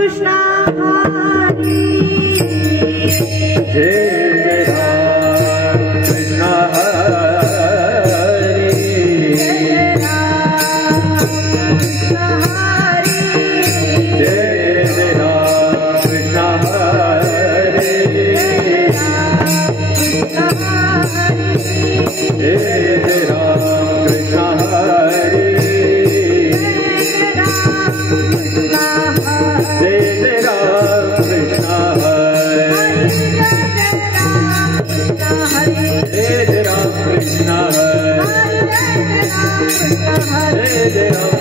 कृष्ण हरि जय राम कृष्ण हरि जय राम कृष्ण हरि जय राम कृष्ण हरि जय राम कृष्ण हरि जय राम कृष्ण हरि जय राम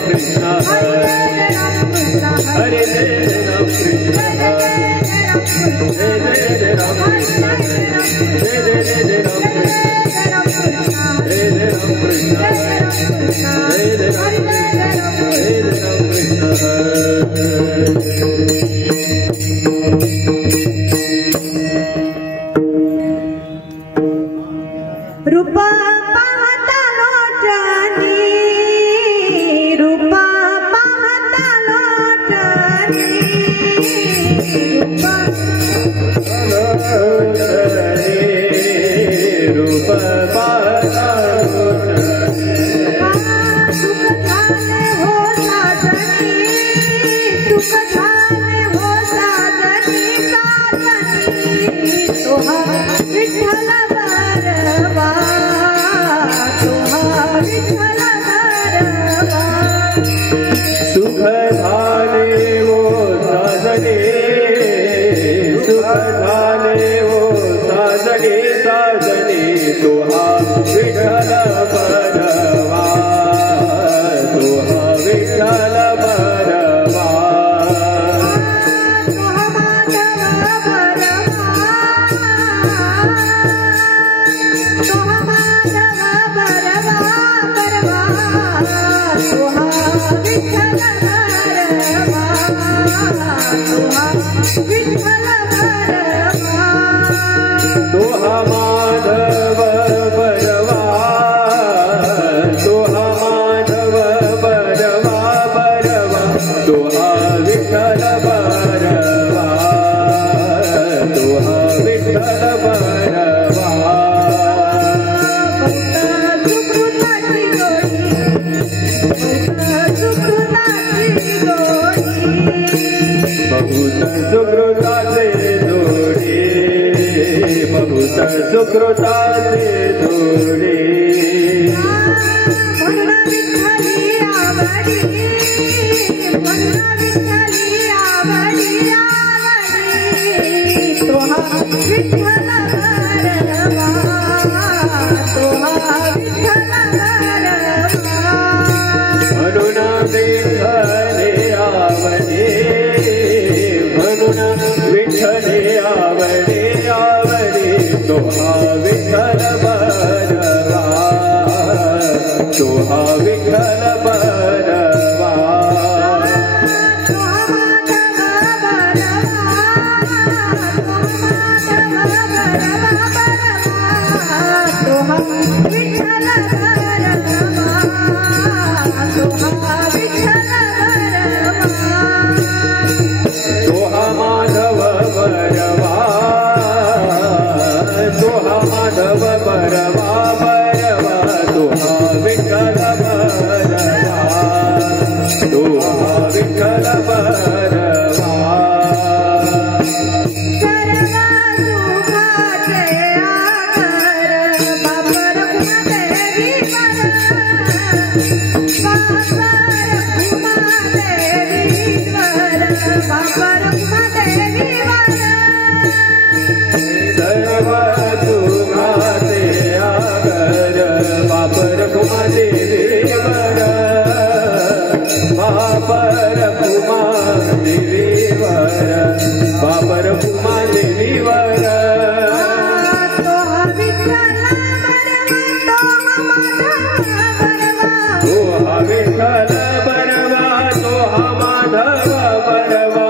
कृष्ण हरि हरे जय राम कृष्ण हरि जय राम कृष्ण जय राम कृष्ण रूपा पाहता लोचनी रूपा पाहता लोचनी रूप सुख झाले हो साजनी सुख झाले हो साजनी साजनी तोहा विठ्ठल बरवा तोहा विठ्ठल बरवा सुख झाले वो साजने सुख झाले वो साजने साजने तोहा विठ्ठल बरवा तोहा विठ्ठल बरवा तोहा माधव बरवा तोहा माधव बरवा बरवा तोहा विठ्ठल बरवा तोहा विठ्ठल बरवा तोहा माधव बरवा तोहा माधव बरवा बरवा तोहा विठ्ठल बरवा तोहा विठ्ठल बरवा सुकृताची जोडी बहुत सुकृताचे जोडी बहुत सुकृताचे जोडी म्हणून विठ्ठली आवडी म्हणून विठ्ठली आवडी आवडी तोहा विठ्ठल बरवा तोहा विठ्ठल बरवा म्हणून विठ्ठले आवडे म्हणून विठ्ठले आवडे आवडे तोहा विठ्ठल बरवा तोहा विठ्ठल बरवा तोहा माधव बरवा तोहा विठ्ठल बरवा तोहा विठ्ठल बरवा तोहा माधव बरवा तोहा माधव बरवा बरवा तोहा विठ्ठल बरवा तोहा विठ्ठल बरवा सर्व सुखाचे आकर बापर कुमादेवी वर बापर कुमादेवी वर सर्व सुखाचे आगर बापर कुमादेवीवर बापर कुमादेवीवर बापर कुमादेवीवर तोहा विठ्ठल बरवा तोहा माधव बरवा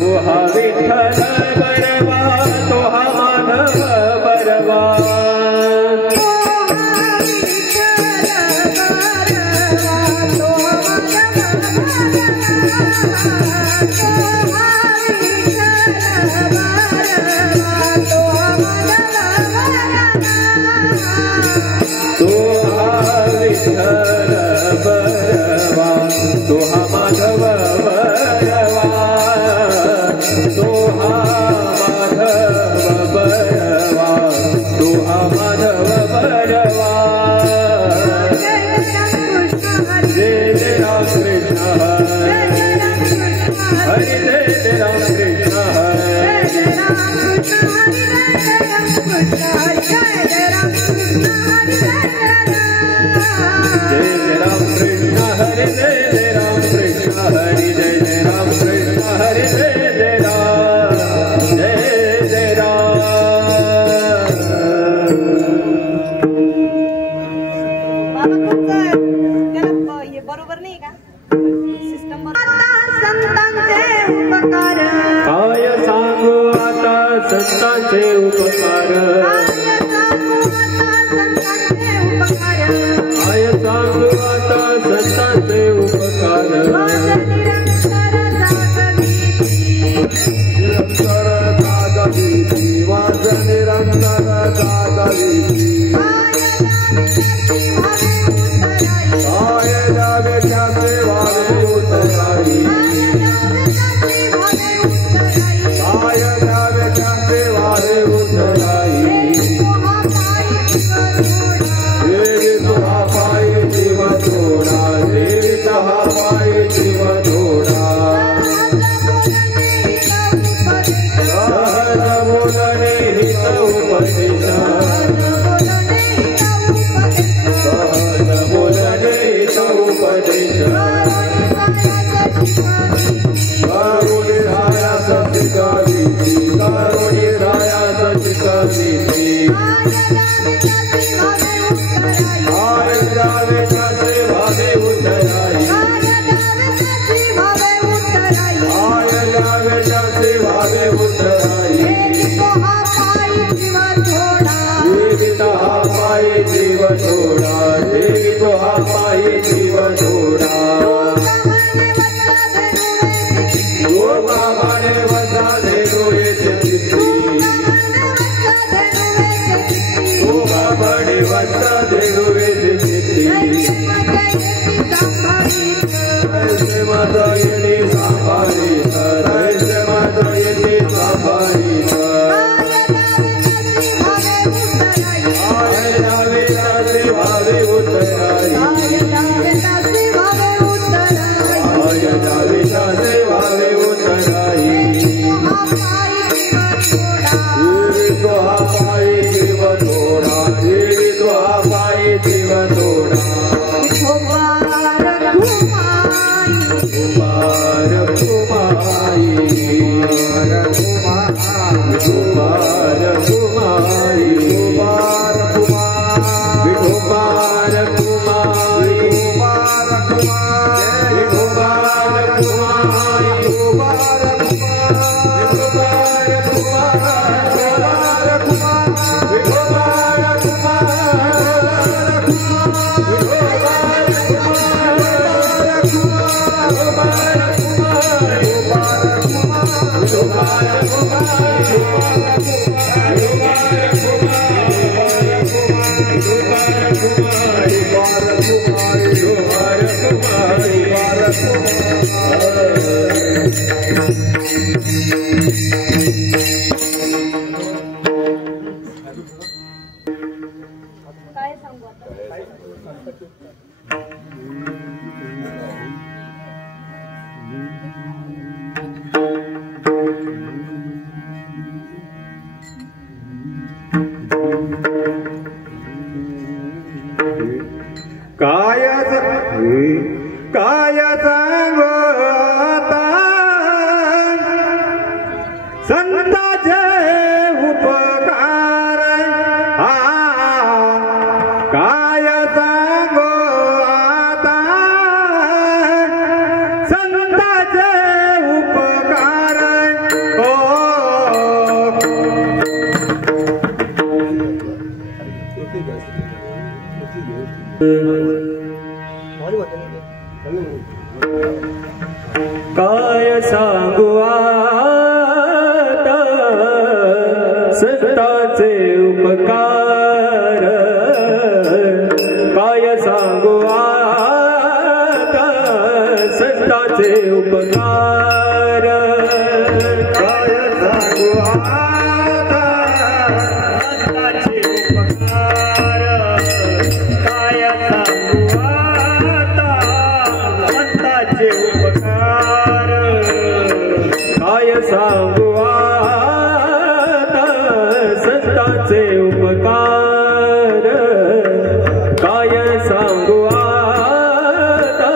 तोहा विठ्ठल बरवा तोहा माधव बरवा संतांचे उपकार काय सांगू आता संतांचे उपकार निरंतर दादवीची वाज निरंतर दादवीची काय द्यावे त्याचे वारे उतराई काय द्यावे त्याचे वारे उतराई देवी तुहा पायी जीव थोडा देवी तुहा पायी जीव थोडा सहज बोलणे हित उपदेश सहज बोलणे हित उपदेश करुणी राया सचिकादिती करुणी राया सचिकादिती आय जावे त्याचे भावे उतराई आय जावे त्याचे भावे उतराई देवी तहा पायी जीव थोडा देवी तहा पायी जीव थोडा गोमाने वसा धेनुये चित्ती गोमाने वसा धेनुये चित्ती ऐसे माता येणे सांभाळीत ऐसे माता येणे सांभाळीत आय जावे त्याचे भावे उतराई आय जावे त्याचे भावे उतराई देवी तुहा पायी जीव थोडा देवी तुहा पायी जीव थोडा कुमार कुमारी कुमार कुमारी कुमार कुमारी कुमार कुमारी कुमार कुमारी कुमार कुमारी कुमार काय सांगू आता संतांचे उपकार काय सांगू आता संतांचे उपकार काय सांगू आता संतांचे उपकार काय सांगू आता संतांचे उपकार काय सांगू आता संतांचे उपकार काय सांगू आता संतांचे उपकार काय सांगू आता संतांचे उपकार काय सांगू आता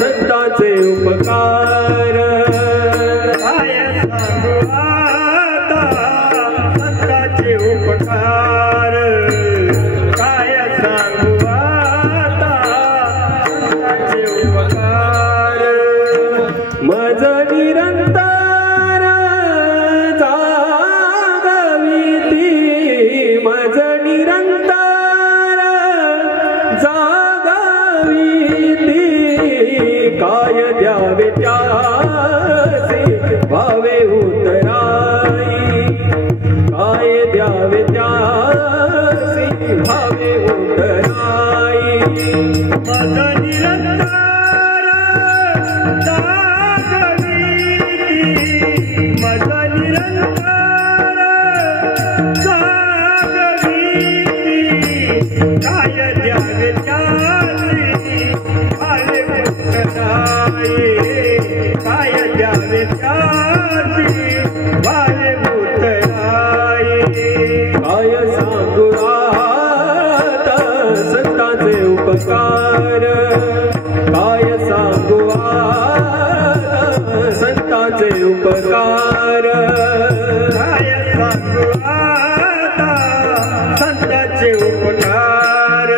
संतांचे उपकार काय सांगू आता निरंतर जागावीती काय द्यावे त्यासी भावे उतराई काय द्यावे त्यासी भावे उतराई मज निरंतर जागवीती मज निरंतर जागवीती काय द्यावे त्यासी भावे उतराई काय द्यावे त्यासी भावे उतराई काय सांगू आता संतांचे उपकार काय सांगू आता संतांचे उपकार काय सांगू आता संतांचे उपकार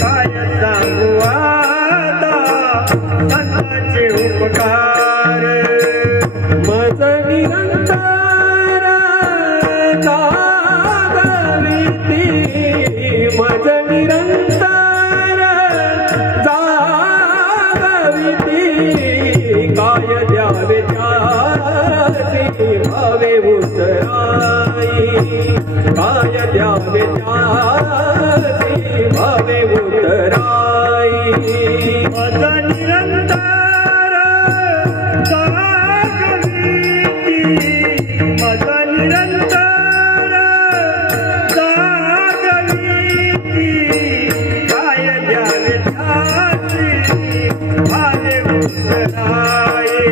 काय सांगू आता संतांचे उपकार मज निरंतर जागवीती मज निरंतर जागवीती काय द्यावे त्यासी भावे उतराई काय द्यावे त्यासी भावे उतराई मज निरंतर जागवीती मज निरंतर जागवीती काय द्यावे त्यासी भावे उतराई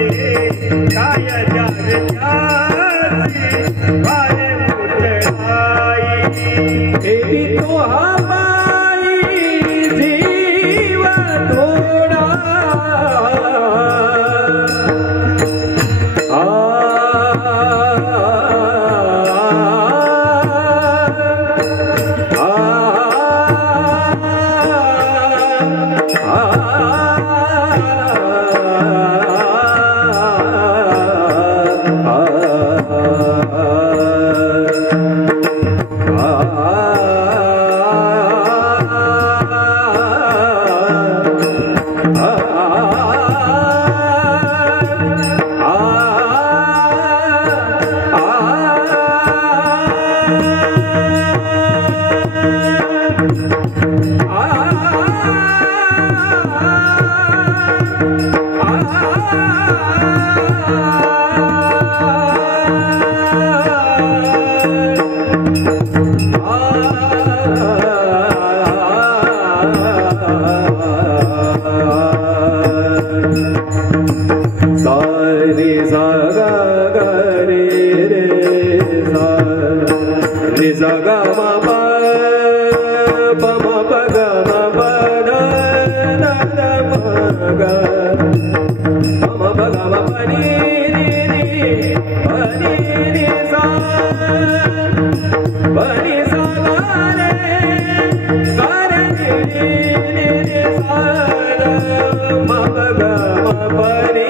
काय द्यावे त्यासी भावे उतराई देवी तो हा पाई जीव थोडा सारे सागा रे रे सा रे सागा मा पा प म प ग म प द द द प ग म प ग म प नि रि सा प नि सा गा रे रे सा म प ग म प नि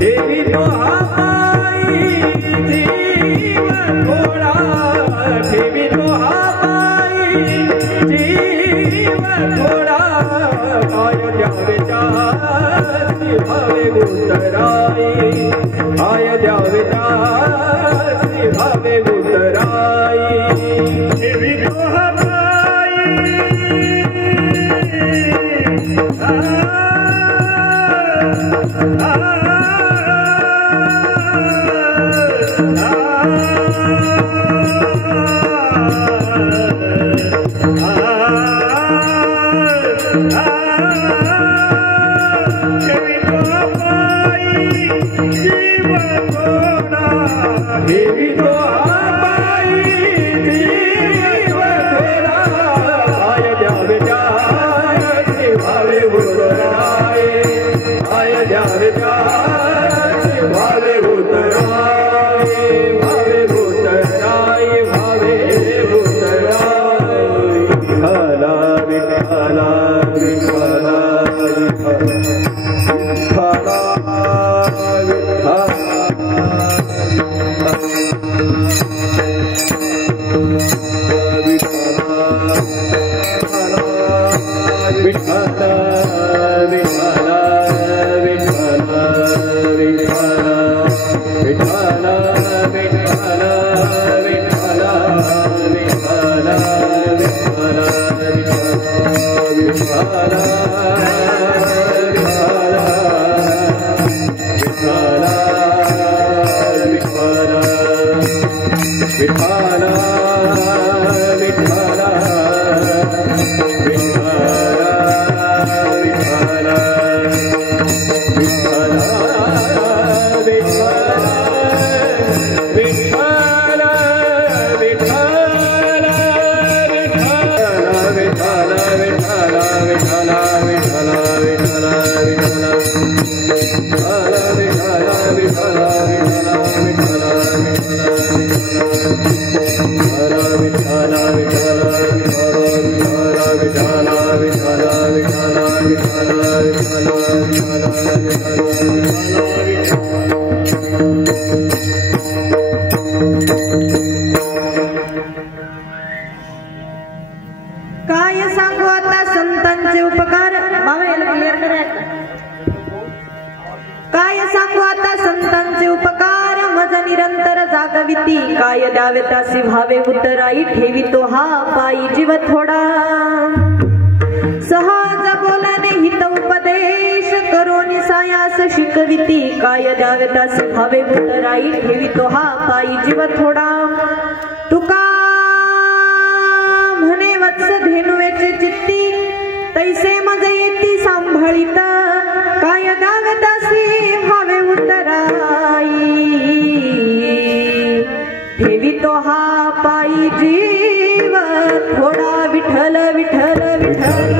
देवी तो हा पाई जीव थोडा देवी तो हा पाई जीव थोडा काय द्यावे त्यासी भावे उतराई काय द्यावे त्यासी भावे उतराई देवी तो हा पाई देवी तो हा पाई जीव थोडा काय द्यावे त्यासी भावे उतराई काय द्यावे त्यासी भावे उतराई भावे उतराई भावे उतराई विठ्ठला विठ्ठला विठ्ठला विठ्ठला विठ्ठला काय सांगू आता संतांचे उपकार बाबा याला क्लिअर करायचं. काय सांगू आता संतांचे उपकार मज निरंतर जागविती काय द्यावे त्यासी भावे उतराई ठेवी तो हा पायी जीव थोडा सहज बोलणे हित उपदेश करोनी सायास शिकविती काय द्यावे त्यासी भावे उतराई ठेवी तो हा पायी जीव थोडा तुका म्हणे वत्स धेनुवेचे चित्ती तैसे मज येती सांभाळीत काय द्यावे त्यासी भावे उतराई ठेवी तो हा पायी जीव थोडा विठ्ठल विठ्ठल विठ्ठल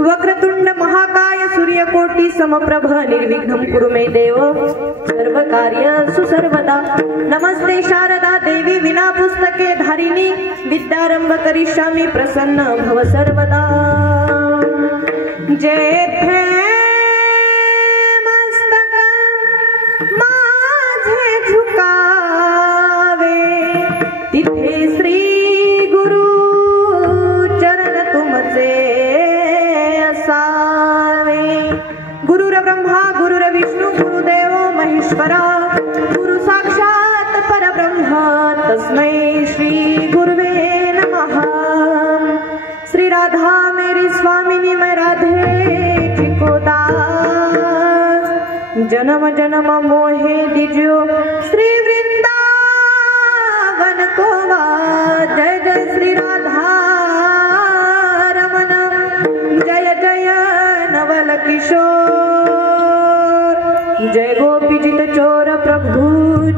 वक्रतुंड महाकाय सूर्यकोटी समप्रभ निर्विघ्नं कुरु मे देव सर्व कार्य सुसर्वदा नमस्ते शारदा देवी विना पुस्तके धारिणी विद्यारंभ करिष्यामि प्रसन्न भव सर्वदा जेथे मस्तक माझे झुकावे तिथे श्री गुरु चरण तुमचे असावे. गुरुर ब्रह्मा गुरुर विष्णू गुरुदेव महेश्वरा गुरु साक्षात परब्रह्म तस्मै श्री गुरुवे नमः. श्री राधा मेरी स्वामिनी मैं राधे जी को दास जन्म जन्म मोहे दीजियो श्री वृंदावन को वास. जय जय श्री राधा रमन जय जय नवल किशोर जय गोपी जित चोर प्रभु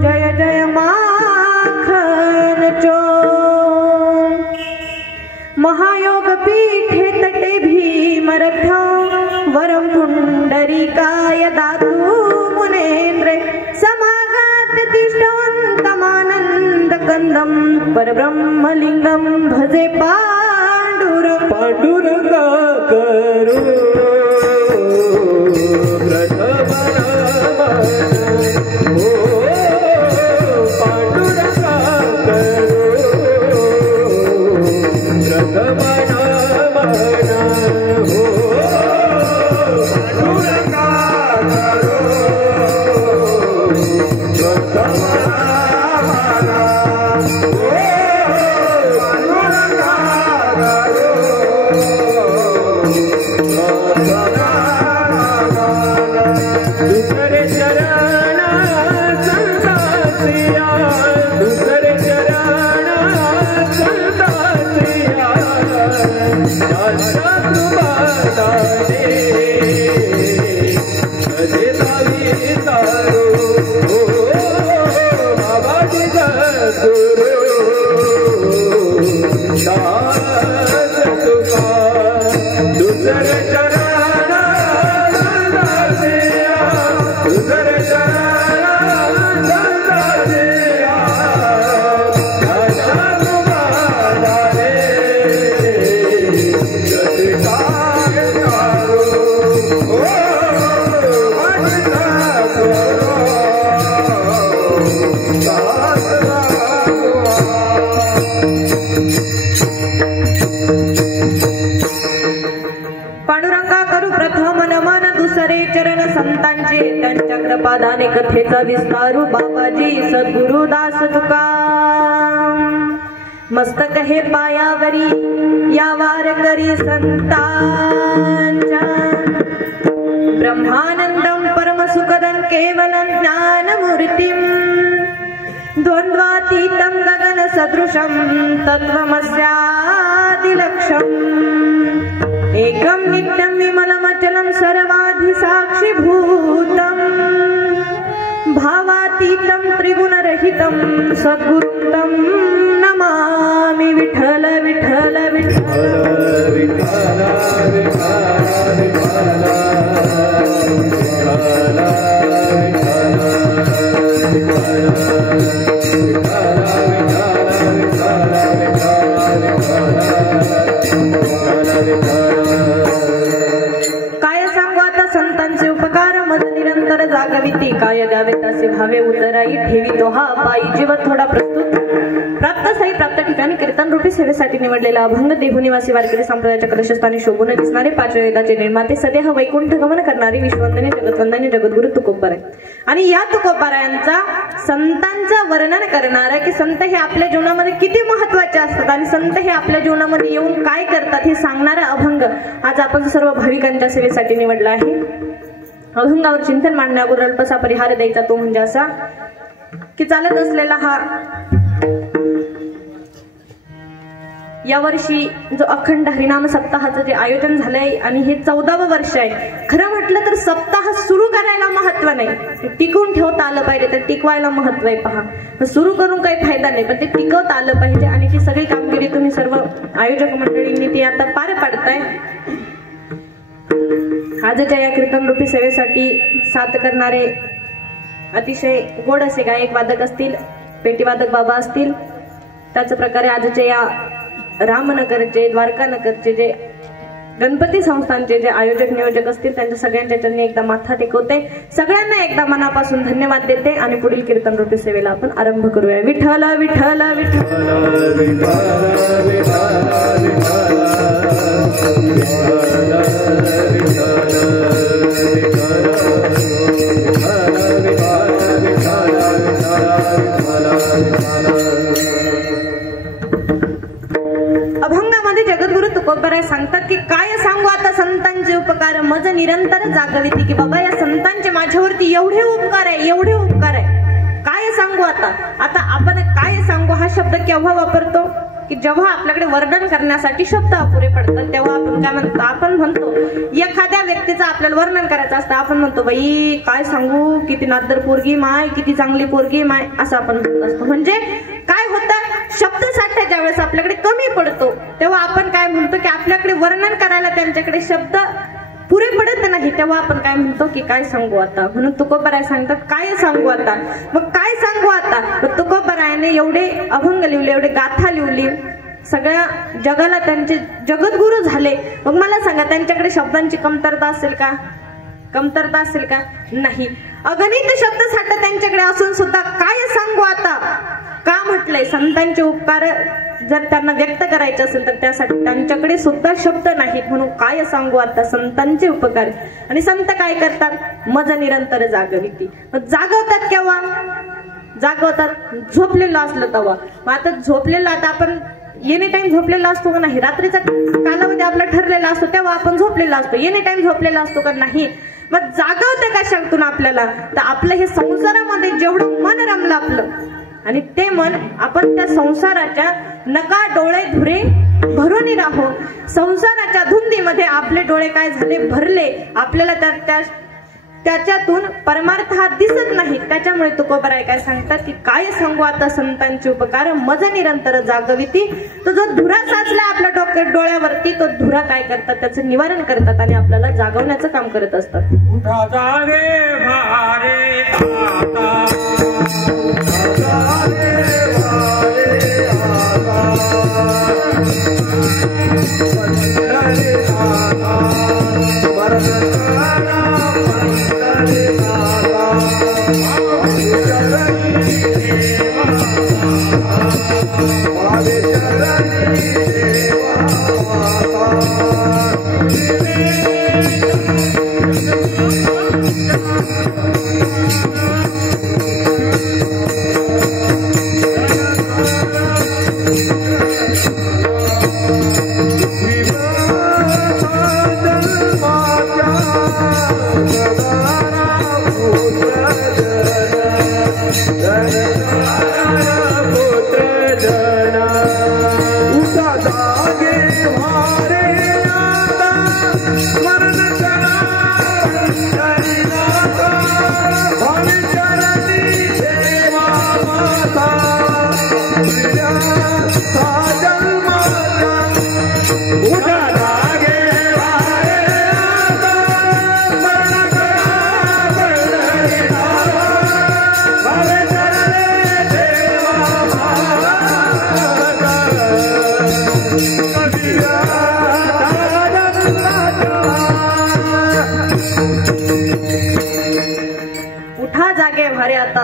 जय जय माखन चोर. महायोग पीठे तटे भीमरथ वरम पुंडरीकाय दातु मुनेन्द्रे समागत तिष्ठवन्तमानन्द कंदम परब्रह्मलिंगम भजे पांडुरंग. पांडुरंगा करो प्रथम नाम ओ पांडुरंगा करो प्रथम नाम हो पांडुरंगा करो प्रथम दूसरे चरण संतासिया दूसरे चरण संतासिया दाता तुम्हारे अजय दावी तारो बाबा जी गुरु दास तुका दूसरे चरण दूसरे चरण पादाने कथेचा विस्तारू बाबाजी सद्गुरु दास तुका मस्तक हे पायावरी या वारकरी संतांच्या ब्रह्मानंदं परमसुखदं केवलं ज्ञानमूर्तिं द्वन्द्वातीतं गगनसदृशं तत्त्वमस्यादिलक्ष्यम् एकं नित्यं विमलमचलं सर्वाधिसाक्षिभूतं भावातीतं त्रिगुणरहितं सद्गुरुं तं नमामि विठ्ठल विठ्ठल विठ्ठल काय सांगू आता संतांचे उपकार मज निरंतर जागविती काय द्यावे तसे भावे उतराई ठेवी तो हा पायी जीव थोडा प्रस्तुत प्राप्त स्थायी प्राप्त ठिकाणी कीर्तन रूपी सेवेसाठी निवडलेला अभंग देहुनिवासी वारकरी संप्रदायाच्या कलशस्थानी शोभून दिसणारे पाचव्या वेदाचे निर्माते सदेह वैकुंठ गमन करणारे विश्ववंदनीय जगतवंदनीय जगद्गुरु तुकोबाराय आणि या तुकोबारायांचा संतांचा वर्णन करणारा की संत हे आपल्या जीवनामध्ये किती महत्वाचे असतात आणि संत हे आपल्या जीवनामध्ये येऊन काय करतात हे सांगणारा अभंग आज आपण सर्व भाविकांच्या सेवेसाठी निवडला आहे। अभंगावर चिंतन मांडण्या अगोदर अल्पसा परिहार द्यायचा तो म्हणजे असा की चालत असलेला हा यावर्षी जो अखंड हरिनाम सप्ताहाचं जे आयोजन झालंय आणि हे 14वं वर्ष आहे। खरं म्हटलं तर सप्ताह सुरू करायला महत्व नाही, टिकवून ठेवता आलं पाहिजे, तर टिकवायला महत्व आहे। पहा सुरू करून काही फायदा नाही, पण ते टिकवता आलं पाहिजे आणि ती सगळी कामगिरी तुम्ही सर्व आयोजक मंडळींनी ती आता पार पाडताय। आजच्या या कीर्तन रूपी सेवेसाठी साथ करणारे अतिशय गोड असे गायक वादक असतील, पेटीवादक बाबा असतील, त्याच प्रकारे आजच्या या रामनगरचे द्वारकानगरचे जे गणपती संस्थांचे जे आयोजक नियोजक असतील त्यांच्या सगळ्यांच्या चरणी एकदा माथा टेकवते, सगळ्यांना एकदा मनापासून धन्यवाद देते आणि पुढील कीर्तन रूपी सेवेला आपण आरंभ करूया। विठ्ठल विठ्ठल अभंगामध्ये जगद्गुरु तुकोबाराय सांगतात की काय सांगू आता संतांचे उपकार मज निरंतर जागविती, की बाबा या संतांचे माझ्यावरती एवढे उपकार आहे, एवढे उपकार आहे, काय सांगू आता आपण काय सांगू हा शब्द केव्हा वापरतो की जेव्हा आपल्याकडे वर्णन करण्यासाठी शब्द अपुरे पडतात, तेव्हा आपण काय म्हणतो, आपण म्हणतो एखाद्या व्यक्तीचं आपल्याला वर्णन करायचं असतं, आपण म्हणतो बाई काय सांगू, किती नादर पोरगी माय, किती चांगली पोरगी माय, असं आपण म्हणत असतो। म्हणजे काय होतं, शब्द साठा ज्यावेळेस आपल्याकडे कमी पडतो तेव्हा आपण काय म्हणतो की आपल्याकडे वर्णन करायला त्यांच्याकडे शब्द पुरे पडत नाही, तेव्हा आपण काय म्हणतो की काय सांगू आता। म्हणून तुकोबाराय सांगतात काय सांगू आता, मग काय सांगू आता, तुकोबारायाने एवढे अभंग लिहिले, एवढे गाथा लिहिली, सगळ्या जगाला त्यांचे जगद्गुरु झाले। मग मला सांगा त्यांच्याकडे शब्दांची कमतरता असेल का, कमतरता असेल का, नाही, अगणित शब्द साठा त्यांच्याकडे असून सुद्धा काय सांगू आता का म्हटलंय, संतांचे उपकार जर त्यांना व्यक्त करायचे असेल तर त्यासाठी त्यांच्याकडे सुद्धा शब्द नाहीत, म्हणून काय सांगू आता संतांचे उपकार। आणि संत काय करतात, मज निरंतर जागविती, जागवतात केव्हा, जागवतात झोपलेलं असलं तेव्हा। मग आता झोपलेलं, आता आपण एनी टाइम झोपलेला असतो का नाही, रात्रीचा कालावधी आपला ठरलेला असतो तेव्हा आपण झोपलेला असतो, एनी टाइम झोपलेला असतो का नाही, मग जागवते कशातून आपल्याला, तर आपलं हे संसारामध्ये जेवढं मन रमलं आपलं आणि ते मन आपण त्या संसाराच्या नका डोळे धुरे भरून राहो, संसाराच्या धुंदीमध्ये आपले डोळे काय झाले, भरले, आपल्याला त्याच्यातून परमार्थ हा दिसत नाही। त्याच्यामुळे तुकोबाराय काय सांगतात की काय सांगू आता संतांचे उपकार मज निरंतर जागविती, तो जो धुरा साचला आपल्या डोळ्यावरती तो धुरा काय करतात, त्याचं निवारण करतात आणि आपल्याला जागवण्याचं काम करत असतात।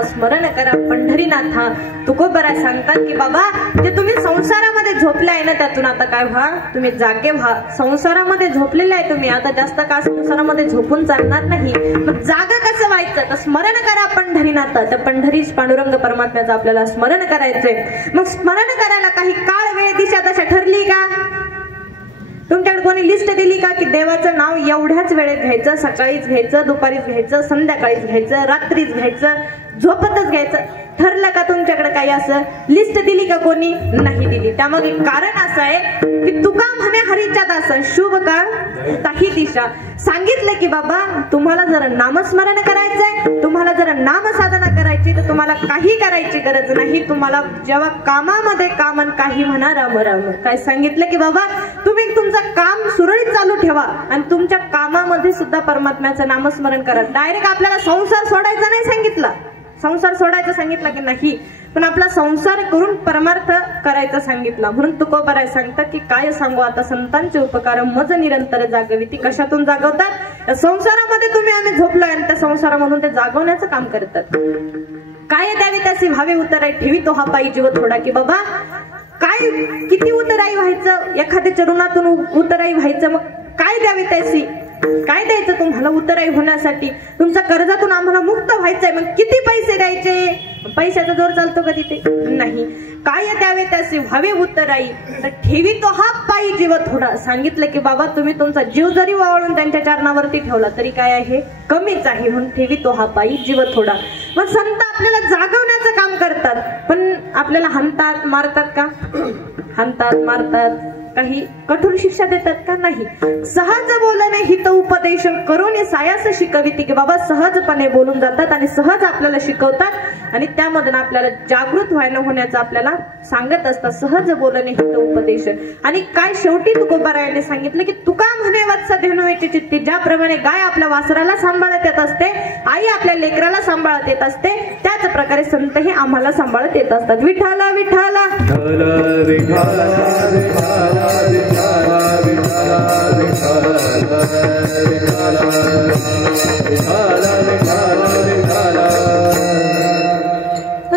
स्मरण करा पंढरीनाथा. तुकोबरा सांगतात की बाबा जे तुम्ही संसारामध्ये झोपले आहे ना त्यातून आता काय व्हा, तुम्ही जागे व्हा. संसारामध्ये झोपलेले आहे तुम्ही, आता जास्त काळ संसारामध्ये झोपून चालणार नाही. मग जागा कसं व्हायचं, तर स्मरण करा पंढरीनाथा. त्या पंढरी पांडुरंग परमात्म्याचं आपल्याला स्मरण करायचंय. मग स्मरण करायला काही काळ वेळ दिशा तशा ठरली का? तुमच्याकडे कोणी लिस्ट दिली का की देवाचं नाव एवढ्याच वेळेत घ्यायचं, सकाळीच घ्यायचं, दुपारीच घ्यायचं, संध्याकाळीच घ्यायचं, रात्रीच घ्यायचं, झोपतच घ्यायचं? ठरलं का तुमच्याकडे काही असं लिस्ट दिली का? कोणी नाही दिली. त्यामागे कारण असं आहे की तुका म्हणे हरीच्या दास शुभ काळ काही दिशा. सांगितलं की बाबा तुम्हाला जर नामस्मरण करायचंय, तुम्हाला जर नामसाधना करायची तर तुम्हाला काही करायची गरज नाही. तुम्हाला जेव्हा कामामध्ये काम आणि काही म्हणा राम राम. काय सांगितलं की बाबा तुम्ही तुमचं काम सुरळीत चालू ठेवा आणि तुमच्या कामामध्ये सुद्धा परमात्म्याचं नामस्मरण करा. डायरेक्ट आपल्याला संसार सोडायचा नाही सांगितला. संसार सोडायचं सांगितलं की नाही, पण आपला संसार करून परमार्थ करायचा सांगितला. म्हणून तुकोबराय सांगतात की काय सांगू आता संतांचे उपकार मज निरंतर जागविती. कशातून जागवतात? त्या संसारामध्ये तुम्ही आम्ही झोपलोय आणि त्या संसारामधून ते जागवण्याचं काम करतात. काय द्यावे त्याची भावे उतराई ठेवी तो हा पायी जीव थोडा. की बाबा काय किती उतराई व्हायचं, एखाद्या चरुणातून उतराई व्हायचं, मग काय द्यावे त्याची, काय द्यायचं तुम्हाला उतराई होण्यासाठी? तुमच्या कर्जातून आम्हाला मुक्त व्हायचंय, मग किती पैसे द्यायचे? पैशाचा जोर चालतो का तिथे? नाही. काय द्यावे त्याचे व्हावे उतराई तर ठेवी तो हा पायी जीव थोडा. सांगितलं की बाबा तुम्ही तुमचा जीव जरी वावळून त्यांच्या चरणावरती ठेवला तरी काय आहे, कमीच आहे. म्हणून ठेवी तो हा पायी जीव थोडा. मग संत आपल्याला जागवण्याचं काम करतात, पण आपल्याला हाणतात मारतात का? हाणतात मारतात, काही कठोर शिक्षा देतात का? नाही. सहज बोलणे हित उपदेश करून सायास शिकविती. की बाबा सहजपणे बोलून जातात आणि सहज आपल्याला शिकवतात आणि त्यामधून आपल्याला जागृत होण्याचं आपल्याला सांगत असतात. सहज बोलणे हित उपदेश. आणि काय शेवटी तुकोबारायाने सांगितलं की तुका म्हणे वत्स धेनुची चित्ती. ज्याप्रमाणे गाय आपल्या वासराला सांभाळत येत असते, आई आपल्या लेकराला सांभाळत येत असते, त्याच प्रकारे संत हे आम्हाला सांभाळत येत असतात. विठाला विठाला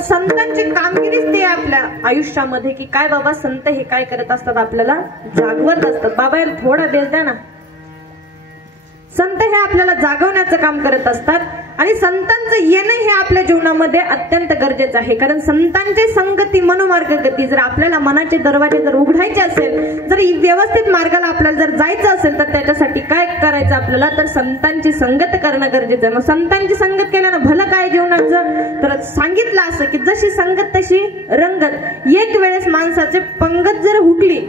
संतांची कामगिरीच ते आपल्या आयुष्यामध्ये की काय बाबा संत हे काय करत असतात, आपल्याला जागवत असतात. बाबा याला थोडा बेल द्या ना. संत हे आपल्याला जागवण्याचं काम करत असतात आणि संतांचं येणं हे आपल्या जीवनामध्ये अत्यंत गरजेचं आहे. कारण संतांची संगती मनोमार्ग गती. जर आपल्याला मनाचे दरवाजे जर उघडायचे असेल, जर व्यवस्थित मार्गाला आपल्याला जर जायचं असेल तर त्याच्यासाठी काय करायचं आपल्याला, तर संतांची संगत करणं गरजेचं आहे. मग संतांची संगत केल्यानं भलं काय जीवनाचं, तर सांगितलं असं की जशी संगत तशी रंगत. एक वेळेस माणसाचे पंगत जर हुकली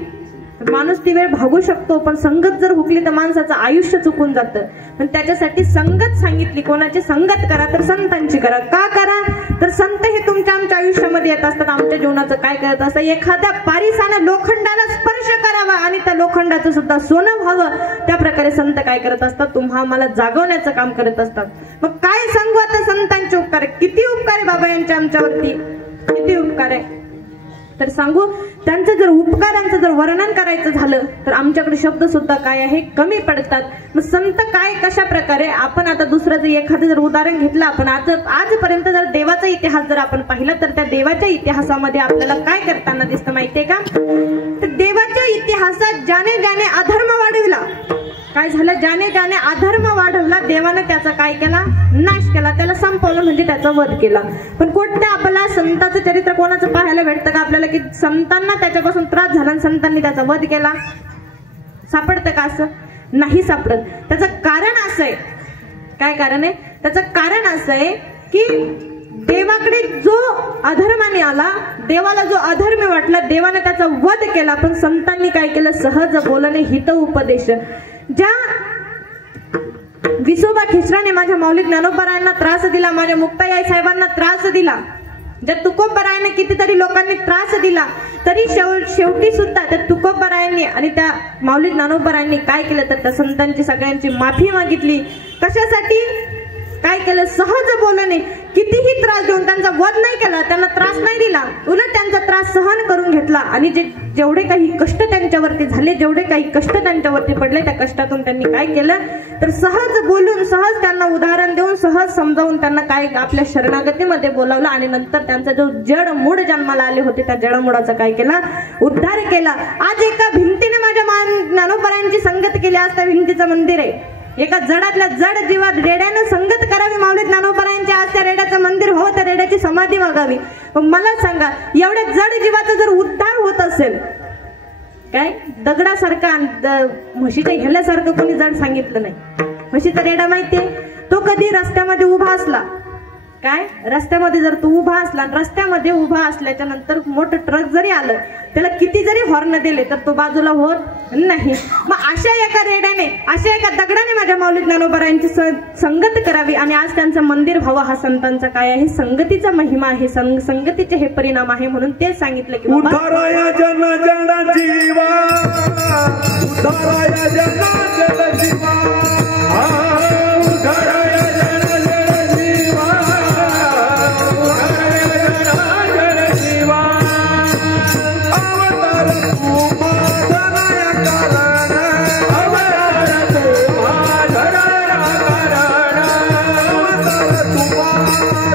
माणूस ती वेळ भागू शकतो, पण संगत जर हुकली तर माणसाचं आयुष्य चुकून जातं. पण त्याच्यासाठी संगत सांगितली. कोणाची संगत करा, तर संतांची करा. का करा, तर संत हे तुमच्या आमच्या आयुष्यामध्ये येत असतात. आमच्या जीवनाचं काय करत असतात, एखाद्या पारिसानं लोखंडाला स्पर्श करावा आणि त्या लोखंडाचं सुद्धा सोनं व्हावं, त्या प्रकारे संत काय करत असतात, तुम्हा आम्हाला जागवण्याचं काम करत असतात. मग काय सांगू आता संतांचे उपकार. किती उपकार आहे बाबा यांच्या आमच्यावरती, किती उपकार आहे. तर सांगू, त्यांचं जर उपकारांचं जर वर्णन करायचं झालं तर आमच्याकडे शब्द सुद्धा काय आहे, कमी पडतात. मग संत काय कशा प्रकारे, आपण आता दुसरं जर एखादं जर उदाहरण घेतलं, आपण आजपर्यंत जर देवाचा इतिहास जर आपण पाहिला तर त्या देवाच्या इतिहासामध्ये आपल्याला काय करताना दिसतं माहितीये का, तर देवाच्या इतिहासात ज्याने ज्याने अधर्म वाढविला, काय झालं, ज्याने ज्याने अधर्म वाढवला देवाने त्याचा काय केला, नाश केला, त्याला संपवलं, म्हणजे त्याचा वध केला. पण कोणत्या आपल्याला संतांचं चरित्र कोणाचं पाहायला भेटतं का आपल्याला, की संतांना त्याच्यापासून त्रास झाला आणि संतांनी त्याचा वध केला? सापडतं का असं? नाही सापडत. त्याचं कारण असं आहे, काय कारण आहे, त्याचं कारण असं आहे की देवाकडे जो अधर्माने आला, देवाला जो अधर्म वाटला, देवाने त्याचा वध केला, पण संतांनी काय केलं? सहज बोलणे, हित उपदेश. ज्या विसोबा खिचराने माझ्या माऊली ज्ञानोबरायांना त्रास दिला, माझ्या मुक्ताई साहेबांना त्रास दिला, ज्या तुकोबरायांना कितीतरी लोकांनी त्रास दिला, तरी शेवटी सुद्धा त्या तुकोबरायांनी आणि त्या माऊली ज्ञानोबरायांनी काय केलं? तर त्या संतांची सगळ्यांची माफी मागितली. कशासाठी? काय केलं? सहज बोलणे, कितीही त्रास देऊन त्यांचा वध नाही केला, त्यांना त्रास नाही दिला, उलट त्यांचा त्रास सहन करून घेतला. आणि जेवढे काही कष्ट त्यांच्यावरती झाले, जेवढे काही कष्ट त्यांच्यावरती पडले, त्या कष्टातून त्यांनी काय केलं? तर सहज बोलून, सहज त्यांना उदाहरण देऊन, सहज समजावून त्यांना काय आपल्या शरणागतीमध्ये बोलावलं. आणि नंतर त्यांचा जो जड मूड जन्माला आले होते, त्या जडमुडाचा काय केला? उद्धार केला. आज एका भिंतीने माझ्या ज्ञानोबरायांची संगत केली. आज त्या भिंतीचं मंदिर आहे. एका जडातल्या जड जीवात रेड्यानं संगत करावी माऊली ज्ञानोबरायांची. आज त्या रेड्याचं मंदिर हो, त्या रेड्याची समाधी मागावी. मला सांगा, एवढ्या जड जीवाचा जर उद्धार होत असेल, काय दगडासारखा म्हशीच्या ह्याल्यासारखं कोणी जड सांगितलं नाही. म्हशीचा रेडा माहितीये, तो कधी रस्त्यामध्ये उभा असला, काय रस्त्यामध्ये जर तू उभा असला, रस्त्यामध्ये उभा असल्याच्या नंतर मोठं ट्रक जरी आलं, त्याला किती जरी हॉर्न दिले तर तो बाजूला होत नाही. मग अशा एका रेड्याने, अशा एका दगडाने माझ्या माऊली ज्ञानोबरायांची संगत करावी आणि आज त्यांचं मंदिर व्हावं. हा संतांचा काय आहे? संगतीचा महिमा आहे, संगतीचे हे परिणाम आहे. म्हणून ते सांगितलं की उद्धाराया जन जन जीवा, उद्धाराया जन जन जीवा, उद्धाराया जन जन जीवा, उद्धाराया जन जन जीवा. अवतार तुम्हा धनया कारण, अवतार तुम्हा धनया कारण, अवतार तुम्हा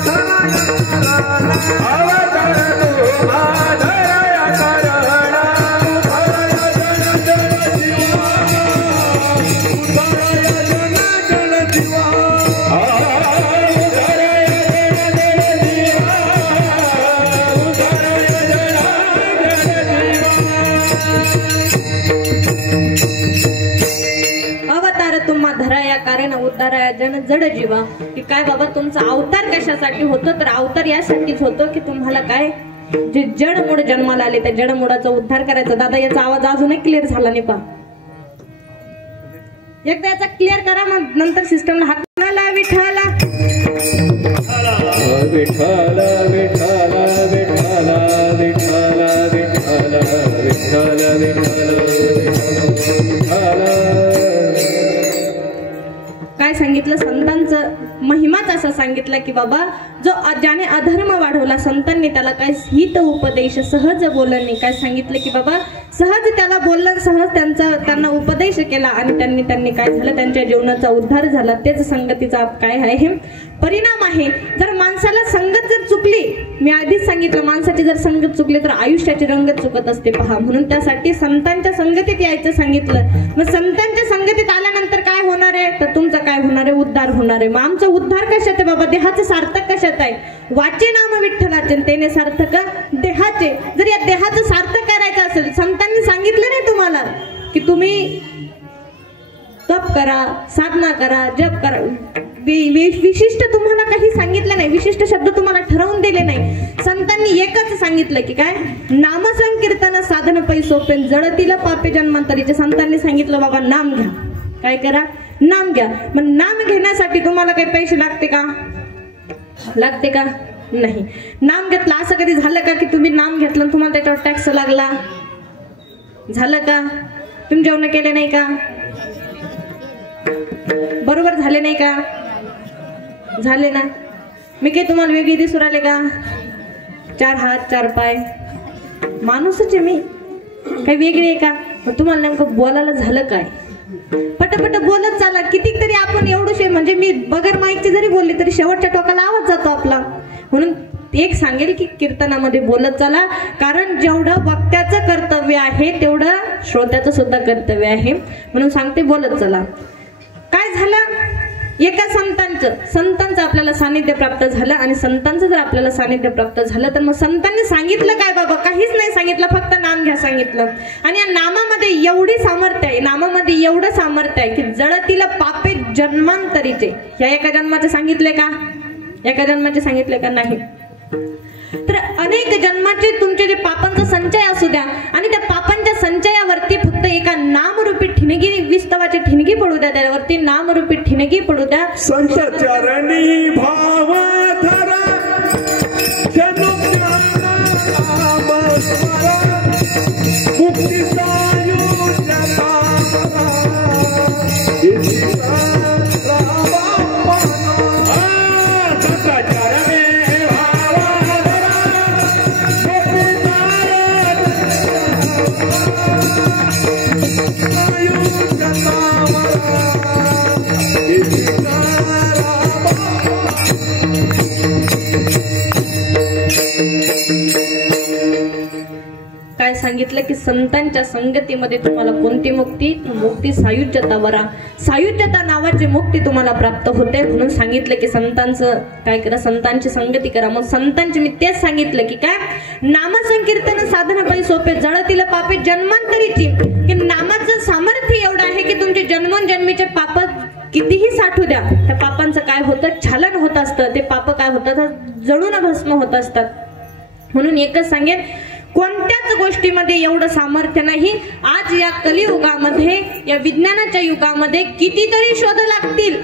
धनया कारण, अवतार तुम्हा धनया कारण. उद्धाराया जन जन जीवा, उद्धाराया जन जन जीवा, उद्धाराया जन जन जीवा, उद्धाराया अवतार तुम्हा धराया कारण, उद्धाराया जन जड जीवा. की काय बाबा, तुमचा अवतार कशासाठी होतो? तर अवतार यासाठीच होतो की तुम्हाला काय, जे जड मूळ जन्माला आले, त्या जड मुळाचा उद्धार करायचा. दादा, याचा आवाज अजूनही क्लिअर झाला नाही. पा एकदा याचा क्लिअर करा, मग नंतर सिस्टमला हात लावा. विठ्ठला विठ्ठल विठ्ठल विठ्ठल विठ्ठल विठ्ठल विठ्ठल विठ्ठल. काय सांगितलं? संतांचं महिमाच असं सांगितलं की बाबा, जो ज्याने अधर्म वाढवला, संतांनी त्याला काय हित उपदेश, सहज बोलणे. काय सांगितलं की बाबा, सहज त्याला बोललं, सहज त्यांना उपदेश केला आणि त्यांनी काय झालं? त्यांच्या जीवनाचा उद्धार झाला. तेच संगतीचा काय आहे? परिणाम आहे. जर माणसाला संगत जर चुकली, मी आधीच सांगितलं, माणसाची जर संगत चुकली तर आयुष्याची रंगत चुकत असते. पहा, म्हणून त्यासाठी संतांच्या संगतीत यायचं सांगितलं. मग संतांच्या संगतीत आल्यानंतर काय होणार आहे? तर तुमचं काय होणार आहे? उद्धार होणार आहे. मग आमचा उद्धार कशात आहे बाबा? देहाचं सार्थक कशात आहे? वाचे नाम विठ्ठलाचे, तेने सार्थक देहाचे. जर या देहाचं सार्थक करायचं असेल, संतांनी सांगितलं नाही तुम्हाला की तुम्ही तप करा, साधना करा, जप करा, विशिष्ट तुम्हाला काही सांगितलं नाही, विशिष्ट शब्द तुम्हाला ठरवून दिले नाही. संतांनी एकच सांगितलं की काय? नामसंकीर्तन साधन पै सोपे, जळतील पापे जन्मांतरीचे. संतांनी सांगितलं बाबा, नाम घ्या. काय करा? नाम घ्या. मग नाम घेण्यासाठी तुम्हाला काही पैसे लागते का? लागते का? नाही. नाम घेतलं, असं कधी झालं का की तुम्ही नाम घेतलं तुम्हाला त्याच्यावर टॅक्स लागला? झालं का? तुम्ही जेवण केले नाही का? बरोबर झाले नाही का? झाले ना. मी काही तुम्हाला वेगळी दिसू राहिले का? 4 हात 4 पाय, माणूसच आहे मी, काही वेगळी आहे का? मग तुम्हाला नेमकं बोलायला झालं काय? पटपट बोलत चाला. कितीक तरी आपण एवढं, म्हणजे मी बगर माईकची जरी बोलली तरी शेवटच्या टोकाला आवाज जातो आपला. म्हणून एक सांगेल की कीर्तनामध्ये बोलत चला, कारण जेवढं वक्त्याचं कर्तव्य आहे तेवढं श्रोत्याचं सुद्धा कर्तव्य आहे. म्हणून सांगते, बोलत चला. काय झालं? एका संतांचं आपल्याला सानिध्य प्राप्त झालं. आणि संतांचं जर आपल्याला सानिध्य प्राप्त झालं तर मग संतांनी सांगितलं काय बाबा? काहीच नाही सांगितलं, फक्त नाम घ्या सांगितलं. आणि या नामामध्ये एवढी सामर्थ्य आहे, नामामध्ये एवढं सामर्थ्य आहे की जळतील पापे जन्मांतरीचे. या एका जन्माचे सांगितले का? एका जन्माचे सांगितले का? नाही. तर अनेक जन्माचे तुमचे जे पापांचा संचय असू द्या आणि त्या पापांच्या संचयावरती फक्त एका नामरूपी ठिणगी, विस्तवाची ठिणगी पडू द्या, त्यावरती नामरूपी ठिणगी पडू द्या. संत चरणी भाव धरा मुक्ती काय सांगितलं की संतांच्या संगतीमध्ये तुम्हाला कोणती मुक्ती? मुक्ती सायुज्यता वरा, सायुज्यता नावाची मुक्ती तुम्हाला प्राप्त होते. म्हणून सांगितलं की संतांचं काय करा, संतांची संगती करा. मग संतांची मी तेच सांगितलं की काय, नामसंकीर्तन साधन पायी सोपे जळतील पापे जन्मांतरीची, की नामाचं सामर्थ्य एवढं आहे की तुमचे जन्मोजन्मीचे पाप कितीही साठू द्या, त्या पापांचं काय होतं, छलन होत असतं. ते पाप काय होतात, जळून भस्म होत असतात. म्हणून एकच सांगेन, कोणत्याच गोष्टीमध्ये एवढं सामर्थ्य नाही. आज या कलियुगामध्ये, या विज्ञानाच्या युगामध्ये कितीतरी शोध लागतील,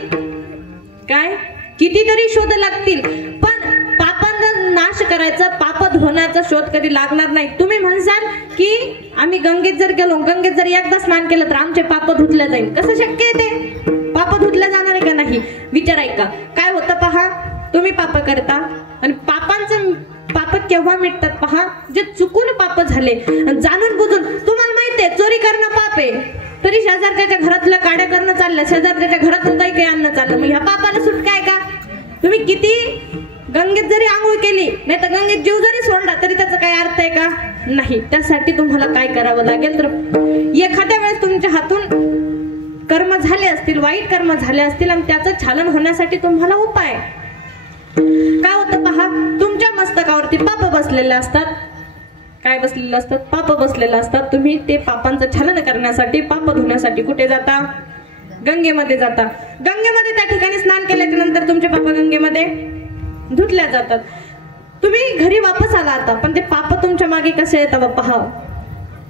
काय कितीतरी शोध लागतील, पण पापांचा नाश करायचा, पाप धुण्याचा शोध कधी लागणार नाही. तुम्ही म्हणसाल की आम्ही गंगेत जर गेलो, गंगेत जर एकदा स्नान केलं तर आमचे पाप धुतले जाईल. कसं शक्य आहे ते? पाप धुतले जाणार आहे का नाही? विचार ऐका. काय होतं पहा, तुम्ही पाप करता आणि पापांचं पाप केव्हा मिटतात पहा, जे चुकून पाप झाले जाणून बुजून. तुम्हाला माहितीये चोरी करणं पाप आहे, तरी शेजारच्या घरातल्या काड्या करणं चाललं, शेजारच्या घरात काही आणणं चाललं, मग ह्या पापाला सुटका आहे का? तुम्ही किती गंगेत जरी आंघोळ केली, नाही तर गंगेत जीव जरी सोडला तरी त्याचा काही अर्थ आहे का? नाही. त्यासाठी तुम्हाला काय करावं लागेल तर, एखाद्या वेळेस तुमच्या हातून कर्म झाले असतील, वाईट कर्म झाले असतील आणि त्याचं छालन होण्यासाठी तुम्हाला उपाय काय होतं पहा, तुमच्या मस्तकावरती पाप बसलेले असतात. काय बसलेले असतात? पाप बसलेले असतात. तुम्ही ते पापांचं छलन करण्यासाठी, पाप धुण्यासाठी कुठे जाता? गंगेमध्ये जाता. गंगेमध्ये त्या ठिकाणी स्नान केल्याच्या नंतर तुमचे पाप गंगेमध्ये धुतल्या जातात. तुम्ही घरी वापस आला आता, पण ते पाप तुमच्या मागे कसे येतात पहा,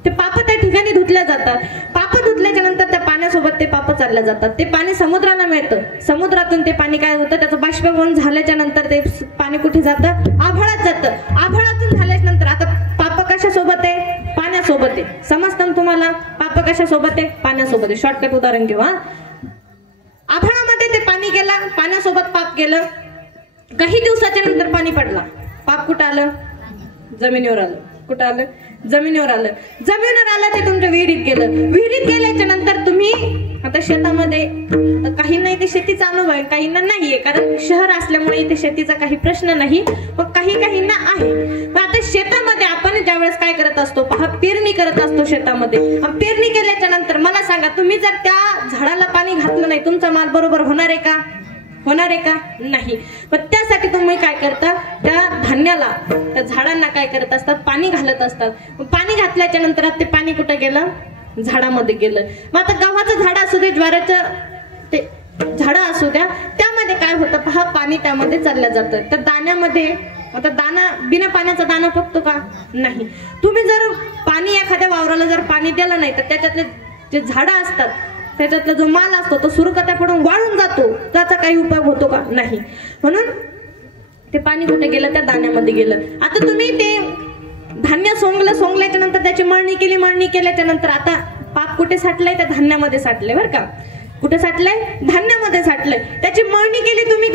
ते पाप त्या ठिकाणी धुतल्या जातात. पाप धुतल्याच्या नंतर त्या पाण्यासोबत ते पाप चालल्या जातात. ते पाणी समुद्राला मिळतं. समुद्रातून ते पाणी काय होतं, त्याचं बाष्पीभवन झाल्याच्या नंतर ते पाणी कुठे जातं? आभाळात जातं. आभाळातून झाल्याच्या नंतर आता पाप कशासोबत आहे? पाण्यासोबत आहे. समजतं ना तुम्हाला? पाप कशासोबत आहे? पाण्यासोबत आहे. शॉर्टकट उदाहरण घेऊ. आभाळामध्ये ते पाणी गेलं, पाण्यासोबत पाप गेलं. काही दिवसाच्या नंतर पाणी पडला, पाप कुठं आलं? जमिनीवर आलं. कुठं आलं? जमिनीवर आलं. जमिनीवर आलं ते तुमच्या विहिरीत गेलं. विहिरीत गेल्याच्या नंतर तुम्ही आता शेतामध्ये, काहींना इथे शेतीचा अनुभव आहे, काहींना नाहीये, कारण शहर असल्यामुळे इथे शेतीचा काही प्रश्न नाही, पण काहींना आहे. पण आता शेतामध्ये आपण ज्यावेळेस काय करत असतो पहा, पेरणी करत असतो शेतामध्ये. पेरणी केल्याच्या नंतर मला सांगा, तुम्ही जर त्या झाडाला पाणी घातलं नाही, तुमचा माल बरोबर होणार आहे का? होणार आहे का? नाही. पण त्यासाठी तुम्ही काय करता, त्या धान्याला, त्या झाडांना काय करत असतात? पाणी घालत असतात. पाणी घातल्याच्या नंतर ते पाणी कुठं गेलं? झाडामध्ये गेलं. मग आता गव्हाचं झाड असू दे, ज्वाराचं ते झाडं असू द्या, त्यामध्ये काय होतं पहा, पाणी त्यामध्ये चाललं जातं. तर दाण्यामध्ये आता दाना, बिना पाण्याचा दाना पकतो का? नाही. तुम्ही जर पाणी एखाद्या वावराला जर पाणी दिलं नाही तर त्याच्यातले जे झाडं असतात, त्याच्यातला जो माल असतो तो सुरकत्या पडून वाळून जातो. त्याचा काही उपयोग होतो का? नाही. म्हणून ते पाणी कुठे गेलं? त्या दाण्यामध्ये गेलं. आता तुम्ही ते धान्य सोंगल्याच्या नंतर त्याची मळणी केली. मळणी केल्याच्या नंतर आता पाप कुठे साठलंय? त्या धान्यामध्ये साठलंय. बरं का? कुठे साठलंय? धान्यामध्ये साठलंय. त्याची मळणी केली तुम्ही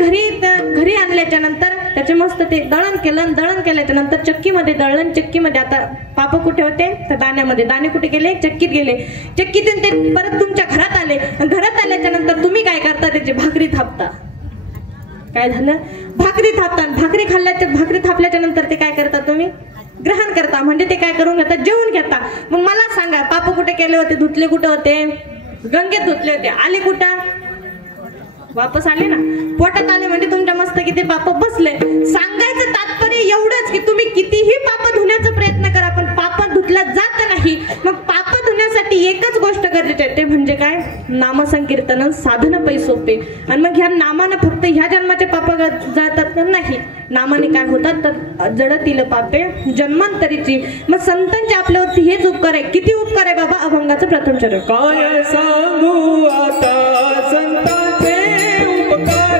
घरी आणल्याच्या नंतर, त्याचे मस्त ते दळण केलं. दळण केल्याच्या नंतर चक्कीमध्ये दळण. चक्कीमध्ये आता पाप कुठे होते? त्या दाण्यामध्ये. दाणे कुठे गेले? चक्कीत गेले. चक्कीतून ते परत तुमच्या घरात आले. घरात आल्याच्या नंतर तुम्ही काय करता? त्याची भाकरी थापता. काय झालं? भाकरी थापता. भाकरी थापल्याच्या नंतर ते काय करता? तुम्ही ग्रहण करता. म्हणजे ते काय करून घेता? जेवून घेता. मग मला सांगा, पाप कुठे केले होते? धुतले कुठे होते? गंगेत धुतले होते. आले कुठं? वापस आले ना, पोटात आले. म्हणजे तुमच्या मस्त किती पाप बसले. सांगायचं तात्पर्य एवढंच की तुम्ही कितीही पाप धुण्याचा प्रयत्न करा, पण पाप धुतलं जात नाही. मग पाप धुण्यासाठी एकच गोष्ट गरजेची आहे, ते म्हणजे काय? नामसंकीर्तन साधन पै सोपे. आणि मग ह्या नामानं फक्त ह्या जन्माचे पाप जातात नाही, नामाने काय होतात तर जडतील पापे जन्मांतरीची. मग संतांचे आपल्यावरती हेच उपकार आहे. किती उपकार आहे बाबा अभंगाचं प्रथम चरण. काय सांगू आता संतांचे उपकार,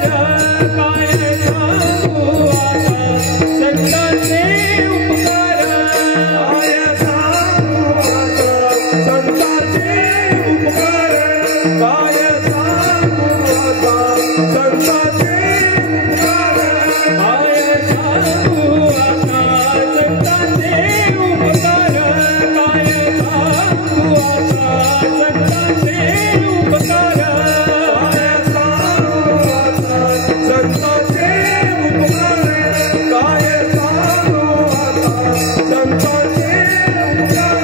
काय सांगू आता संतांचे उपकार, काय सांगू आता संतांचे उपकार, काय सांगू आता संतांचे उपकार, काय सांगू आता संतांचे उपकार, काय सांगू आता संतांचे उपकार, काय सांगू आता संतांचे उपकार, काय सांगू आता संतांचे उपकार.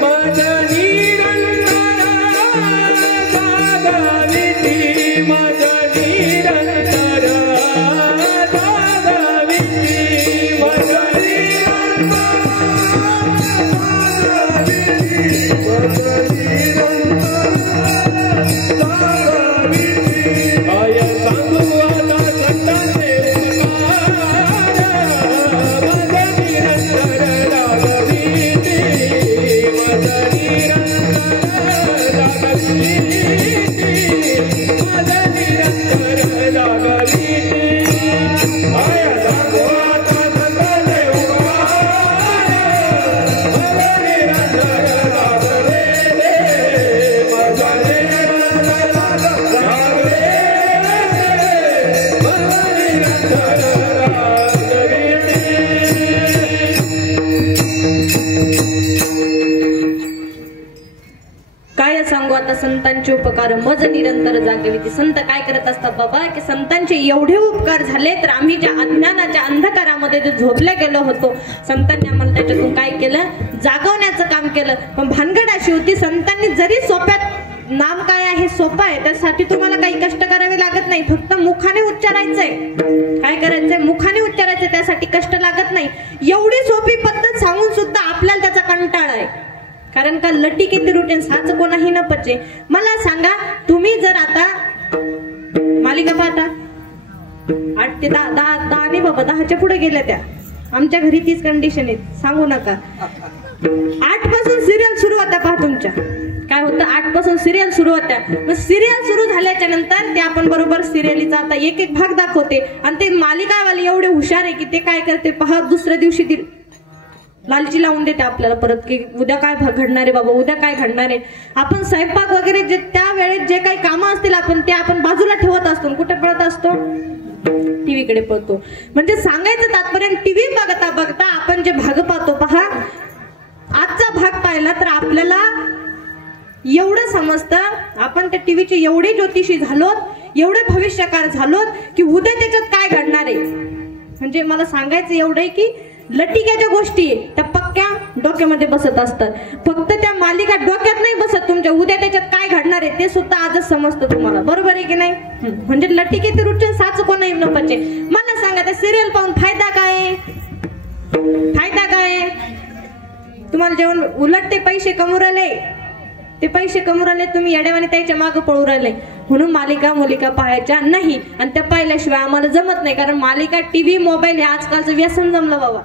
माझ्या निरंतर जागाविती, माझ्या निरंतर जागाविती, माझ्या निरंतर काय सांगू आता संतांचे उपकार, माझ्या निरंतर जागविती, माझ्या निरंतर जागविती, माझ्या निरंतर जागविती. काय सांगू आता संतांचे उपकार, माझ्या निरंतर जागविती, माझ्या निरंतर जागविती, माझ्या निरंतर जागविती. काय सांगू आता संतांचे उपकार मज निरंतर जागविती. संत काय करत असतात बाबा की संतांचे एवढे उपकार झाले तर आम्ही ज्या अज्ञानाच्या अंधकारामध्ये जे झोपल्या गेलो होतो संतांनी आम्हाला त्याच्यातून काय केलं जागवण्याचं काम केलं. पण भानगड अशी होती संतांनी जरी सोप्यात नाम काय आहे सोपं आहे त्यासाठी तुम्हाला काही कष्ट करावे लागत नाही. फक्त मुखाने उच्चारायचंय. काय करायचंय मुखाने उच्चारायचंय त्यासाठी कष्ट लागत नाही. एवढी सोपी पद्धत सांगून सुद्धा आपल्याला त्याचा कंटाळा आहे. कारण का लटी किती रुटीन साच कोणाही न पचे. मला सांगा तुम्ही जर आता मालिका पाहता 8 ते 10 नाही बाबा 10च्या पुढे गेल्या त्या. आमच्या घरी तीच कंडिशन आहे सांगू नका. 8 पासून सिरियल सुरू होत्या पहा तुमच्या. काय होतं 8 पासून सिरियल सुरू होत्या. मग सिरियल सुरू झाल्याच्या नंतर ते आपण बरोबर सिरियलीचा आता एक एक भाग दाखवते आणि ते मालिकावाले एवढे हुशार आहे की ते काय करते पहा दुसऱ्या दिवशी ती लालची लावून देते आपल्याला परत की उद्या काय घडणार आहे बाबा उद्या काय घडणार आहे. आपण स्वयंपाक वगैरे जे त्या वेळेत जे काही कामं असतील आपण बाजूला ठेवत असतो. कुठे पळत असतो टीव्ही कडे पळतो. म्हणजे सांगायचं तात्पर्य टीव्ही बघता बघता आपण जे भाग पाहतो पहा आजचा भाग पाहिला तर आपल्याला एवढं समजतं आपण त्या टीव्हीचे एवढे ज्योतिषी झालोत एवढे भविष्यकार झालोत की उद्या त्याच्यात काय घडणार आहे. म्हणजे मला सांगायचं एवढं आहे की लटिक्या ज्या गोष्टी त्या पक्क्या डोक्यामध्ये बसत असतात. फक्त त्या मालिका डोक्यात नाही बसत तुमच्या. उद्या त्याच्यात काय घडणार आहे ते सुद्धा आजच समजतं तुम्हाला. बरोबर आहे की नाही. म्हणजे लटिके ते रुटीन साच कोणाही न पचे. मला सांगा त्या सिरियल पाहून फायदा काय फायदा काय. तुम्हाला जेवण उलट ते पैसे कमवू राहिले ते पैसे कमवू राहिले तुम्ही येड्यावाने त्याच्या मागे पळू राहिले. म्हणून मालिका पाहायच्या नाही. आणि त्या पाहिल्याशिवाय आम्हाला जमत नाही. कारण मालिका टीव्ही मोबाईल हे आजकालचं व्यसन जमलं बाबा.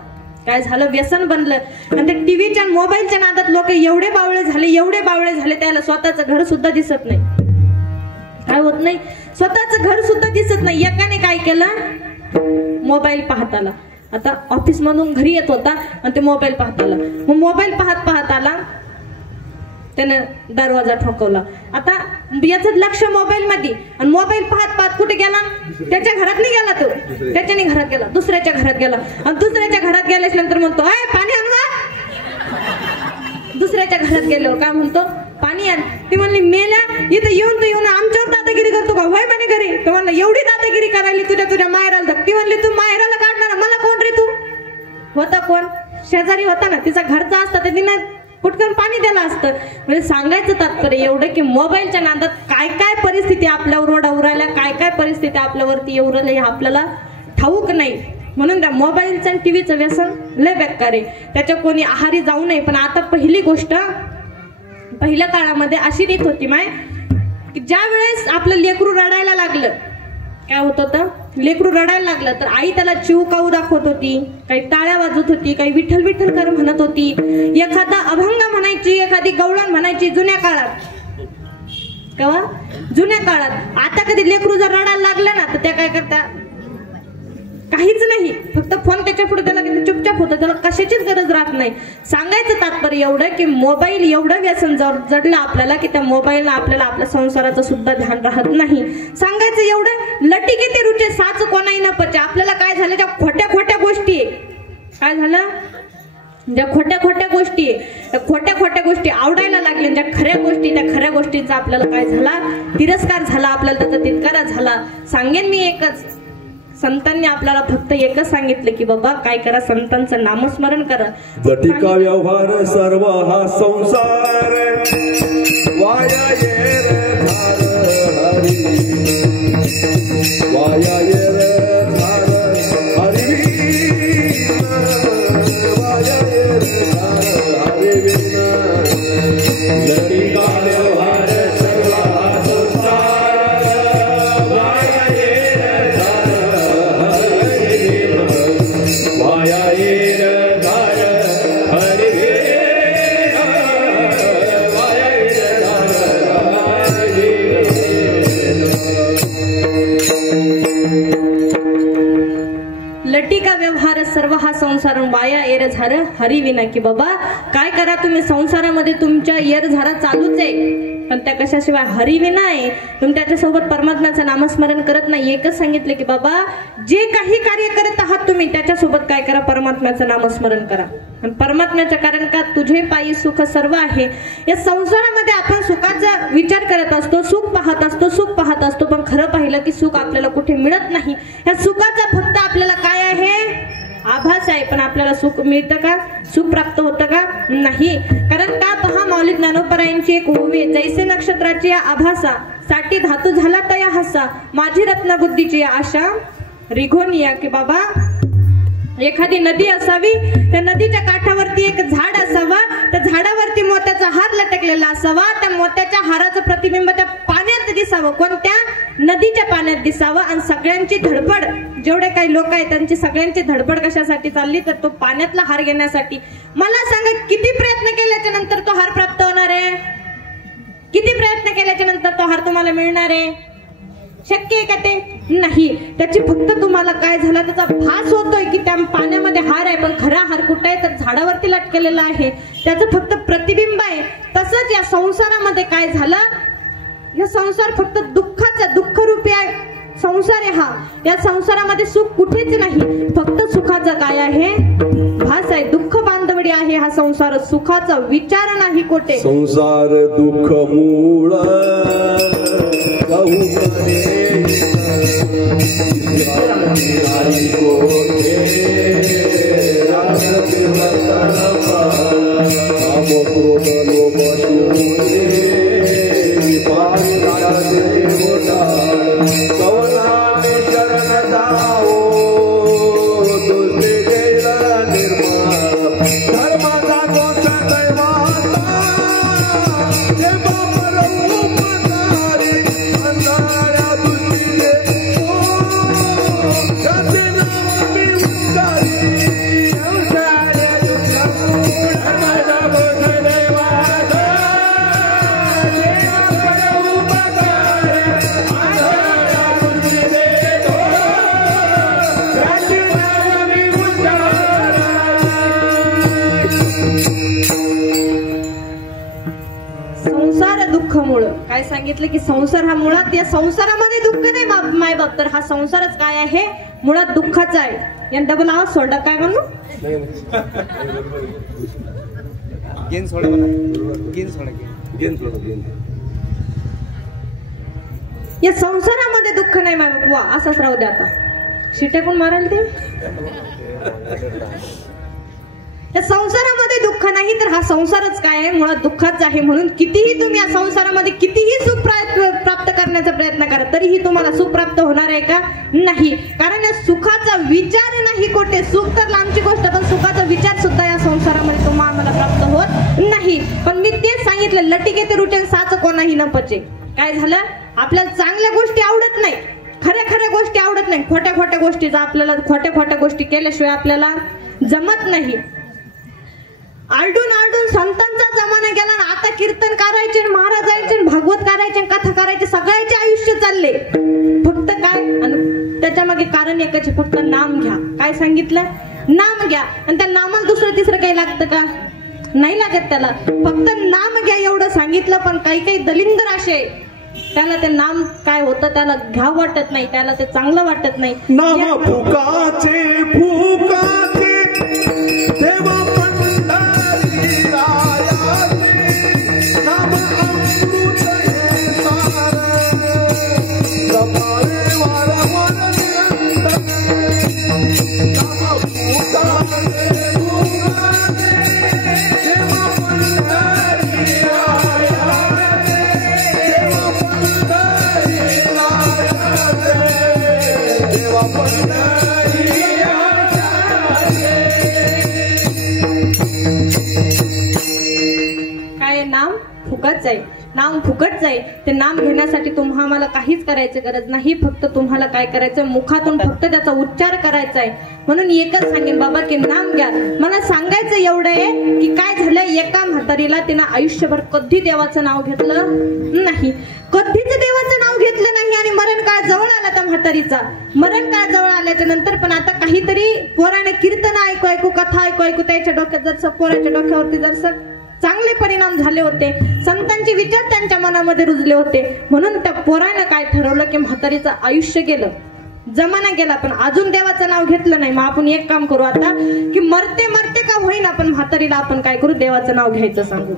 काय झालं व्यसन बनलं. आणि त्या टीव्हीच्या मोबाईलच्या नादात लोक एवढे बावळे झाले त्याला स्वतःचं घर सुद्धा दिसत नाही. काय होत नाही स्वतःचं घर सुद्धा दिसत नाही. एकाने काय केलं मोबाईल पाहत आला. आता ऑफिस मधून घरी येत होता आणि ते मोबाईल पाहत आला. मग मोबाईल पाहत आला त्यानं दरवाजा ठोकवला. आता याचं लक्ष मोबाईल मध्ये आणि मोबाईल पाहत कुठे गेला त्याच्या घरात नाही गेला तो. त्याच्याने घरात गेला दुसऱ्याच्या घरात गेला आणि दुसऱ्याच्या घरात गेल्याच नंतर म्हणतो अय पाणी आणवा. दुसऱ्याच्या घरात गेल्यावर काय म्हणतो पाणी आण. ती म्हणली मेल्या इथं येऊन आमच्यावर दादागिरी करतो का वय म्हणे घरी. तर म्हणलं एवढी दादागिरी करायली तुझ्या माहेराला. ती म्हणली तू माहेराला काढणार मला कोण रे. तू होता कोण शेजारी होता ना तिचा घरचा असता ते तिनं कुठकन पाणी दिलं असतं. म्हणजे सांगायचं तात्पर्य एवढं की मोबाईलच्या नादात काय काय परिस्थिती आपल्यावर उरायला काय काय परिस्थिती आपल्यावरती येऊ राहिल्या हे आपल्याला ठाऊक नाही. म्हणून त्या मोबाईलचं आणि टीव्हीचं व्यसन लय बेकार आहे. त्याच्या कोणी आहारी जाऊ नये. पण आता पहिली गोष्ट पहिल्या काळामध्ये अशी रीत होती माय की ज्या वेळेस आपलं लेकरू रडायला लागलं काय होत होतं, लेकरू रडायला लागलं तर आई त्याला चिव काऊ दाखवत होती, काही टाळ्या वाजवत होती, काही विठ्ठल विठ्ठल कर म्हणत होती, एखादा अभंग म्हणायची, एखादी गवळण म्हणायची जुन्या काळात. केव्हा? जुन्या काळात. आता कधी लेकरू जर रडायला लागलं ना तर त्या काय करतात, काहीच नाही, फक्त फोन त्याच्या पुढे त्याला किती चुपचाप होतं, त्याला कशाचीच गरज राहत नाही. सांगायचं तात्पर्य एवढं की मोबाईल एवढं व्यसन जडलं आपल्याला की त्या मोबाईलला आपल्याला आपल्या संसाराचं सुद्धा ध्यान राहत नाही. सांगायचं एवढं, लटी किती रुचे साच कोणाही न पचे. आपल्याला काय झालं, ज्या खोट्या खोट्या गोष्टी आहे, काय झालं, ज्या खोट्या खोट्या गोष्टी आहे, त्या खोट्या खोट्या गोष्टी आवडायला लागल्या, ज्या खऱ्या गोष्टी, त्या खऱ्या गोष्टींचा आपल्याला काय झाला, तिरस्कार झाला, आपल्याला त्याचा तितकारा झाला. सांगेन मी एकच, संतांनी आपल्याला फक्त एकच सांगितलं की बाबा काय करा, संतांचं नामस्मरण करा. जटिका व्यवहार सर्व हा संसार वाया ये रे झार हरी, वाया ये रे झार हरी, वाया ये रे झार हरी. जटिका व्यवहार सर्व हा संसार वाया ये रे झार वाया ये रे झार हरी, वाया ये रे झार लटी का व्यवहार सर्व हा संसार वाया येर झार हरी विना. की बाबा काय करा, तुम्ही संसारामध्ये तुमच्या येर झारा चालूच आहे पण त्या कशाशिवाय हरी विना आहे. तुम्ही त्याच्यासोबत परमात्म्याचं नामस्मरण करत नाही. एकच सांगितलं की बाबा जे काही कार्य करत आहात तुम्ही त्याच्यासोबत काय करा, परमात्म्याचं नामस्मरण करा. आणि परमात्म्याचं कारण का, तुझे पायी सुख सर्व आहे. या संसारामध्ये आपण सुखाचा विचार करत असतो, सुख पाहत असतो, सुख पाहत असतो, पण खरं पाहिलं की सुख आपल्याला कुठे मिळत नाही. या सुखाचा फक्त आपल्याला काय आहे, आभास आहे. पण आपल्याला सुख मिळतं का, सुख प्राप्त होतं का, नाही. कारण का पहा, माऊली ज्ञानोबरायांची एक ओवी, जैसे नक्षत्राची या आभासा, साठी धातू झाला तया हसा, माझी रत्नबुद्धीची आशा रिघोनिया. की बाबा एखादी नदी असावी, त्या नदीच्या काठावरती एक झाड असावा, त्या झाडावरती मोत्याचा हार लटकलेला असावा, त्या मोत्याच्या हाराचं प्रतिबिंब त्या पाण्यात दिसावं, कोणत्या नदीच्या पाण्यात दिसावं. आणि सगळ्यांची धडपड, जेवढे काही लोक आहेत त्यांची सगळ्यांची धडपड कशासाठी चालली, तर तो पाण्यातला हार घेण्यासाठी. मला सांगा किती प्रयत्न केल्याच्या नंतर तो हार प्राप्त होणार आहे, किती प्रयत्न केल्याच्या नंतर तो हार तुम्हाला मिळणार आहे, शक्य आहे का ते, नाही. त्याची फक्त तुम्हाला काय झाला, त्याचा भास होतोय की त्या पाण्यामध्ये हार आहे, पण खरा हार कुठे आहे, तर झाडावरती लटकलेला आहे, त्याचं फक्त प्रतिबिंब आहे. तसंच या संसारामध्ये काय झालं, या संसार फक्त दुःखाचा, दुःखरूपी आहे संसार आहे हा. या संसारामध्ये सुख कुठेच नाही, फक्त सुखाचा काय आहे, भास आहे. दुःख बांधवडी आहे हा संसार, सुखाचा विचार नाही कोठे. संसार दुःख मूळ काय सांगितलं की संसार हा मुळात, या संसारामध्ये दुःख नाही माय बाप, तर हा संसारच काय आहे, मुळात दुःखाचा आहे. या डबल आवाज सोडा, काय म्हणू, या संसारामध्ये दुःख नाही माय बाप. वा, असंच राहू दे. आता शिटे कोण माराल ते, या संसारामध्ये दुःख नाही, तर हा संसारच काय आहे, मुळात दुःखाच आहे. म्हणून कितीही तुम्ही या संसारामध्ये कितीही सुख प्राप्त करण्याचा प्रयत्न करा, तरीही तुम्हाला सुख प्राप्त होणार आहे का, नाही. कारण या सुखाचा विचार नाही कोठे. सुख तर लांबची गोष्ट, पण सुखाचा विचार सुद्धा या संसारामध्ये तुम्हाला प्राप्त होत नाही. पण मी तेच सांगितलं, लटिके ते रुटेन साच कोणाही न पचे. काय झालं, आपल्याला चांगल्या गोष्टी आवडत नाही, खऱ्या खऱ्या गोष्टी आवडत नाही, खोट्या खोट्या गोष्टीचा आपल्याला खोट्या खोट्या गोष्टी केल्याशिवाय आपल्याला जमत नाही. आरडून आरडून संतांचा जमाना गेला ना, आता कीर्तन करायचे, महाराजांचे भागवत करायचे, कथा करायचे, सगळ्याचे आयुष्य चालले. फक्त काय, आणि त्याच्या मागे कारण एकच, फक्त नाम घ्या. काय सांगितलं? नाम घ्या. आणि त्या नामाला दुसरं तिसरं काही लागतं का? नाही लागत त्याला. फक्त नाम घ्या एवढं सांगितलं. पण काही काही दलिंदर असे, त्याला ते नाम काय होतं त्याला घ्यावं वाटत नाही, त्याला ते चांगलं वाटत नाही. नाम फुकाचे फुकाचे देवा पंढरी रायाचे, नाम अमृत हे सार, जपावे वारंवार निरंतर. नाम फुकाचे फुकाचे देवा पंढरी रायाचे, देवा पंढरी रायाचे, देवा पंढरी काय नाम फुकटच आहे, नाम फुकटच आहे. ते नाम घेण्यासाठी तुम्हाला काहीच करायची गरज नाही. फक्त तुम्हाला काय करायचं, मुखातून फक्त त्याचा उच्चार करायचा आहे. म्हणून एकच सांगेन बाबा की नाम घ्या. मला सांगायचं एवढं आहे की काय झालं, एका म्हातारीला तिनं आयुष्यभर कधी देवाचं नाव घेतलं नाही, कधीच देवाचं नाव घेतलं नाही. आणि मरण काळ जवळ आला त्या म्हातारीचा. मरण काळ जवळ आल्याच्या नंतर पण आता काहीतरी पोराने कीर्तन ऐकू ऐकू, कथा ऐकू ऐकू त्याच्या डोक्यात जरसं, पोराच्या डोक्यावरती जरसं चांगले परिणाम झाले होते. संतांचे विचार त्यांच्या मनामध्ये रुजले होते. म्हणून त्या पोरानं काय ठरवलं की म्हातारीचं आयुष्य गेलं, जमाना गेला, पण अजून देवाचं नाव घेतलं नाही. मग आपण एक काम करू आता की मरते मरते का होईना, पण म्हातारीला आपण काय करू, देवाचं नाव घ्यायचं सांगू.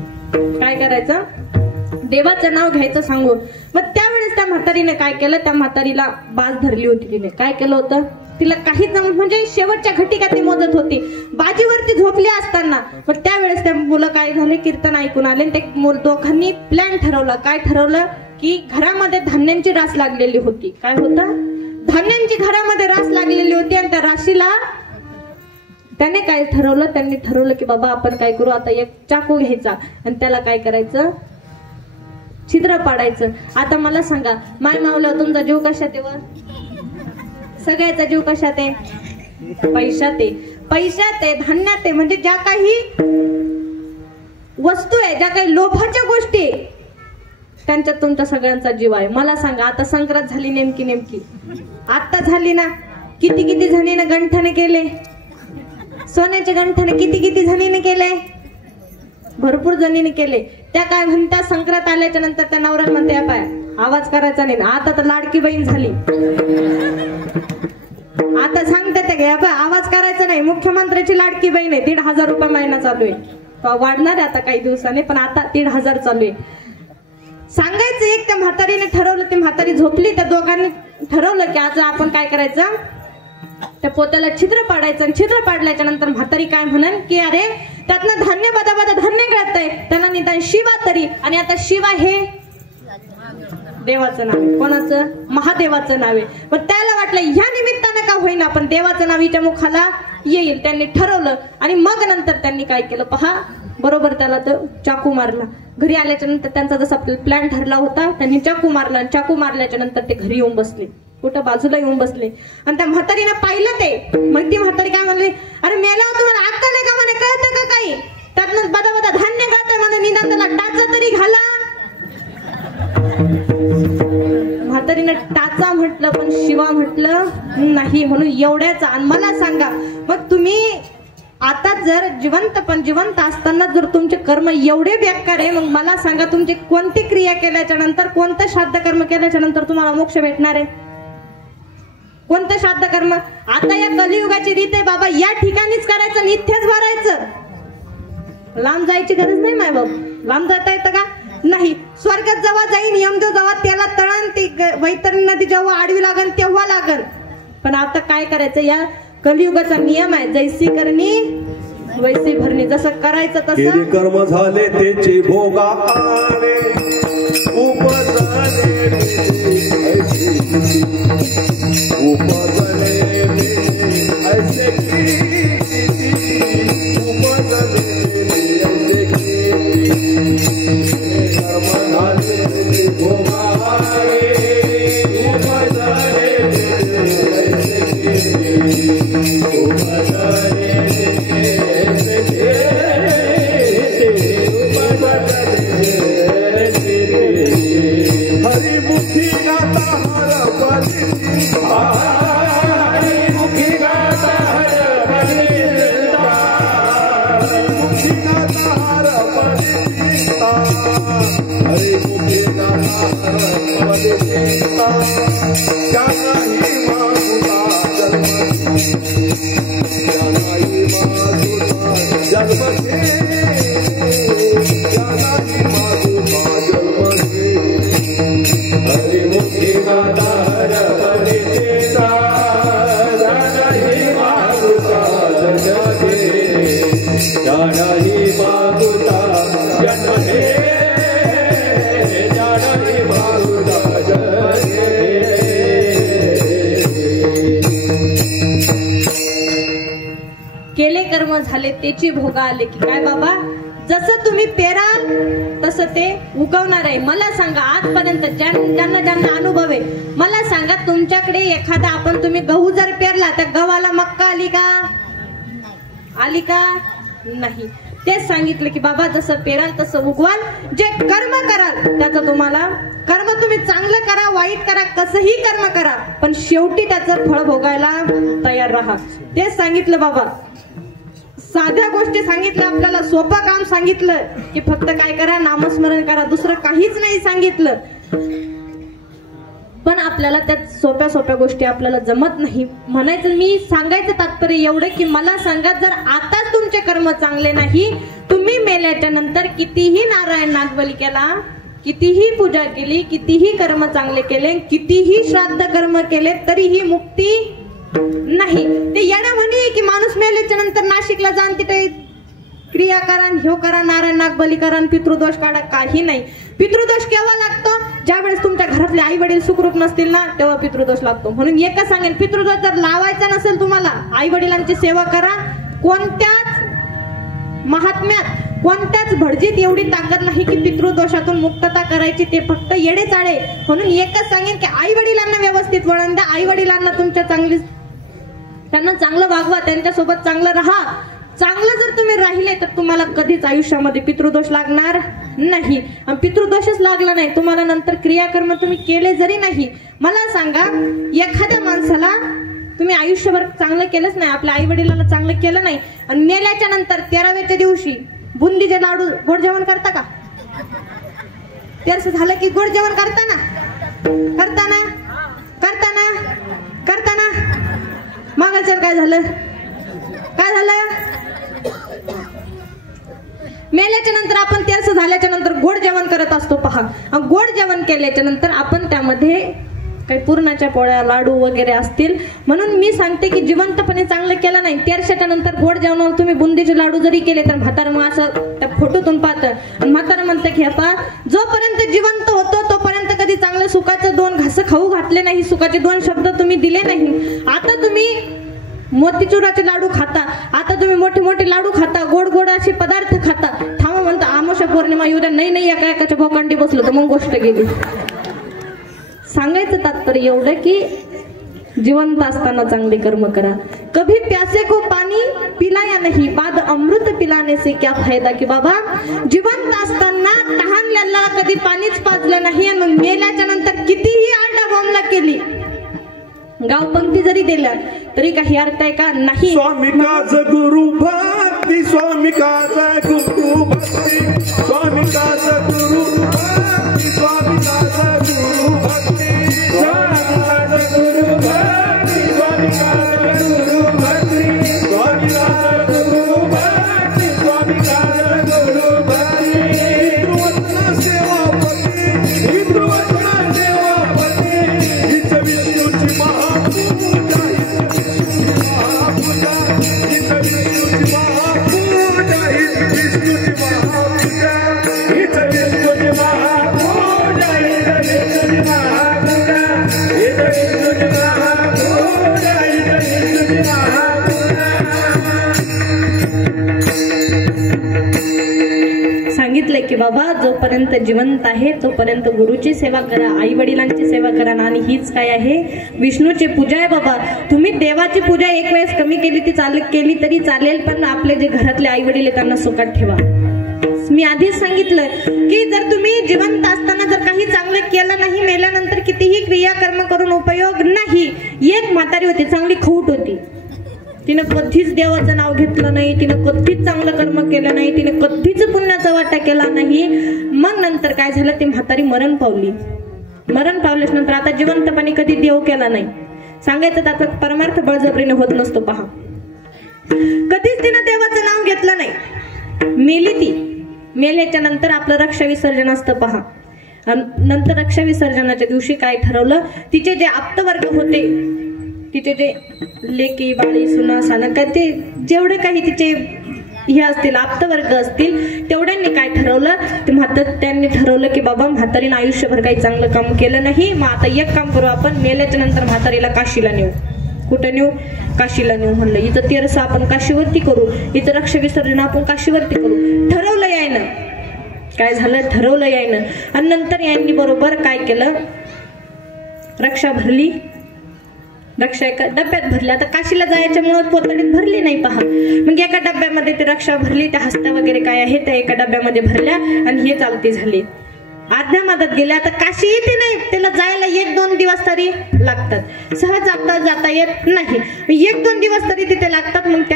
काय करायचं, देवाचं नाव घ्यायचं सांगू. मग त्यावेळेस त्या म्हातारीने काय केलं, त्या म्हातारीला बाज धरली होती. तिने काय केलं होतं, तिला काहीच म्हणजे शेवटच्या घटिका ती मोजत होती. बाजीवरती झोपली असताना पण त्यावेळेस त्या मुलं काय झाले, कीर्तन ऐकून आले. ते दोघांनी प्लॅन ठरवला. काय ठरवलं की घरामध्ये धान्यांची रास लागलेली होती. काय होतं, धान्यांची घरामध्ये रास लागलेली होती. आणि त्या राशीला त्याने काय ठरवलं, त्यांनी ठरवलं की बाबा आपण काय करू, आता एक चाकू घ्यायचा आणि त्याला काय करायचं, छिद्र पाडायचं. आता मला सांगा, माय मावल्या तुमचा जीव कशात आहे, सगळ्याचा जीव कशात आहे, पैशात आहे. पैशात आहे, धान्यात आहे. म्हणजे ज्या काही वस्तू आहे, ज्या काही लोभाच्या गोष्टी आहे, त्यांच्यात तुमचा सगळ्यांचा जीव आहे. मला सांगा, आता संक्रांत झाली नेमकी आता झाली ना, किती किती जणीने गंठने केले, सोन्याचे गंठने किती जणीने केले, भरपूर जणीने केले. त्या काय म्हणतात, संक्रांत आल्याच्या नंतर त्या नवऱ्याला म्हणते पाय आवाज करायचा नाही. आता तर लाडकी बहीण झाली, आता सांगते ते घ्या आवाज करायचा नाही. मुख्यमंत्र्याची लाडकी बहीण आहे, 1,500 रुपये महिना चालू आहे. वाढणार आहे आता काही दिवसांनी, पण आता 1,500 चालू आहे. सांगायचं एक, त्या म्हातारीने ठरवलं, ती म्हातारी झोपली. त्या दोघांनी ठरवलं की आज आपण काय करायचं, त्या पोत्याला छिद्र पाडायचं. आणि छिद्र पाडल्याच्या नंतर म्हातारी काय म्हणन की अरे त्यातनं धान्य बदा धान्य गळतंय, त्याला निदान शिवा तरी. आणि आता शिवा हे देवाचं नाव, कोणाचं, महादेवाचं नाव आहे. पण त्याला वाटलं ह्या निमित्तानं का होईना पण देवाचं नाव हिच्या मुखाला येईल. त्यांनी ठरवलं. आणि मग नंतर त्यांनी काय केलं पहा, बरोबर त्याला तो चाकू मारला. घरी आल्याच्या नंतर त्यांचा जसा प्लॅन ठरला होता, त्यांनी चाकू मारला. चाकू मारल्याच्या नंतर ते घरी येऊन बसले, कुठं बाजूला येऊन बसले. आणि त्या म्हातारीनं पाहिलं ते. मग ती म्हातारी काय म्हणली, अरे मेल्यावर तुम्हाला अक्कल आहे का, म्हणे कळतं का काही, त्यातनं बदा धान्य गळतंय म्हणे, निदान त्याला टाचा तरी घाला. म्हातारीनं टाचा म्हटलं पण शिवा म्हटलं नाही. म्हणून एवढ्याच. आणि मला सांगा, मग तुम्ही आता जर जिवंत असताना जर तुमचे कर्म एवढे बेकार आहे, मग मला सांगा तुमची कोणती क्रिया केल्याच्या नंतर, कोणतं श्राद्ध कर्म केल्याच्या नंतर तुम्हाला मोक्ष भेटणार आहे, कोणतं श्राद्ध कर्म. आता या कलियुगाची रीत आहे बाबा, या ठिकाणीच करायचं, इथेच भरायचं. लांब जायची गरज नाही माय बाबा. लांब जाता येतं का, नाही. स्वर्गात जेव्हा जाईन यमदेव जेव्हा त्याला तळण, ती वैतरणी नदी जेव्हा आडवी लागन तेव्हा लागन. पण आता काय करायचं, या कलियुगाचा नियम आहे, जैसी करणी वैसी भरणी. जसं करायचं तसं कर्म झाले त्याचे भोगा आले, उपजले कर्म झाले भोगा आले, उपजले केले कर्म झाले त्याची भोगा आले की काय बाबा, जसं तुम्ही पेराल तसं ते उगवणार आहे. मला सांगा आजपर्यंत ज्यांना ज्यांना अनुभव आहे मला सांगा, तुमच्याकडे एखादा तुम्ही गहू जर पेरला तर गव्हाला मक्का आली का? आली का? नाही. तेच सांगितलं की बाबा जसं पेराल तसं उगवाल. जे कर्म कराल त्याचं तुम्हाला, कर्म तुम्ही चांगलं करा वाईट करा कसंही कर्म करा पण शेवटी त्याचं फळ भोगायला तयार राहा. तेच सांगितलं बाबा. साध्या गोष्टी सांगितल्या आपल्याला, सोपं काम सांगितलं की फक्त काय करा, नामस्मरण करा, दुसरं काहीच नाही सांगितलं. पण आपल्याला त्यात सोप्या सोप्या गोष्टी आपल्याला जमत नाही. म्हणायचं मी सांगायचं तात्पर्य एवढं की मला सांगा, जर आताच तुमचे कर्म चांगले नाही, तुम्ही मेल्याच्या नंतर कितीही नारायण नागबली केला, कितीही पूजा केली, कितीही कर्म चांगले केले, कितीही श्राद्ध कर्म केले तरीही मुक्ती नाही. ते येणं म्हणे की माणूस मेल्याच्या नंतर नाशिकला जाण तिथे क्रिया करा, ह्यो करा, नारायण नागबली करा, पितृदोष काढा. काही नाही. पितृदोष केव्हा लागतो? ज्यावेळेस तुमच्या घरातले आई वडील सुखरूप नसतील ना तेव्हा पितृदोष लागतो. म्हणून एकच सांगेन, पितृदोष जर लावायचा नसेल तुम्हाला, आई वडिलांची सेवा करा. कोणत्याच महात्म्यात कोणत्याच भडजीत एवढी ताकद नाही की पितृदोषातून मुक्तता करायची. ते फक्त येडे चाळे. म्हणून एकच सांगेन की आई वडिलांना व्यवस्थित वळण द्या. आई वडिलांना तुमच्या त्यांना चांगलं वागवा, त्यांच्यासोबत चांगलं राहा. चांगलं जर तुम्ही राहिले तर तुम्हाला कधीच आयुष्यामध्ये पितृदोष लागणार नाही. पितृदोषच लागला नाही तुम्हाला, नंतर क्रियाकर्म तुम्ही केले जरी नाही. मला सांगा, एखाद्या माणसाला तुम्ही आयुष्यभर चांगलं केलंच नाही, आपल्या आई वडिलांना चांगलं केलं नाही आणि मेल्याच्या नंतर 13व्याच्या दिवशी बुंदीचे लाडू गोड जेवण करता का? 13 झालं की गोड जेवण करताना करताना करताना करताना मागायचं काय झालं? काय झालं? मेल्याच्या नंतर आपण 13 झाल्याच्या नंतर गोड जेवण करत असतो. पहा, गोड जेवण केल्याच्या नंतर आपण त्यामध्ये काही पुरणाच्या पोळ्या लाडू वगैरे असतील. म्हणून मी सांगते की जिवंतपणे चांगलं केलं नाही, 13च्या नंतर गोड जेवणावर तुम्ही बुंदीचे लाडू जरी केले तर म्हातारं मग असं त्या फोटोतून पाहतं आणि म्हातारं म्हणतं की पहा, जोपर्यंत जिवंत होतो तोपर्यंत कधी चांगलं सुखाचे 2 घास खाऊ घातले नाही, सुखाचे 2 शब्द तुम्ही दिले नाही. आता तुम्ही मोतीचुराचे लाडू खाता, आता तुम्ही मोठे मोठे लाडू खाता, गोड गोड असे पदार्थ खाता. थांबा म्हणता आमोशा पौर्णिमा येऊ द्या, नाही एका एकाच्या भोकांडी बसलो तर मग गोष्ट गेली. सांगायचं तात्पर्य एवढं की जिवंत असताना चांगले कर्म करा. कभी प्यासे को पानी पिलाया नहीं, बाद अमृत पिलाने से क्या फायदा. की बाबा जिवंत असताना तहानलेला कधी पाणीच पाजलं नाही आणि मेल्याच्या नंतर कितीही आरडा बोंबला केली, गावपंक्ती जरी दिल्या तरी काही अर्थ आहे का? नाही. स्वामी काज गुरु भक्ती, स्वामी काज गुरु भक्ती, स्वामी काज गुरु भक्ती, स्वामी काज गुरु भक्ती, स्वामी काज गुरु भक्ती, स्वामी काज गुरु भक्ती, स्वामी काज गुरु भक्ती, स्वामी काज गुरु भक्ती. हिंदुवचना सेवापती, हिंदुवचना सेवापती, हीच विष्णूची महापूजा, हीच विष्णूची महापूजा, हीच विष्णूची महापूजा, हीच विष्णूची महापूजा, हीच विष्णूची महापूजा, हीच विष्णूची महापूजा, हीच विष्णूची महापूजा. सांगितलंय की बाबा जोपर्यंत जिवंत आहे तोपर्यंत गुरुची सेवा करा, आई वडिलांची सेवा करा. आणि हीच काय आहे? विष्णूची पूजा आहे. बाबा तुम्ही देवाची पूजा एक वेळेस कमी केली केली तरी चालेल, पण आपले जे घरातले आई वडील त्यांना सुखात ठेवा. मी आधीच सांगितलं की जर तुम्ही जिवंत असताना जर काही चांगलं केलं नाही, मेल्यानंतर कितीही क्रियाकर्म करून उपयोग नाही. एक म्हातारी होती, चांगली खऊट होती, तिनं कधीच देवाचं नाव घेतलं नाही, तिनं कधीच चांगलं कर्म केलं नाही, तिने कधीच पुण्याचा वाटा केला नाही. मग नंतर काय झालं, ती म्हातारी मरण पावली. मरण पावल्याच्या नंतर आता जिवंतपणे कधी देव केला नाही. सांगायचं तर परमार्थ बळजबरीने होत नसतो. पहा, कधीच तिनं देवाचं नाव घेतलं नाही. मेली ती. मेल्याच्या नंतर आपलं रक्षा विसर्जन असतं. पहा, नंतर रक्षा विसर्जनाच्या दिवशी काय ठरवलं, तिचे जे आप्तवर्ग होते, तिचे जे लेकी बाळी सुना साना काय ते जेवढे काही तिचे हे असतील आप्तवर्ग असतील तेवढ्यांनी काय ठरवलं, ते त्यांनी ठरवलं की बाबा म्हातारीनं आयुष्यभर काही चांगलं काम केलं नाही, मग आता एक काम करू, आपण मेल्याच्या नंतर म्हातारीला काशीला नेऊ. कुठं नेऊ? काशीला नेऊ. म्हणलं इथं तेरस आपण काशीवरती करू, इथं रक्षा विसर्जन आपण काशीवरती करू. ठरवलं यायनं. काय झालं? ठरवलं यायनं. आणि नंतर यांनी बरोबर काय केलं, रक्षा भरली. रक्षा एका डब्यात भरली. आता काशीला जायच्यामुळे पोतडीत भरली नाही. पहा, मग एका डब्यामध्ये ते रक्षा भरली. त्या हस्त्या वगैरे काय आहे त्या एका डब्यामध्ये भरल्या आणि हे चालती झाली. आध्या मदत गेल्या. आता काशी येते नाही, त्याला जायला 1-2 दिवस तरी लागतात. सहज जाता येत नाही, 1-2 दिवस तरी तिथे लागतात. मग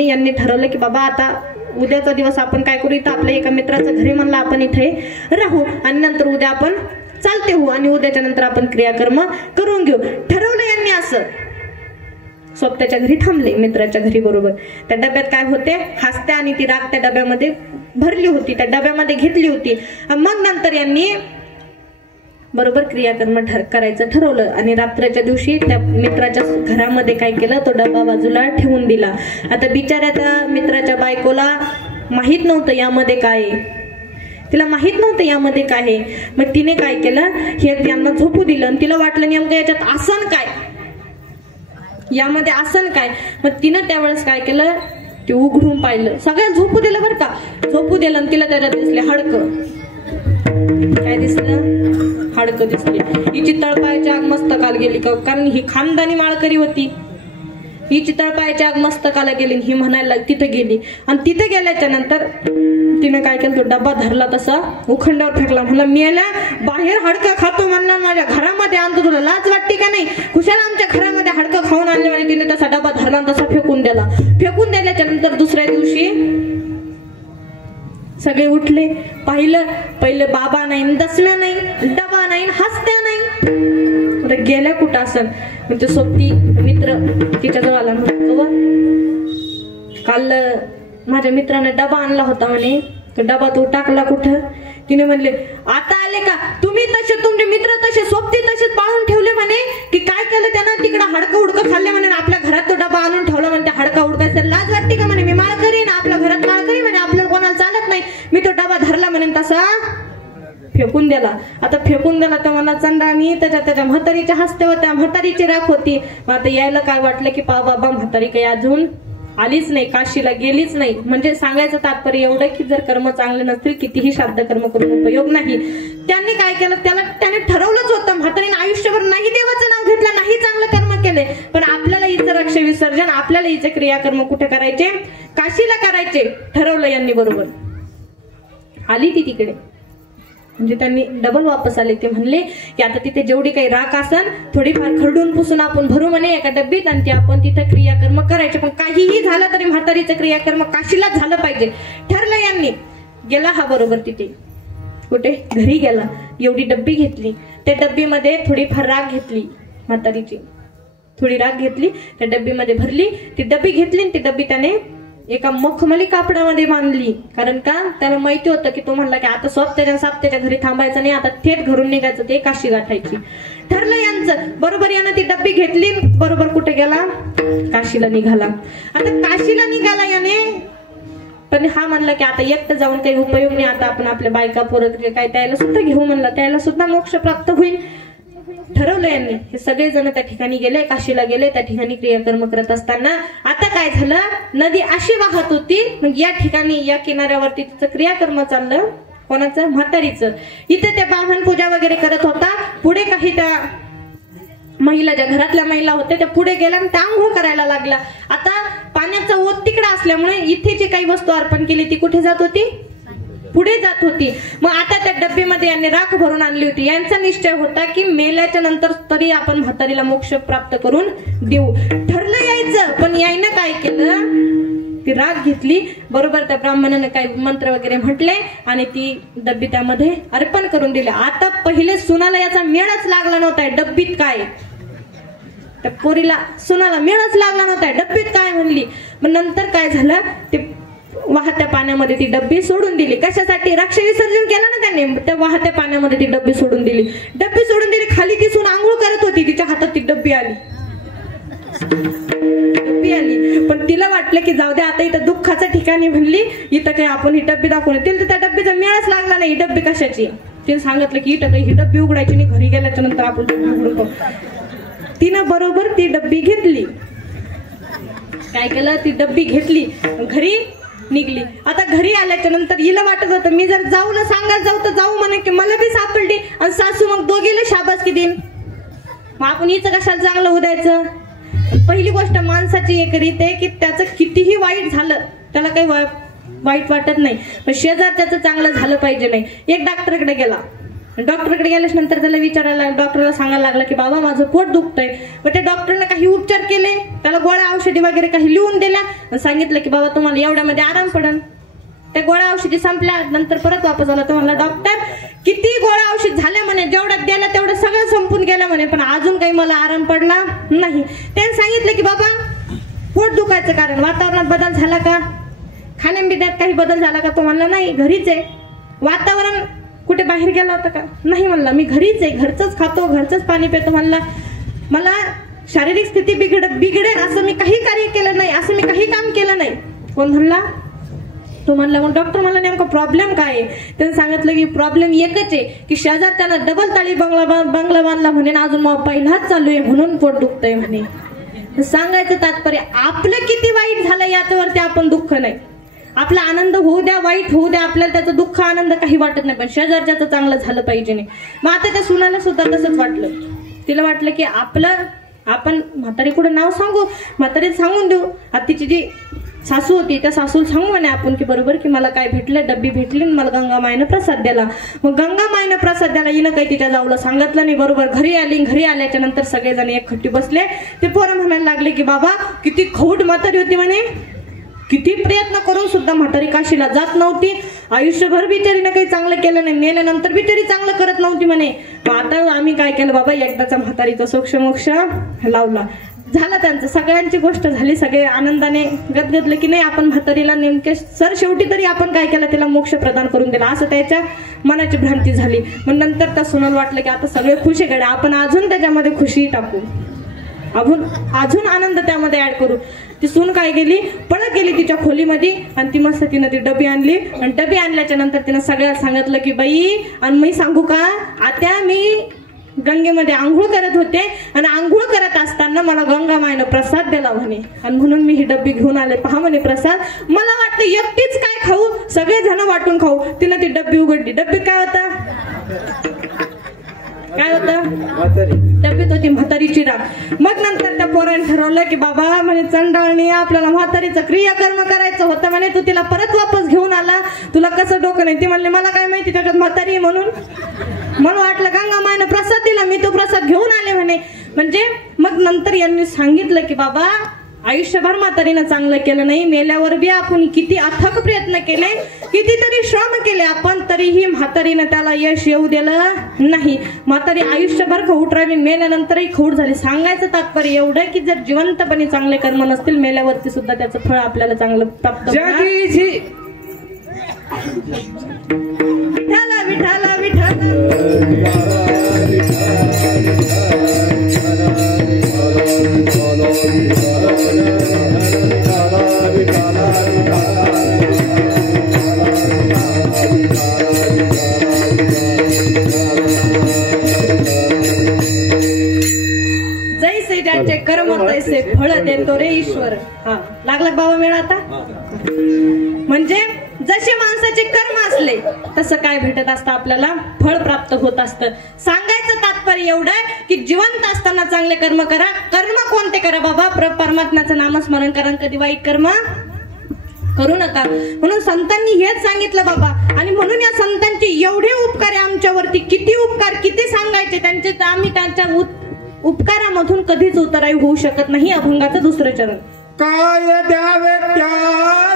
यांनी ठरवलं की बाबा आता उद्याचा दिवस आपण काय करू, इथं आपल्या एका मित्राचं घरी म्हणलं आपण इथे राहू आणि नंतर उद्या आपण चालते होऊ आणि उद्याच्या नंतर आपण क्रियाकर्म करून घेऊ. ठरवलं यांनी असं. स्वतःच्या घरी थांबले, मित्राच्या घरी. बरोबर त्या डब्यात काय होते, हस्त्या आणि ती राख त्या डब्यामध्ये भरली होती, त्या डब्यामध्ये घेतली होती. मग नंतर यांनी बरोबर क्रियाकर्म करायचं ठरवलं आणि रात्रीच्या दिवशी त्या मित्राच्या घरामध्ये काय केलं, तो डबा बाजूला ठेवून दिला. आता बिचाऱ्या त्या मित्राच्या बायकोला माहित नव्हतं यामध्ये काय आहे, तिला माहित नव्हतं यामध्ये काय आहे. मग तिने काय केलं, हे त्यांना झोपू दिलं आणि तिला वाटलं नेमकं याच्यात आसन काय, यामध्ये आसन काय. मग तिनं त्यावेळेस काय केलं, ते उघडून पाहिलं. सगळ्या झोपू दिलं बरं का, झोपू दिलं आणि तिला त्याच्यात दिसले हाडकं. काय दिसलं? हाडकं दिसली. हिची तळपायाची आग मस्तकाला गेली, कारण ही खानदानी माळकरी होती. हिची तळपायाची आग मस्तकाला गेली. ही म्हणायला तिथे गेली आणि तिथे गेल्याच्या नंतर तिने काय केलं, तो डब्बा धरला तसा उखंडावर फेकला. म्हणला मेल्या बाहेर हाडकं खातो म्हणला, माझ्या घरामध्ये आणतो, तुला लाज वाटते का नाही? कुशाला आमच्या घरामध्ये हाडकं खाऊन आणले म्हणे. तिने तसा डब्बा धरला तसा फेकून दिला. फेकून दिल्याच्या नंतर दुसऱ्या दिवशी सगळे उठले. पाहिलं, पहिले बाबा नाही, दसम्या नाही, डबा नाही, हसत्या नाही, गेल्या कुठं असन. म्हणजे सोबती मित्र तिच्याजवळ आला. काल माझ्या मित्राने डबा आणला होता म्हणे, तो डबा तो टाकला कुठं. तिने म्हणले आता आले का तुम्ही, तसे तुमचे मित्र तसे सोबती तसेच पाळून ठेवले म्हणे, की काय केलं त्यानं, तिकडं हाडकं उडकं खाल्ले म्हणे, आपल्या घरात तो डबा आणून ठेवला म्हणे. त्या हाडका उडका लाज वाटते का म्हणे, मी माळकरी ना, आपल्या घरात माळकरी म्हणे, आपल्याला कोणाला चालत नाही. मी तो डबा धरला म्हणे तसा फेकून दिला. आता फेकून दिला तर मला चंदानी त्याच्या म्हातारीच्या हस्ते होत्या, म्हातारीची राख होती. मग आता यायला काय वाटलं की बाबा म्हातारी काही अजून आलीच नाही, काशीला गेलीच नाही. म्हणजे सांगायचं तात्पर्य एवढं की जर कर्म चांगले नसतील कितीही श्राद्ध कर्म करून उपयोग नाही. त्यांनी काय केलं, त्याने ठरवलंच होतं म्हातारीने आयुष्यभर नाही देवाचं नाव घेतलं, नाही चांगलं कर्म केले, पण आपल्याला हिचं रक्षा विसर्जन, आपल्याला हिचे क्रियाकर्म कुठे करायचे, काशीला करायचे. ठरवलं यांनी. बरोबर आली ती तिकडे. म्हणजे त्यांनी डबल वापस आले. ते म्हणले की आता तिथे जेवढी काही राख असन थोडीफार खरडून पुसून आपण भरू म्हणे एका डब्बीत आणि ते आपण तिथे क्रियाकर्म करायचे. पण काहीही झालं तरी म्हातारीचं क्रियाकर्म काशीलाच झालं पाहिजे. ठरलं यांनी. गेला हा बरोबर तिथे, कुठे घरी गेला. एवढी डब्बी घेतली, त्या डब्बीमध्ये थोडीफार राख घेतली, म्हातारीची थोडी राख घेतली, त्या डब्बीमध्ये भरली. ती डब्बी घेतली आणि ती डब्बी त्याने एका मखमली कापडामध्ये बांधली. कारण का, त्याला माहिती होतं की तो म्हणला की आता साप्त्याच्या घरी थांबायचं नाही, आता थेट घरून निघायचं, ते काशी गाठायची. ठरलं यांचं. बरोबर यानं ती डब्बी घेतली, बरोबर कुठे गेला, काशीला निघाला. आता काशीला निघाला याने, पण हा म्हणला की आता एकटं जाऊन काही उपयोग नाही, आता आपण आपल्या बायका पोरं काय त्याला सुद्धा घेऊ म्हणला, त्याला सुद्धा मोक्ष प्राप्त होईल. ठरवलं यांनी. हे सगळे जण त्या ठिकाणी गेले, काशीला गेले. त्या ठिकाणी क्रियाकर्म करत असताना आता काय झालं, नदी अशी वाहत होती. मग या ठिकाणी या किनाऱ्यावरती तिचं क्रियाकर्म चाललं. कोणाचं? म्हातारीचं. इथे ते ब्राह्मण पूजा वगैरे करत होता. पुढे काही त्या महिला, ज्या घरातल्या महिला होत्या त्या पुढे गेल्या आणि त्या आंघोळ करायला लागला. आता पाण्याचा ओत तिकडे असल्यामुळे इथे जी काही वस्तू अर्पण केली ती कुठे जात होती, पुढे जात होती. मग आता त्या डब्बीमध्ये यांनी राख भरून आणली होती. यांचा निश्चय होता की मेल्याच्या नंतर तरी आपण म्हातारीला मोक्ष प्राप्त करून देऊ. ठरलं यायचं, पण यायनं काय केलं, ती राख घेतली, बरोबर त्या ब्राह्मणाने काही मंत्र वगैरे म्हटले आणि ती डब्बी त्यामध्ये अर्पण करून दिली. आता पहिले सुनाला याचा मेळच लागला नव्हता, डब्बीत काय, त्या पोरीला सुनाला मेळच लागला नव्हता, डब्बीत काय म्हणली. मग नंतर काय झालं, ते वाहत्या पाण्यामध्ये ती डब्बी सोडून दिली. कशासाठी, रक्षा विसर्जन केलं ना त्यांनी, त्या वाहत्या पाण्यामध्ये ती डब्बी सोडून दिली. डब्बी सोडून दिली, खाली ती सून आंघोळ करत होती, तिच्या हातात ती डब्बी आली. पण तिला वाटलं की जाऊ दे आता, इथं दुःखाच्या ठिकाणी म्हणली, इथं काही आपण ही डब्बी दाखवून, तिला त्या डब्बीचा मेळच लागला नाही. ही डब्बी कशाची, तिने सांगितलं की इथं काही ही डब्बी उघडायची नाही, घरी गेल्याच्या नंतर आपण डब्बी उघडतो. तिनं बरोबर ती डब्बी घेतली. काय केलं, ती डब्बी घेतली, घरी निघली. आता घरी आल्याच्या नंतर हिला वाटत होतं मी जर जाऊ ना सांगायला जाऊ तर जाऊ म्हणे की मला बी सापडली आणि सासू मग दोघीला शाबासकी देईन, मग आपण हिचं कशाला चांगलं उद्यायचं. पहिली गोष्ट माणसाची एक रीत आहे की त्याचं कितीही वाईट झालं त्याला काही वाईट वाटत नाही, पण शेजार त्याचं चांगलं झालं पाहिजे नाही. एक डॉक्टरकडे गेला, डॉक्टरकडे गेल्याच्या नंतर त्याला विचारायला, डॉक्टरला सांगायला लागला की बाबा माझं पोट दुखतंय. मग त्या डॉक्टरने काही उपचार केले, त्याला गोळ्या औषधी वगैरे काही लिहून दिल्या आणि सांगितलं की बाबा तुम्हाला एवढ्यामध्ये आराम पडन. त्या गोळ्या औषधी संपल्या, नंतर परत वापस आला, तुम्हाला डॉक्टर किती गोळ्या औषध झाल्या म्हणे, जेवढ्यात गेल्या तेवढं सगळं संपून गेलं म्हणे, पण अजून काही मला आराम पडला नाही. त्याने सांगितलं की बाबा पोट दुखायचं कारण वातावरणात बदल झाला का, खाण्यापिण्यात काही बदल झाला का, तो म्हणला नाही घरीच आहे. वातावरण कुठे बाहेर गेला होता का, नाही म्हणला मी घरीच आहे, घरचंच खातो, घरचंच पाणी पितो. म्हणला मला शारीरिक स्थिती बिघडेल असं मी काही कार्य केलं नाही, असं मी काही काम केलं नाही. कोण म्हणला, तो म्हणला. मग डॉक्टर मला नेमका प्रॉब्लेम काय आहे, त्याने सांगितलं की प्रॉब्लेम एकच आहे की शेजार त्यानं डबल ताळी बंगला बांधला म्हणे, अजून मग पहिलाच चालू आहे म्हणून पोट दुखतंय म्हणे. सांगायचं तात्पर्य आपलं किती वाईट झालं याच्यावरती आपण दुःख नाही, आपला आनंद होऊ द्या, वाईट होऊ द्या, आपल्याला त्याचं दुःख आनंद काही वाटत नाही, पण शेजारच्याचं चांगलं झालं पाहिजे नाही. मग आता त्या सुनाला सुद्धा तसंच वाटलं. तिला वाटलं की आपण म्हातारी कुठं नाव सांगू, म्हातारी सांगून देऊ. आता तिची जी सासू होती त्या सासूला सांगू म्हणे आपण की बरोबर की मला काय भेटलं, डब्बी भेटली, मला गंगामाईनं प्रसाद दिला. मग गंगामाईनं प्रसाद द्याला हिनं काही तिच्या जाऊला सांगितलं नाही. बरोबर घरी आली, घरी आल्याच्या नंतर सगळेजण एक खट्टी बसले. ते पोरं म्हणायला लागले की बाबा किती खवट म्हातारी होती म्हणे, किती प्रयत्न करून सुद्धा म्हातारी काशीला जात नव्हती, आयुष्यभर बिचारीनं काही चांगलं केलं नाही, मेल्यानंतर बिचारी चांगलं करत नव्हती म्हणे. आता आम्ही काय केलं बाबा, एकदाचा म्हातारीचा सोक्ष लावला, झालं त्यांचं, सगळ्यांची गोष्ट झाली, सगळे आनंदाने गदगदले की नाही आपण म्हातारीला नेमके सर शेवटी तरी आपण काय केलं, तिला मोक्ष प्रदान करून दिला, असं त्याच्या मनाची भ्रांती झाली. मग नंतर त्या सुनाला वाटलं की आता सगळे खुशी गड्या, आपण अजून त्याच्यामध्ये खुशी टाकू, अजून आनंद त्यामध्ये ऍड करू. ती सून काय गेली, पळत गेली तिच्या खोलीमध्ये आणि ती मस्त तिनं ती डबी आणली आणि डबी आणल्याच्या नंतर तिनं सगळ्यात सांगितलं की बाई, आणि मी सांगू का आता, मी गंगेमध्ये आंघोळ करत होते आणि आंघोळ करत असताना मला गंगामाईनं प्रसाद दिला म्हणे आणि म्हणून मी ही डब्बी घेऊन आले, पहा म्हणे प्रसाद. मला वाटलं एकटीच काय खाऊ, सगळे जण वाटून खाऊ. तिनं ती डब्बी उघडली, डब्बीत काय होतं, डब्बीत होती म्हातारीची राख. मग नंतर त्या पोराने ठरवलं की बाबा म्हणे चंडाळणी, आपल्याला म्हातारीचं क्रियाकर्म करायचं होतं म्हणे, तू तिला परत वापस घेऊन आला, तुला कसं डोकं नाही. ती म्हणले मला काय माहिती त्याच्यात म्हातारी आहे म्हणून, मला वाटलं गंगामाईनं प्रसाद दिला, मी तो प्रसाद घेऊन आले म्हणे. म्हणजे मग नंतर यांनी सांगितलं की बाबा आयुष्यभर म्हातारीनं चांगलं केलं नाही, मेल्यावर बी आपण किती अथक प्रयत्न केले, कितीतरी श्रम केले आपण, तरीही म्हातारीनं त्याला यश येऊ दिलं नाही. म्हातारी आयुष्यभर खवूट राहिली, मेल्यानंतरही खवूट झाली. सांगायचं तात्पर्य एवढं की जर जिवंतपणे चांगले कर्म नसतील, मेल्यावरती सुद्धा त्याचं फळ आपल्याला चांगलं प्राप्त होईल. विठाला विठाला विठाला जैसे ज्याचे कर्म तैसे फळ देतो रे ईश्वर. हा लागला बाबा मेळा आता. म्हणजे जसे माणसाचे कर्म असले तसं काय भेटत असतं, आपल्याला फळ प्राप्त होत असतं. सांगायचं तात्पर्य एवढं की जिवंत असताना चांगले कर्म करा. कर्म कोणते करा बाबा, परमात्म्याचं नामस्मरण करा, कधी वाईट कर्म करू नका. म्हणून संतांनी हेच सांगितलं बाबा. आणि म्हणून या संतांचे एवढे उपकार आहे आमच्यावरती, किती उपकार किती सांगायचे त्यांचे, आम्ही त्यांच्या उपकारामधून कधीच उतराई होऊ शकत नाही. अभंगाचं दुसरं चरण. काय द्यावे त्या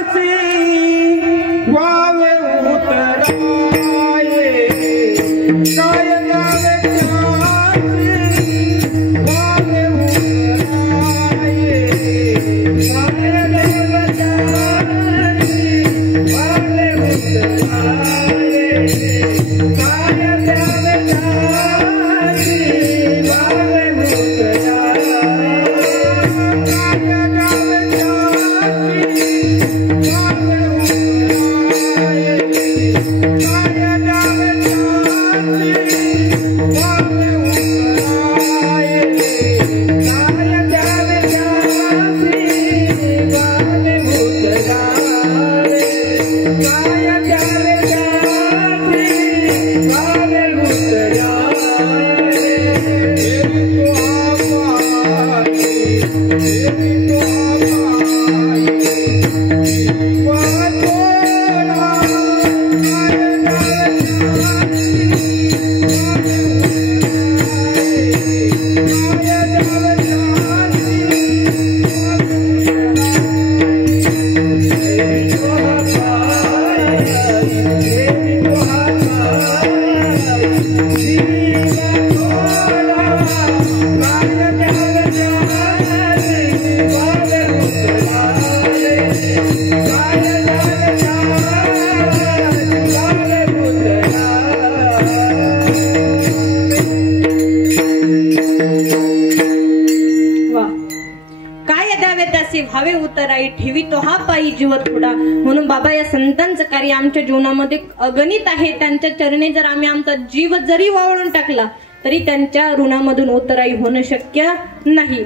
भावे उतराई ठेवी तो हा पायी जीव थोडा. म्हणून बाबा या संतांचं कार्य आमच्या जीवनामध्ये अगणित आहे. त्यांच्या चरणी जर आम्ही आमचा जीव जरी वावळून टाकला तरी त्यांच्या ऋणामधून उतराई होणं शक्य नाही.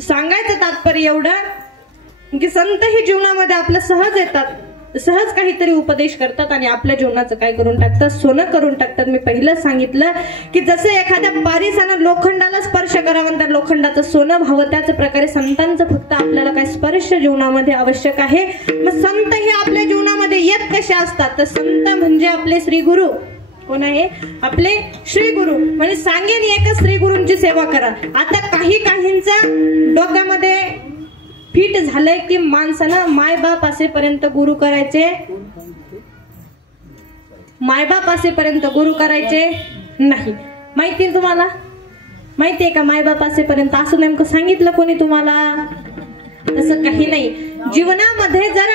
सांगायचं तात्पर्य एवढं की संत ही जीवनामध्ये आपलं सहज येतात, सहज काहीतरी उपदेश करतात आणि आपल्या जीवनाचं काय करून टाकतात, सोनं करून टाकतात. मी पहिलं सांगितलं की जसं एखाद्या पारिसानं लोखंडाला स्पर्श करावा त्या लोखंडाचं सोनं व्हावं, त्याच प्रकारे संतांचं फक्त आपल्याला काय स्पर्श जीवनामध्ये आवश्यक आहे. मग संत हे आपल्या जीवनामध्ये येत कसे असतात तर संत म्हणजे आपले श्री गुरु. कोण आहे? आपले श्री गुरु. म्हणजे सांगेन एकच श्री गुरूंची सेवा करा. आता काहींचा डोक्यामध्ये फिट झालंय की माणसानं मायबाप असेपर्यंत गुरु करायचे, मायबाप असेपर्यंत गुरु करायचे नाही. माहिती तुम्हाला? माहितीये का मायबाप असेपर्यंत असं नेमकं सांगितलं कोणी तुम्हाला? तसं काही नाही. जीवनामध्ये जर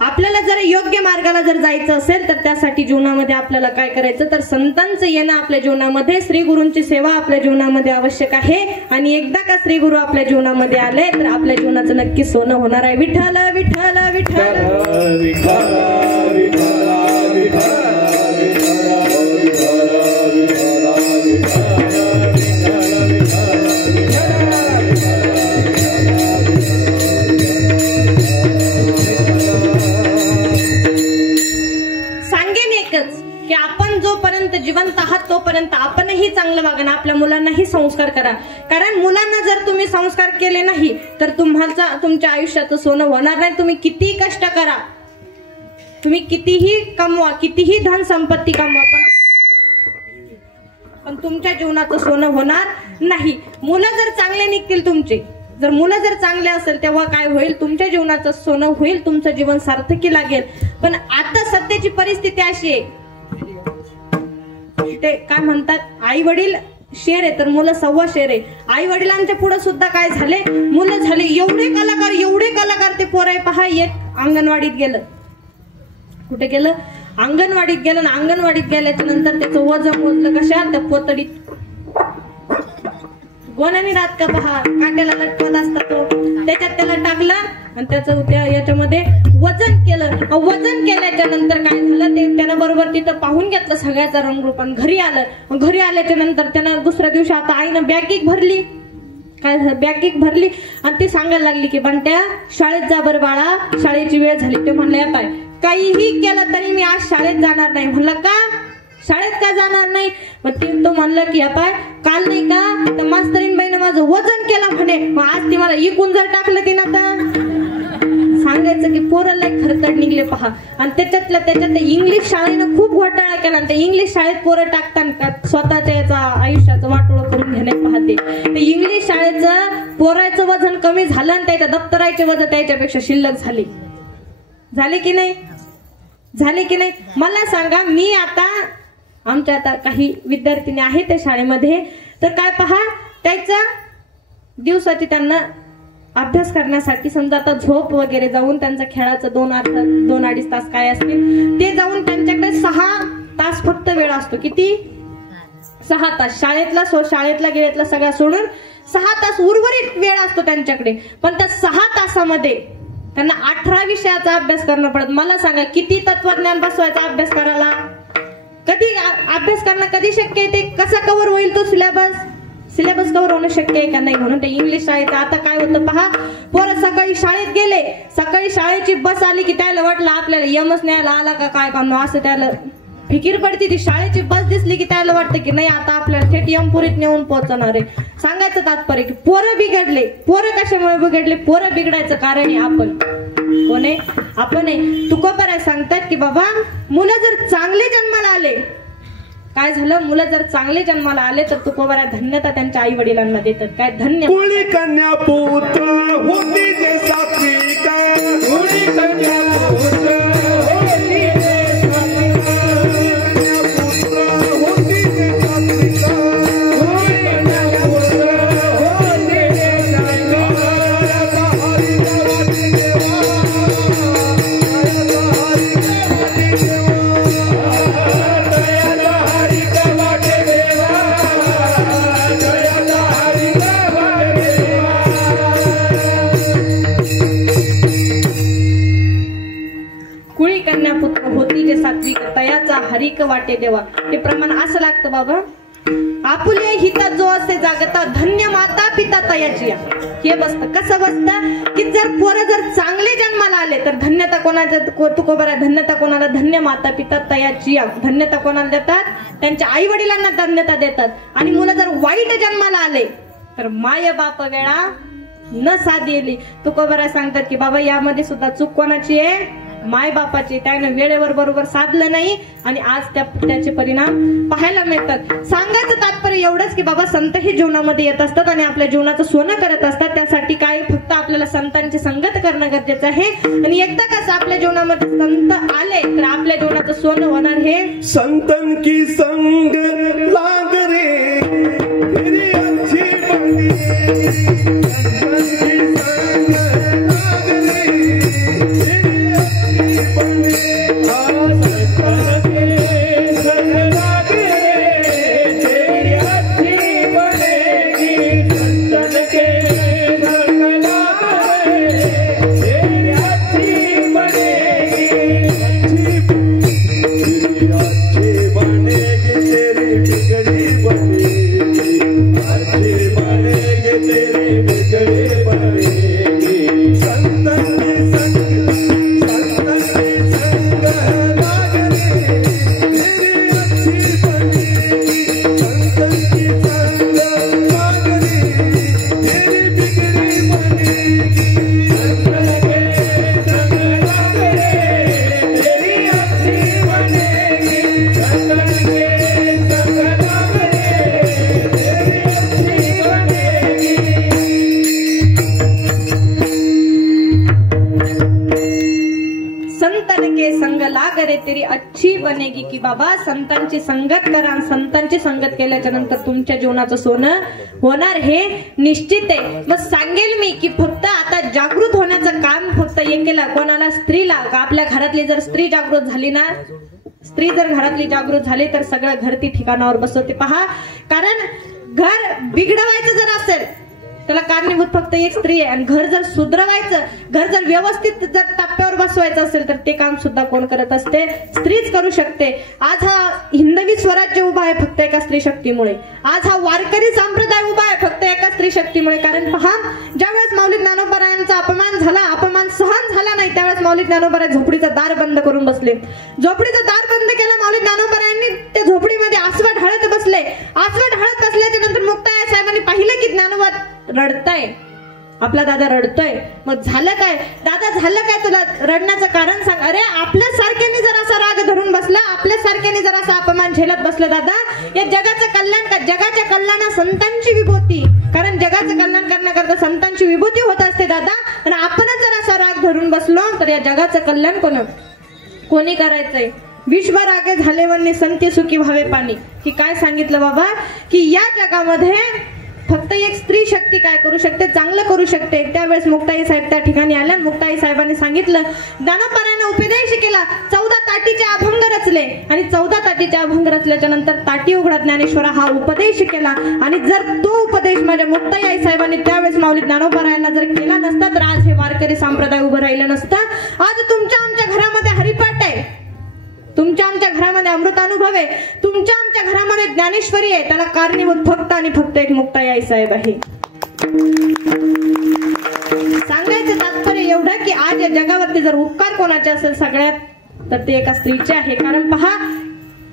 आपल्याला जर योग्य मार्गाला जर जायचं असेल तर त्यासाठी जीवनामध्ये आपल्याला काय करायचं तर संतांचं येणं आपल्या जीवनामध्ये, श्री गुरूंची सेवा आपल्या जीवनामध्ये आवश्यक आहे. आणि एकदा का श्री गुरु आपल्या जीवनामध्ये आले तर आपल्या जीवनाचं नक्की सोनं होणार आहे. विठ्ठल विठ्ठल विठ्ठल की आपण जोपर्यंत जिवंत आहात तोपर्यंत आपणही चांगलं वागा, आपल्या मुलांनाही संस्कार करा. कारण मुलांना जर तुम्ही संस्कार केले नाही तर तुमच्या आयुष्याचं सोनं होणार नाही. तुम्ही कितीही कष्ट करा, तुम्ही कितीही कमवा, कितीही धन संपत्ती कमवा, पण तुमच्या जीवनाचं सोनं होणार नाही. मुलं जर चांगले निघतील तुमचे, जर मुलं जर चांगले असेल तेव्हा काय होईल? तुमच्या जीवनाचं सोनं होईल, तुमचं जीवन सार्थकी लागेल. पण आता सध्याची परिस्थिती अशी आहे, ते काय म्हणतात आई वडील शेर आहे तर मुलं सव्वा शेर आहे. आई वडिलांच्या पुढे सुद्धा काय झाले, मुलं झाले एवढे कलाकार ते पोरं पहा. एक अंगणवाडीत गेलं, कुठे गेलं? अंगणवाडीत गेलं. ना अंगणवाडीत गेल्याच्या नंतर त्याचं वजन मोजलं कशा? त्या पोतडीत गोण्याने राहत का पहा, काट्याला लटकत असता तो, त्याच्यात त्याला टाकला आणि त्याचं याच्यामध्ये वजन केलं. वजन केल्याच्या नंतर काय झालं ते त्यानं बरोबर तिथं पाहून घेतलं सगळ्याचा रंगरूपान. घरी आलं. घरी आल्याच्या नंतर त्यानं दुसऱ्या दिवशी आता आईनं बॅग भरली. काय झालं? बॅग भरली आणि ती सांगायला लागली की बंट्या शाळेत जा बरं बाळा, शाळेची वेळ झाली. ते म्हणले पाय काहीही केलं तरी मी आज शाळेत जाणार नाही. म्हणलं का शाळेत का जाणार नाही? मग तो म्हणलं की पाय काल नाही का तर मास्तरीनबाईने माझं वजन केलं म्हणे, मग आज ती मला इकून जर टाकलं तिनं तर सांगायचं की पोराला खरतड निघले पहा. आणि त्याच्यात इंग्लिश शाळेनं खूप घोटाळा केला. आणि ते इंग्लिश शाळेत पोरं टाकताना स्वतःच्या याचा आयुष्याचं वाटोळं करून घेणे पाहते. ते इंग्लिश शाळेचं पोराचं वजन कमी झालं आणि त्याच्या दप्तराचे वजन त्याच्यापेक्षा शिल्लक झाले की नाही? झाले की नाही? मला सांगा. मी आता आमच्या आता काही विद्यार्थिनी आहेत त्या शाळेमध्ये, तर काय पहा त्याचा दिवसाची त्यांना अभ्यास करण्यासाठी समजा आता झोप वगैरे जाऊन त्यांचा खेळाचं 2-2.5 तास काय असतील ते जाऊन त्यांच्याकडे 6 तास फक्त वेळ असतो. किती? 6 तास. शाळेतला गेलेतला सगळ्या सोडून 6 तास उर्वरित वेळ असतो त्यांच्याकडे. पण त्या 6 तासामध्ये त्यांना 18 विषयाचा अभ्यास करणं पडत. मला सांगा किती तत्वज्ञान बसवायचा अभ्यास करायला? कधी अभ्यास करणं कधी शक्य आहे? ते कसा कव्हर होईल तो सिलेबस कव्हर होणं शक्य आहे का नाही? म्हणून ते इंग्लिश शाळेचं आता काय होतं पहा, पोरं सकाळी शाळेत गेले, सकाळी शाळेची बस आली की त्याला वाटलं आपल्याला यमच न्यायला आला का काय काम, असं त्याला फिकीर पडती. ती शाळेची बस दिसली की त्याला वाटतं की नाही आता आपल्याला थेट यमपुरीत नेऊन पोहोचणार आहे. सांगायचं तात्पर्य की पोरं बिघडले. पोरं कशामुळे बिघडले? पोरं बिघडायचं कारण आहे आपण. कोण आहे? आपण आहे. तुकोबराय सांगतात की बाबा मुलं जर चांगले जन्माला आले, काय झालं? मुलं जर चांगले जन्माला आले तर तुकोबराय धन्यता त्यांच्या आई वडिलांना देतात. काय धन्य? कुळी कन्या पुत्र होती जे सात्विक, कुळी कन्या कन्या पुत्र होती जे सात्विक तयाचा हरिक वाटे देवा. हे प्रमाण असं लागतं बाबा. आपुले हिता जो असे जागता धन्य माता पिता तयाची. हे बसतं. कसं बसतं की जर पोरं जर चांगले जन्माला आले तर धन्यता कोणाचं तुकोबरा धन्यता कोणाला धन्य माता पिता तयाची. धन्यता कोणाला देतात त्यांच्या आई वडिलांना धन्यता देतात. आणि मुलं जर वाईट जन्माला आले तर माय बाप वेळा न साथ दिली. तुकोबरा सांगतात की बाबा यामध्ये सुद्धा चूक कोणाची आहे माय बापाची. त्यानं वेळेवर बरोबर साधलं नाही आणि आज त्याचे परिणाम पाहायला मिळतात. सांगायचं तात्पर्य एवढंच की बाबा संत हे जीवनामध्ये येत असतात आणि आपल्या जीवनाचं सोनं करत असतात. त्यासाठी काय फक्त आपल्याला संतांची संगत करणं गरजेचं आहे. आणि एकदा कसं आपल्या जीवनामध्ये संत आले तर आपल्या जीवनाचं सोनं होणार. हे संतन की संग लाग रे तेरी अच्छी बनी. तेरी अच्छी बनेगी. की बाबा संतांची संगत करा. संतांची संगत केल्याच्या नंतर तुमच्या जीवनाचं सोनं होणार हे निश्चित आहे. मग सांगेल मी की फक्त आता जागृत होण्याचं काम फक्त एकेला कोणाला स्त्रीला का आपल्या घरातली जर स्त्री जागृत झाली ना स्त्री जर घरातली जागृत झाली तर सगळं घर ती ठिकाणावर बसवते. पहा कारण घर बिघडवायचं जर असेल त्याला कारणीभूत फक्त एक स्त्री आहे. आणि घर जर सुधरवायचं घर जर व्यवस्थित जर टप्प्यावर बसवायचं असेल तर ते काम सुद्धा कोण करत असते स्त्रीच करू शकते. आज हा हिंदवी स्वराज्य उभा आहे फक्त एका स्त्री शक्तीमुळे. आज हा वारकरी संप्रदाय उभा आहे फक्त एका स्त्री शक्तीमुळे. कारण पहा ज्यावेळेस माऊली ज्ञानोबरायांचा अपमान झाला अपमान सहन झाला नाही त्यावेळेस माऊली ज्ञानोबराय झोपडीचं दार बंद करून बसले. झोपडीचं दार बंद केलं माऊली ज्ञानोबरायांनी त्या झोपडीमध्ये आसवा ढाळत बसले. आसवा ढाळत बसल्याच्या नंतर मुक्ताई साहेबांनी पाहिलं की ज्ञानोबा रडताय. आपला दादा रडतोय. मग झालं काय दादा झालं काय तुला रडण्याचं कारण सांग. अरे आपल्या सारख्याने जर असा राग धरून बसला आपल्या सारख्याने जर असा अपमान झेलत बसलं दादा या जगाचं कल्याण का जगाच्या कल्याणा संतांची विभूती. कारण जगाचं कल्याण करण्याकरता संतांची विभूती होत असते दादा. आणि आपणच जर असा राग धरून बसलो तर या जगाचं कल्याण कोणी करायचंय. विश्व रागे झाले वन्य संती सुखी व्हावे पाणी. की काय सांगितलं बाबा की या जगामध्ये फक्त एक स्त्री शक्ती काय करू शकते चांगलं करू शकते. त्यावेळेस मुक्ताई साहेब त्या ठिकाणी आल्या. मुक्ताई साहेबांनी सांगितलं ज्ञानोबरायांना उपदेश केला. 14 ताटीचे अभंग रचले आणि 14 ताटीचे अभंग रचल्याच्या नंतर ताटी उघडा ज्ञानेश्वरा हा उपदेश केला. आणि जर तो उपदेश माझ्या मुक्ताई आई साहेबांनी त्यावेळेस माऊली ज्ञानोबरायांना जर केला नसता तर आज हे वारकरी संप्रदाय उभं राहिलं नसतं. आज तुमच्या आमच्या घरामध्ये हरिपाठ आहे. तुमच्या आमच्या घरामध्ये अमृतानुभव आहे. तुमच्या आमच्या घरामध्ये ज्ञानेश्वरी आहे. त्याला कारणीभूत फक्त आणि फक्त एक मुक्ताई आई साहेब आहे. सांगायचं तात्पर्य एवढं की आज या जगावरती जर उपकार कोणाचे असेल सगळ्यात तर ते एका स्त्रीचे आहे. कारण पहा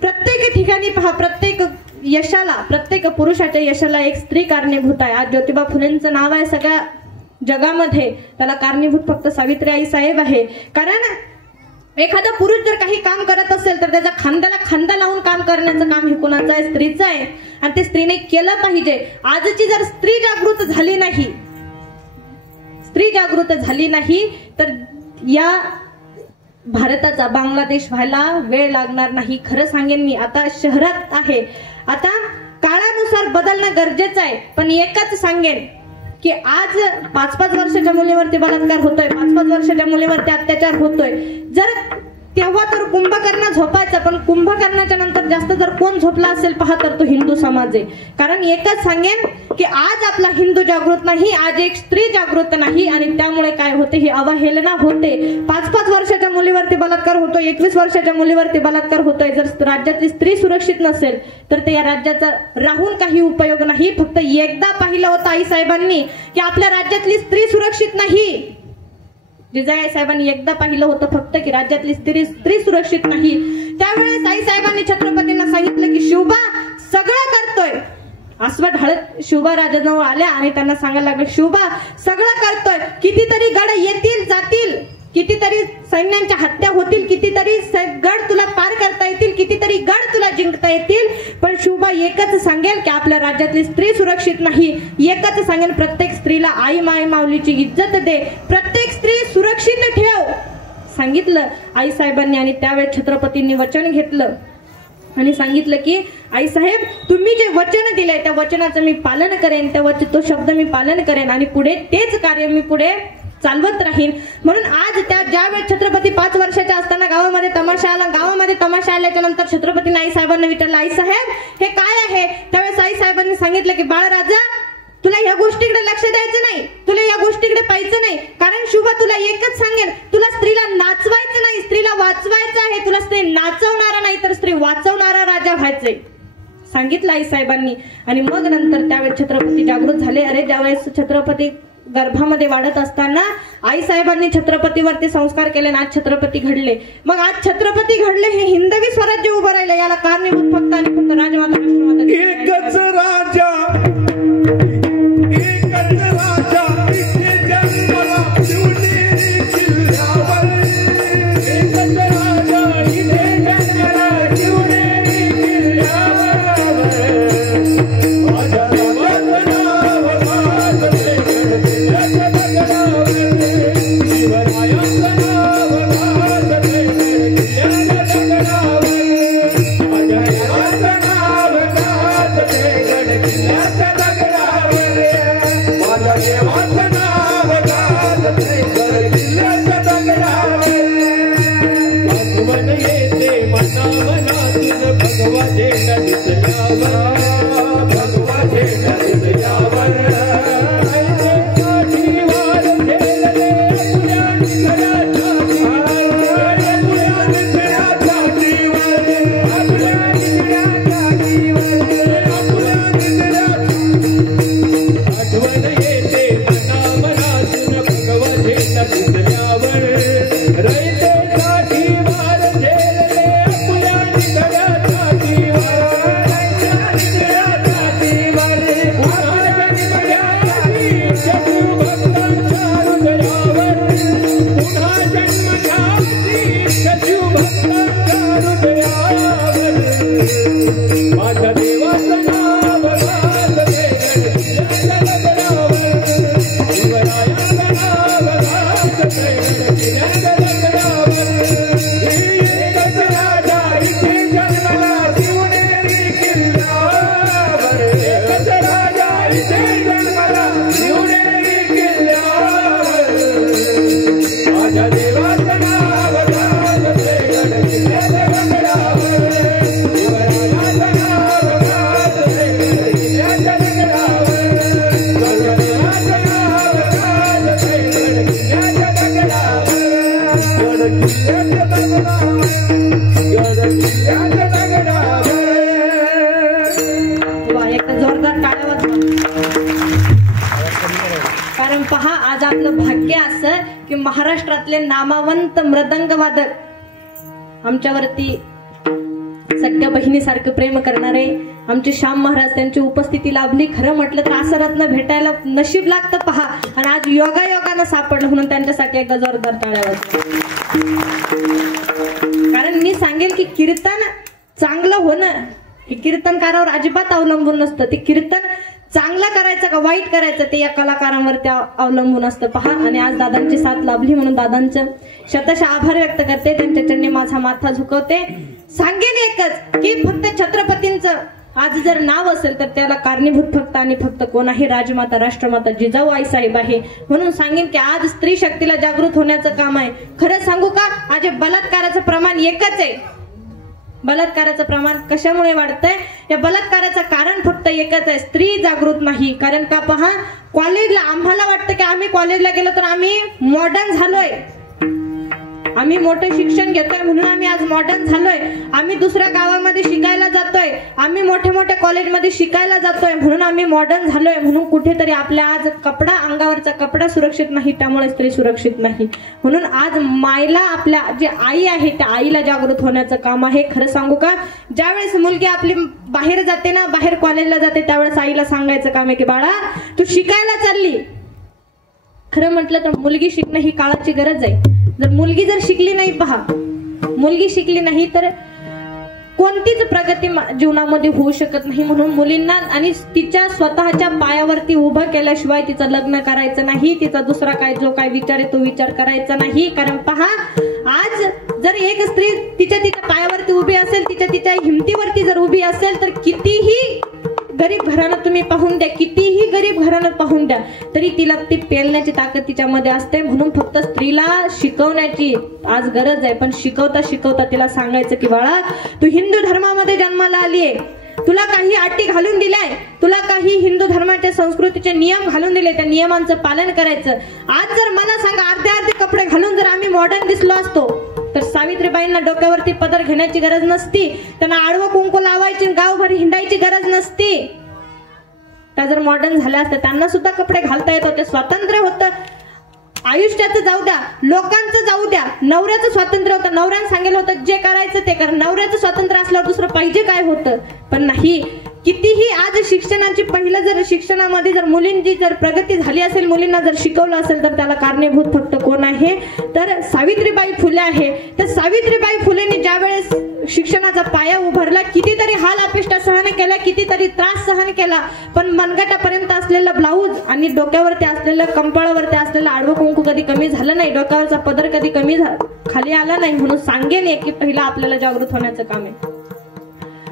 प्रत्येक ठिकाणी पहा प्रत्येक यशाला प्रत्येक पुरुषाच्या यशाला एक स्त्री कारणीभूत आहे. आज ज्योतिबा फुलेंचं नाव आहे सगळ्या जगामध्ये त्याला कारणीभूत फक्त सावित्रीबाई साहेब आहे. कारण एखादा पुरुष जर काही काम करत असेल तर त्याच्या खांद्याला खांदा लावून काम करण्याचं काम हे कोणाचं आहे स्त्रीचं आहे. आणि ते स्त्रीने केलं पाहिजे. आजची जर स्त्री जागृत झाली नाही तर या भारताचा बांगलादेश व्हायला वेळ लागणार नाही. खरं सांगेन मी आता शहरात आहे. आता काळानुसार बदलणं गरजेचं आहे. पण एकच सांगेन की आज 5-5 वर्षाच्या मुलीवरती बलात्कार होतोय 5-5 वर्षाच्या मुलीवरती अत्याचार होतोय. जर तेव्हा तर कुंभकर्ण झोपायचा पण कुंभकर्णाच्या नंतर जास्त जर कोण झोपला असेल पहा तर तो हिंदू समाज आहे. कारण एकच सांगेन की आज आपला हिंदू जागृत नाही आज एक स्त्री जागृत नाही. आणि त्यामुळे काय होते ही अवहेलना होते. 5-5 वर्षाच्या मुलीवर मुलीवरती बलात्कार होतो, 21 वर्षाच्या मुलीवरती बलात्कार होतोय. जर राज्यातली स्त्री सुरक्षित नसेल तर ते या राज्याचा राहून काही उपयोग नाही. फक्त एकदा पाहिलं होतं आई साहेबांनी की आपल्या राज्यातली स्त्री सुरक्षित नाही. जिजाई साहेबांनी एकदा पाहिलं होतं फक्त की राज्यातली स्त्री सुरक्षित नाही. त्यावेळेस आई साहेबांनी छत्रपतींना सांगितलं की शिवबा सगळं करतोय. अस्वट हळद शिवबा राजाजवळ आल्या आणि त्यांना सांगायला लागले, शिवबा सगळं करतोय, कितीतरी गड येतील जातील, कितीतरी सैन्यांच्या हत्या होतील, कितीतरी गड तुला पार करता येतील, कितीतरी गड तुला जिंकता येतील, पण शिवबा एकच सांगेल की आपल्या राज्यातली स्त्री सुरक्षित नाही. एकच सांगेल, प्रत्येक स्त्रीला आई माय माऊलीची इज्जत दे, प्रत्येक स्त्री सुरक्षित ठेव. सांगितलं आई साहेबांनी. आणि त्यावेळेस छत्रपतींनी वचन घेतलं आणि सांगितलं की आई साहेब तुम्ही जे वचन दिले त्या वचनाचं मी पालन करेन, तो शब्द मी पालन करेन आणि पुढे तेच कार्य मी पुढे चालवत राहीन. म्हणून आज ज्यावेळेस छत्रपती 5 वर्षाच्या असताना गावामध्ये तमाशा आला, गावामध्ये तमाशा आल्याच्या नंतर छत्रपतींनी आई साहेबांना विचारलं, आई साहेब हे काय आहे? त्यावेळेस आई साहेबांनी सांगितलं की बाळराजा तुला या गोष्टीकडे लक्ष द्यायचं नाही, तुला या गोष्टीकडे पाहायचं नाही, कारण शुभा तुला एकच सांगेन, तुला स्त्रीला नाचवायचं नाही, स्त्रीला वाचवायचं आहे. तुला स्त्री नाचवणारा नाही तर स्त्री वाचवणारा राजा व्हायचंय सांगितलं आई साहेबांनी. आणि मग नंतर त्यावेळेस छत्रपती जागृत झाले. अरे ज्यावेळेस छत्रपती गर्भामध्ये वाढत असताना आई साहेबांनी छत्रपतीवरती संस्कार केले, आज छत्रपती घडले. मग आज छत्रपती घडले हे हिंदवी स्वराज्य उभं राहिलं. याला कारणीभूत फक्त आणि फक्त राजमाता राष्ट्रमाता एकच राजा इथे जन्मला शिवनेरी किल्ल्यावर, एकच राजा इथे जन्मला शिवनेरी किल्ल्यावर. माझ्या देवाचं नाव गाजते गडकिल्ल्याच्या दगडावर, शिवरायाचं नाव गाजते गडकिल्ल्याच्या दगडावर. माझ्या देवाचं नाव गाजते गडकिल्ल्याच्या दगडावर, माझ्या देवाचं नाव गाजते गडकिल्ल्याच्या दगडावर. आठवण येते मनामनातून भगवा झेंडा दिसल्यावर, भगवा झेंडा दिसल्यावर. छातीवर खेळले तुझ्या निखळ्या छातीवर, तुझ्या निखळ्या छातीवर, आपल्या निखळ्या छातीवर, आपल्या निखळ्या. आठवण येते मनामनातून भगवा झेंडा दिसल्यावर, रयतेसाठी वार झेलले आपल्या निखळ्या छातीवर, निखळ्या छातीवर. पुन्हा जन्मल्याची शिवभक्तांच्या हृदयावर, पुन्हा जन्मल्याची शिवभक्तांच्या हृदयावर. माझ्या देवाचं नाव गाजते गडकिल्ल्याच्या दगडावर, शिवरायाचं नाव गाजते गडकिल्ल्याच्या दगडावर. एकच राजा इथे जन्मला शिवनेरी किल्ल्यावर, एकच राजा इथे जन्मला शिवनेरी किल्ल्यावर. माझ्या देवाचं नाव गाजते गडकिल्ल्याच्या दगडावर, शिवरायाचं नाव गाजते गडकिल्ल्याच्या दगडावर, माझ्या देवाचं नाव गाजते गडकिल्ल्याच्या दगडावर, गडकिल्ल्याच्या दगडावर, गडकिल्ल्याच्या दगडावर. वा, एकदा जोरदार टाळ्या वाजवा. कारण पहा आज आपलं भाग्य असं की महाराष्ट्रातले नामावंत मृदंग वादक आमच्यावरती सख्या बहिणीसारखं प्रेम करणारे आमचे श्याम महाराज, त्यांची उपस्थिती लाभली. खरं म्हटलं तर असं रत्न भेटायला नशीब लागतं पहा. आणि आज योगायोगानं सापडलं म्हणून त्यांच्यासाठी एकदा जोरदार टाळ्या वाजवा. कारण मी सांगेल की कीर्तन चांगलं होणं हे कीर्तनकारावर अजिबात अवलंबून नसतं. ते कीर्तन चांगलं करायचं का वाईट करायचं ते या कलाकारांवरती अवलंबून असतं पहा. आणि आज दादांची साथ लाभली म्हणून दादांचं शतशः आभार व्यक्त करते, त्यांच्या चरणी माझा माथा झुकवते. सांगेन एकच की फक्त छत्रपतींचं आज जर नाव असेल तर त्याला कारणीभूत फक्त आणि फक्त कोण आहे? राजमाता राष्ट्रमाता जिजाऊ आई साहेब आहे. म्हणून सांगेन की आज स्त्री शक्तीला जागृत होण्याचं काम आहे. खरं सांगू का, आज बलात्काराचं प्रमाण एकच आहे. बलात्काराचं प्रमाण कशामुळे वाढतंय? या बलात्काराचं कारण फक्त एकच आहे, स्त्री जागृत नाही. कारण का पहा, कॉलेजला आम्हाला वाटतं की आम्ही कॉलेजला गेलो तर आम्ही मॉडर्न झालोय, आम्ही मोठं शिक्षण घेतोय म्हणून आम्ही आज मॉडर्न झालोय, आम्ही दुसऱ्या गावामध्ये शिकायला जातोय, आम्ही मोठ्या मोठ्या कॉलेजमध्ये शिकायला जातोय म्हणून आम्ही मॉडर्न झालोय, म्हणून कुठेतरी आपल्या आज कपडा, अंगावरचा कपडा सुरक्षित नाही, त्यामुळे स्त्री सुरक्षित नाही. म्हणून आज मायला, आपल्या जी आई आहे त्या आईला जागृत होण्याचं काम आहे. खरं सांगू का, ज्यावेळेस मुलगी आपली बाहेर जाते ना, बाहेर कॉलेजला जाते, त्यावेळेस आईला सांगायचं काम आहे की बाळा तू शिकायला चालली. खरं म्हटलं तर मुलगी शिकणं ही काळाची गरज आहे. जर मुलगी जर शिकली नाही, पहा मुलगी शिकली नाही तर कोणतीच प्रगती जीवनामध्ये होऊ शकत नाही. म्हणून मुलींना आणि तिच्या स्वतःच्या पायावरती उभं केल्याशिवाय तिचं लग्न करायचं नाही, तिचा दुसरा काय जो काय विचार आहे तो विचार करायचा नाही. कारण पहा, आज जर एक स्त्री तिच्या पायावरती उभी असेल, तिच्या हिमतीवरती जर उभी असेल, तर कितीही गरीब घराणं तुम्ही पाहून द्या, कितीही गरीब घराणं पाहून द्या, तरी तिला ती पेलण्याची ताकद तिच्यामध्ये असते. म्हणून फक्त स्त्रीला शिकवण्याची आज गरज आहे, पण शिकवता शिकवता तिला सांगायचं की बाळा तू हिंदू धर्मामध्ये जन्माला आलीये, तुला काही अटी घालून दिलाय, तुला काही हिंदू धर्माच्या संस्कृतीचे नियम घालून दिले, त्या नियमांचं पालन करायचं. आज जर मला सांगा अर्धे कपडे घालून जर आम्ही मॉडर्न दिसलो असतो तर सावित्रीबाईंना डोक्यावरती पदर घेण्याची गरज नसती, त्यांना आडवं कुंकू लावायची, गावभर हिंडायची गरज नसती. त्या जर मॉडर्न झाल्या असत्या, त्यांना सुद्धा कपडे घालता येत होते, स्वातंत्र्य होतं. आयुष्याचं जाऊ द्या, लोकांचं जाऊ द्या, नवऱ्याचं स्वातंत्र्य होतं. नवऱ्यानं सांगितलं होतं जे करायचं ते कर. नवऱ्याचं स्वातंत्र्य असल्यावर दुसरं पाहिजे काय होतं? पण नाही. कितीही आज शिक्षणाची, पहिलं जर शिक्षणामध्ये जर मुलींची जर प्रगती झाली असेल, मुलींना जर शिकवलं असेल, तर त्याला कारणीभूत फक्त कोण आहे? तर सावित्रीबाई फुले आहे. तर सावित्रीबाई फुलेंनी ज्यावेळेस शिक्षणाचा पाया उभारला, कितीतरी हाल अपेष्टा सहन केला, कितीतरी त्रास सहन केला, पण मनगटापर्यंत असलेलं ब्लाऊज आणि डोक्यावरती असलेलं, कंपाळावरती असलेलं आडवं कुंकू कधी कमी झालं नाही, डोक्यावरचा पदर कधी कमी खाली आला नाही. म्हणून सांगेन की पहिला आपल्याला जागृत होण्याचं काम आहे.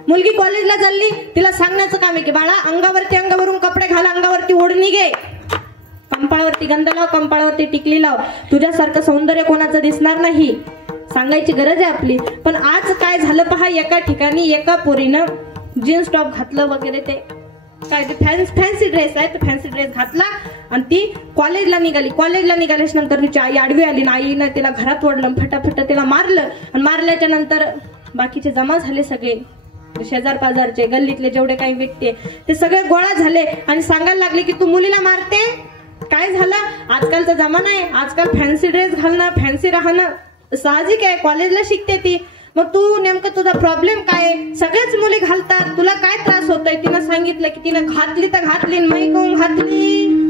मुलगी कॉलेजला चालली, तिला सांगण्याचं काम आहे की बाळा अंगावरून कपडे घाल, अंगावरती ओढणी घे, कंपाळावरती गंध लाव, कंपाळावरती टिकली लाव, तुझ्यासारखं सौंदर्य कोणाचं दिसणार नाही, सांगायची गरज आहे आपली. पण आज काय झालं पहा, एका ठिकाणी एका पोरीनं जीन्स टॉप घातलं वगैरे, ते काय ते फॅन्सी ड्रेस आहे, तर फॅन्सी ड्रेस घातला आणि ती कॉलेजला निघाली. कॉलेजला निघाल्याच्या नंतर तिची आई आडवी आली ना, आईनं तिला घरात ओढलं, फटाफट तिला मारलं. आणि मारल्याच्या नंतर बाकीचे जमा झाले, सगळे शेजार पाजारचे, गल्लीतले जेवढे काही व्यक्ती ते सगळे गोळा झाले आणि सांगायला लागले की तू मुलीला मारते. काय झालं? आजकालचा जमाना आहे, आजकाल फॅन्सी ड्रेस घालणं, फॅन्सी राहणं साहजिक आहे, कॉलेजला शिकते ती, मग तू नेमकं तुझा प्रॉब्लेम काय? सगळेच मुली घालतात, तुला काय त्रास होतोय? तिनं सांगितलं की तिनं घातली तर घातली, मै कोण घातली,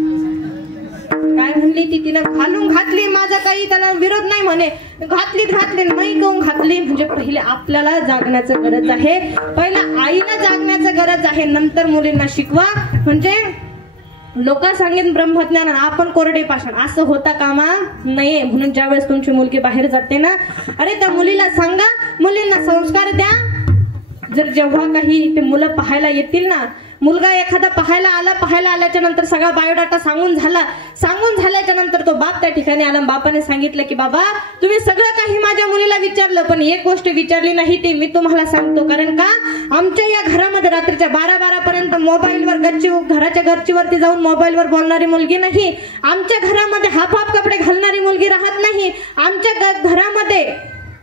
काय म्हणली ती, तिनं घालून घातली, माझा काही त्याला विरोध नाही म्हणे, घातली मै कोण घातली. म्हणजे पहिले आपल्याला जागण्याचं गरज आहे, पहिला आईला जागण्याचं गरज आहे, नंतर मुलींना शिकवा. म्हणजे लोक सांगेन ब्रह्मज्ञान, आपण कोरडे पाषाण, असं होता कामा नाहीये. म्हणून ज्यावेळेस तुमची मुलगी बाहेर जाते ना, अरे त्या मुलीला सांगा, मुलींना संस्कार द्या. जर जेव्हा काही ते मुलं पाहायला येतील ना, मुलगा एखादा पाहायला आल्याच्या नंतर सगळा बायोडाटा सांगून झाल्याच्या नंतर तो बाप त्या ठिकाणी आला, बापाने सांगितलं की बाबा तुम्ही सगळं काही माझ्या मुलीला विचारलं, पण एक गोष्ट विचारली नाही, ती मी तुम्हाला सांगतो. कारण का आमच्या या घरामध्ये रात्रीच्या 12 पर्यंत मोबाईलवर घराच्या गच्चीवरती जाऊन मोबाईलवर बोलणारी मुलगी नाही, आमच्या घरामध्ये हाफ कपडे घालणारी मुलगी राहत नाही, आमच्या घरामध्ये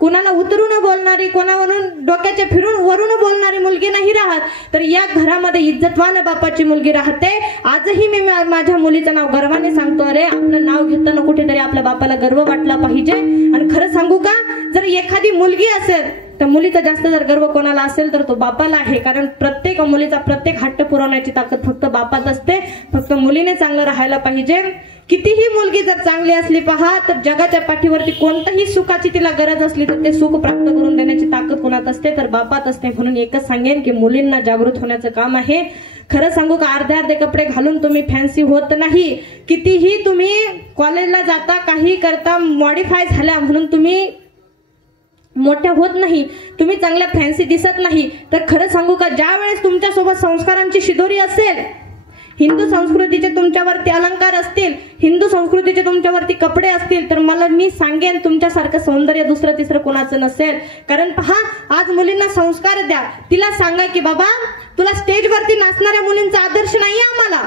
कोणाला उतरून बोलणारी, कोणावरून डोक्याच्या फिरून वरून बोलणारी मुलगी नाही राहत. तर या घरामध्ये इज्जतवान बापाची मुलगी राहते. आजही मी माझ्या मुलीचं नाव गर्वाने सांगतो, अरे आपलं नाव घेताना कुठेतरी आपल्या बापाला गर्व वाटला पाहिजे. आणि खरं सांगू का, जर एखादी मुलगी असेल तर मुलीचा जास्त जर गर्व कोणाला असेल तर तो बापाला आहे. कारण प्रत्येक मुलीचा प्रत्येक हट्ट पुरवण्याची ताकद फक्त बापात असते. फक्त मुलीने चांगलं राहायला पाहिजे. कितीही मुलगी जर चांगली असली पहा, तर जगाच्या पाठीवरती कोणत्याही सुखाची तिला गरज असली तर ते सुख प्राप्त करून देण्याची ताकद कोणात असते? तर बापात असते. म्हणून एकच सांगेन की मुलींना जागृत होण्याचं काम आहे. खरं सांगू का, अर्धे कपडे घालून तुम्ही फॅन्सी होत नाही. कितीही तुम्ही कॉलेजला जाता, काही करता, मॉडिफाय झाल्या म्हणून तुम्ही मोठ्या होत नाही, तुम्ही चांगल्या फॅन्सी दिसत नाही. तर खरं सांगू का, ज्या वेळेस तुमच्यासोबत संस्कारांची शिदोरी असेल, हिंदू संस्कृतीचे तुमच्यावरती अलंकार असतील, हिंदू संस्कृतीचे तुमच्यावरती कपडे असतील, तर मी सांगेन तुमच्यासारखं सौंदर्य दुसरं तिसरं कोणाचं नसेल. कारण पहा, आज मुलींना संस्कार द्या. तिला सांगा की बाबा तुला स्टेजवरती नाचणाऱ्या मुलींचा आदर्श नाहीये आम्हाला,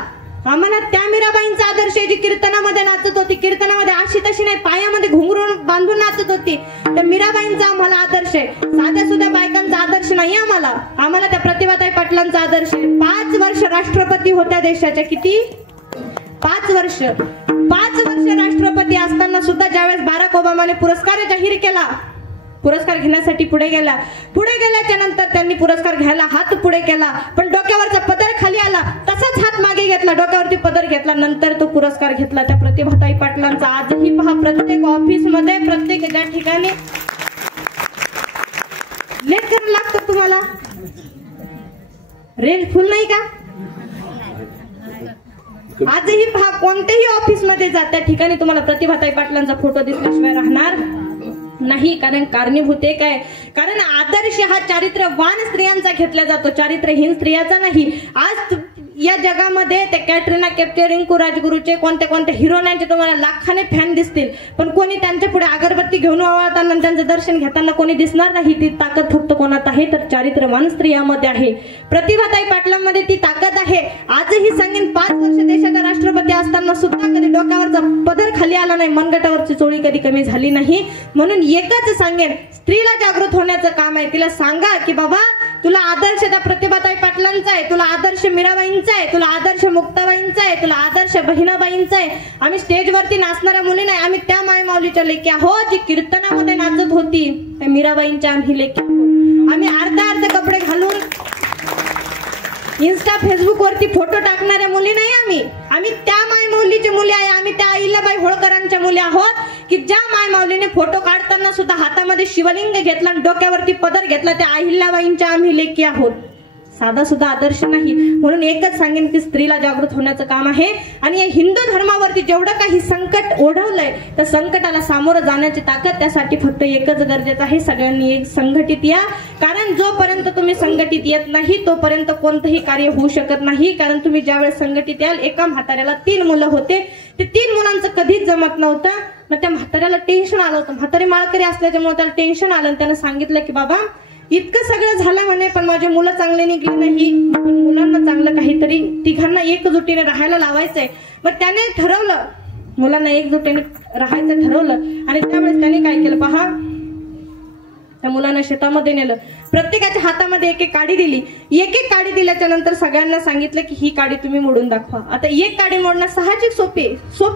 आम्हाला त्या मीराबाईंचा आदर्श आहे जी कीर्तनामध्ये नाचत होती, कीर्तनामध्ये अशी तशी नाही, पायामध्ये घुंगरून बांधून नाचत होती. त्या मीराबाईंचा आम्हाला आदर्श आहे. साध्या सुद्धा बायकांचा आदर्श नाही आम्हाला त्या प्रतिभाताई पाटलांचा आदर्श आहे. 5 वर्ष राष्ट्रपती होत्या देशाच्या. किती? 5 वर्ष. 5 वर्ष राष्ट्रपती असताना सुद्धा ज्यावेळेस बराक ओबामाने पुरस्कार जाहीर केला, पुरस्कार घेण्यासाठी पुढे गेल्याच्या नंतर त्यांनी पुरस्कार घ्यायला हात पुढे केला, पण डोक्यावरचा पदर खाली आला, तसाच हात मागे घेतला, डोक्यावरती पदर घेतला, नंतर तो पुरस्कार घेतला. त्या प्रतिभाताई पाटलांचा आजही पहा प्रत्येक ऑफिसमध्ये, प्रत्येक ज्या ठिकाणी लेट करायला लागतं. तुम्हाला रेंज फुल नाही का? आजही पहा कोणत्याही ऑफिसमध्ये जा, त्या ठिकाणी तुम्हाला प्रतिभाताई पाटलांचा फोटो दिसल्याशिवाय राहणार नाही. कारण कारणीभूत एक आहे, कारण आदर्श हा चारित्र्यवान स्त्रियांचा घेतला जातो, चारित्र्यहीन स्त्रियाचा नाही. आज या जगामध्ये त्या कॅटरीना कैफ, रिंकू राजगुरूचे, कोणत्या हिरोईनचे तुम्हाला लाखाने फॅन दिसतील, पण कोणी त्यांच्या पुढे अगरबत्ती घेऊन वावळताना त्यांचं दर्शन घेताना कोणी दिसणार नाही. ती ताकद फक्त कोणात आहे? तर चारित्र्यवान स्त्रियामध्ये आहे. प्रतिभाताई पाटलांमध्ये ती ताकद आहे. आजही सांगेन 5 वर्ष देशाचा राष्ट्रपती असताना सुद्धा कधी डोक्यावरचा पदर खाली आला नाही, मनगटावरची चोळी कधी कमी झाली नाही. म्हणून एकच सांगेन, स्त्रीला जागृत होण्याचं काम आहे. तिला सांगा की बाबा तुला आदर्श त्या प्रतिभाताई पाटलांचा आहे, तुला आदर्श मीराबाईंचा आहे, तुला आदर्श मुक्ताबाईंचा आहे, तुला आदर्श बहिणाबाईंचा आहे. आम्ही स्टेजवरती नाचणाऱ्या मुली नाही, आम्ही त्या मायमाऊलीच्या लेकी आहोत जी कीर्तनामध्ये नाचत होती. त्या मीराबाईंच्या आम्ही लेकी आहोत. आम्ही अर्ध कपडे घालून इंस्टा फेसबुक वरती फोटो टाकणाऱ्या मुली नाही, आम्ही त्या मायमाऊलीची मुली आहे. आम्ही त्या अहिल्याबाई होळकरांच्या मुली आहोत की ज्या मायमाऊलीने फोटो काढताना सुद्धा हातामध्ये शिवलिंग घेतला आणि डोक्यावरती पदर घेतला. त्या अहिल्याबाईंच्या आम्ही लेकी आहोत. साधा सुद्धा आदर्श नाही. म्हणून एकच सांगेन की स्त्रीला जागृत होण्याचं काम आहे. आणि या हिंदू धर्मावरती जेवढं काही संकट ओढवलंय, त्या संकटाला सामोरं जाण्याची ताकद, त्यासाठी फक्त एकच गरजेचं आहे, सगळ्यांनी एक संघटित या. कारण जोपर्यंत तुम्ही संघटित येत नाही तोपर्यंत कोणतंही कार्य होऊ शकत नाही. कारण तुम्ही ज्यावेळेस संघटित याल, एका म्हाताऱ्याला 3 मुलं होते, ते 3 मुलांचं कधीच जमत नव्हतं. मग त्या म्हाताऱ्याला टेन्शन आलं होतं. म्हातारी माळकरी असल्याच्यामुळे त्याला टेन्शन आलं आणि त्यानं सांगितलं की बाबा इतकं सगळं झालं म्हणे, पण माझे मुलं चांगले निघले नाही, मुलांना चांगलं काहीतरी तिघांना एकजुटीने राहायला लावायचंय. मग त्याने ठरवलं, मुलांना एकजुटीने राहायचं ठरवलं. आणि त्यावेळेस त्याने काय केलं पहा, त्या मुलांना शेतामध्ये नेलं, प्रत्येकाच्या हातामध्ये एक काडी दिली. एक काडी दिल्याच्या नंतर सगळ्यांना सांगितलं की ही काडी तुम्ही मोडून दाखवा. आता एक काडी मोडणं साहजिक सोपे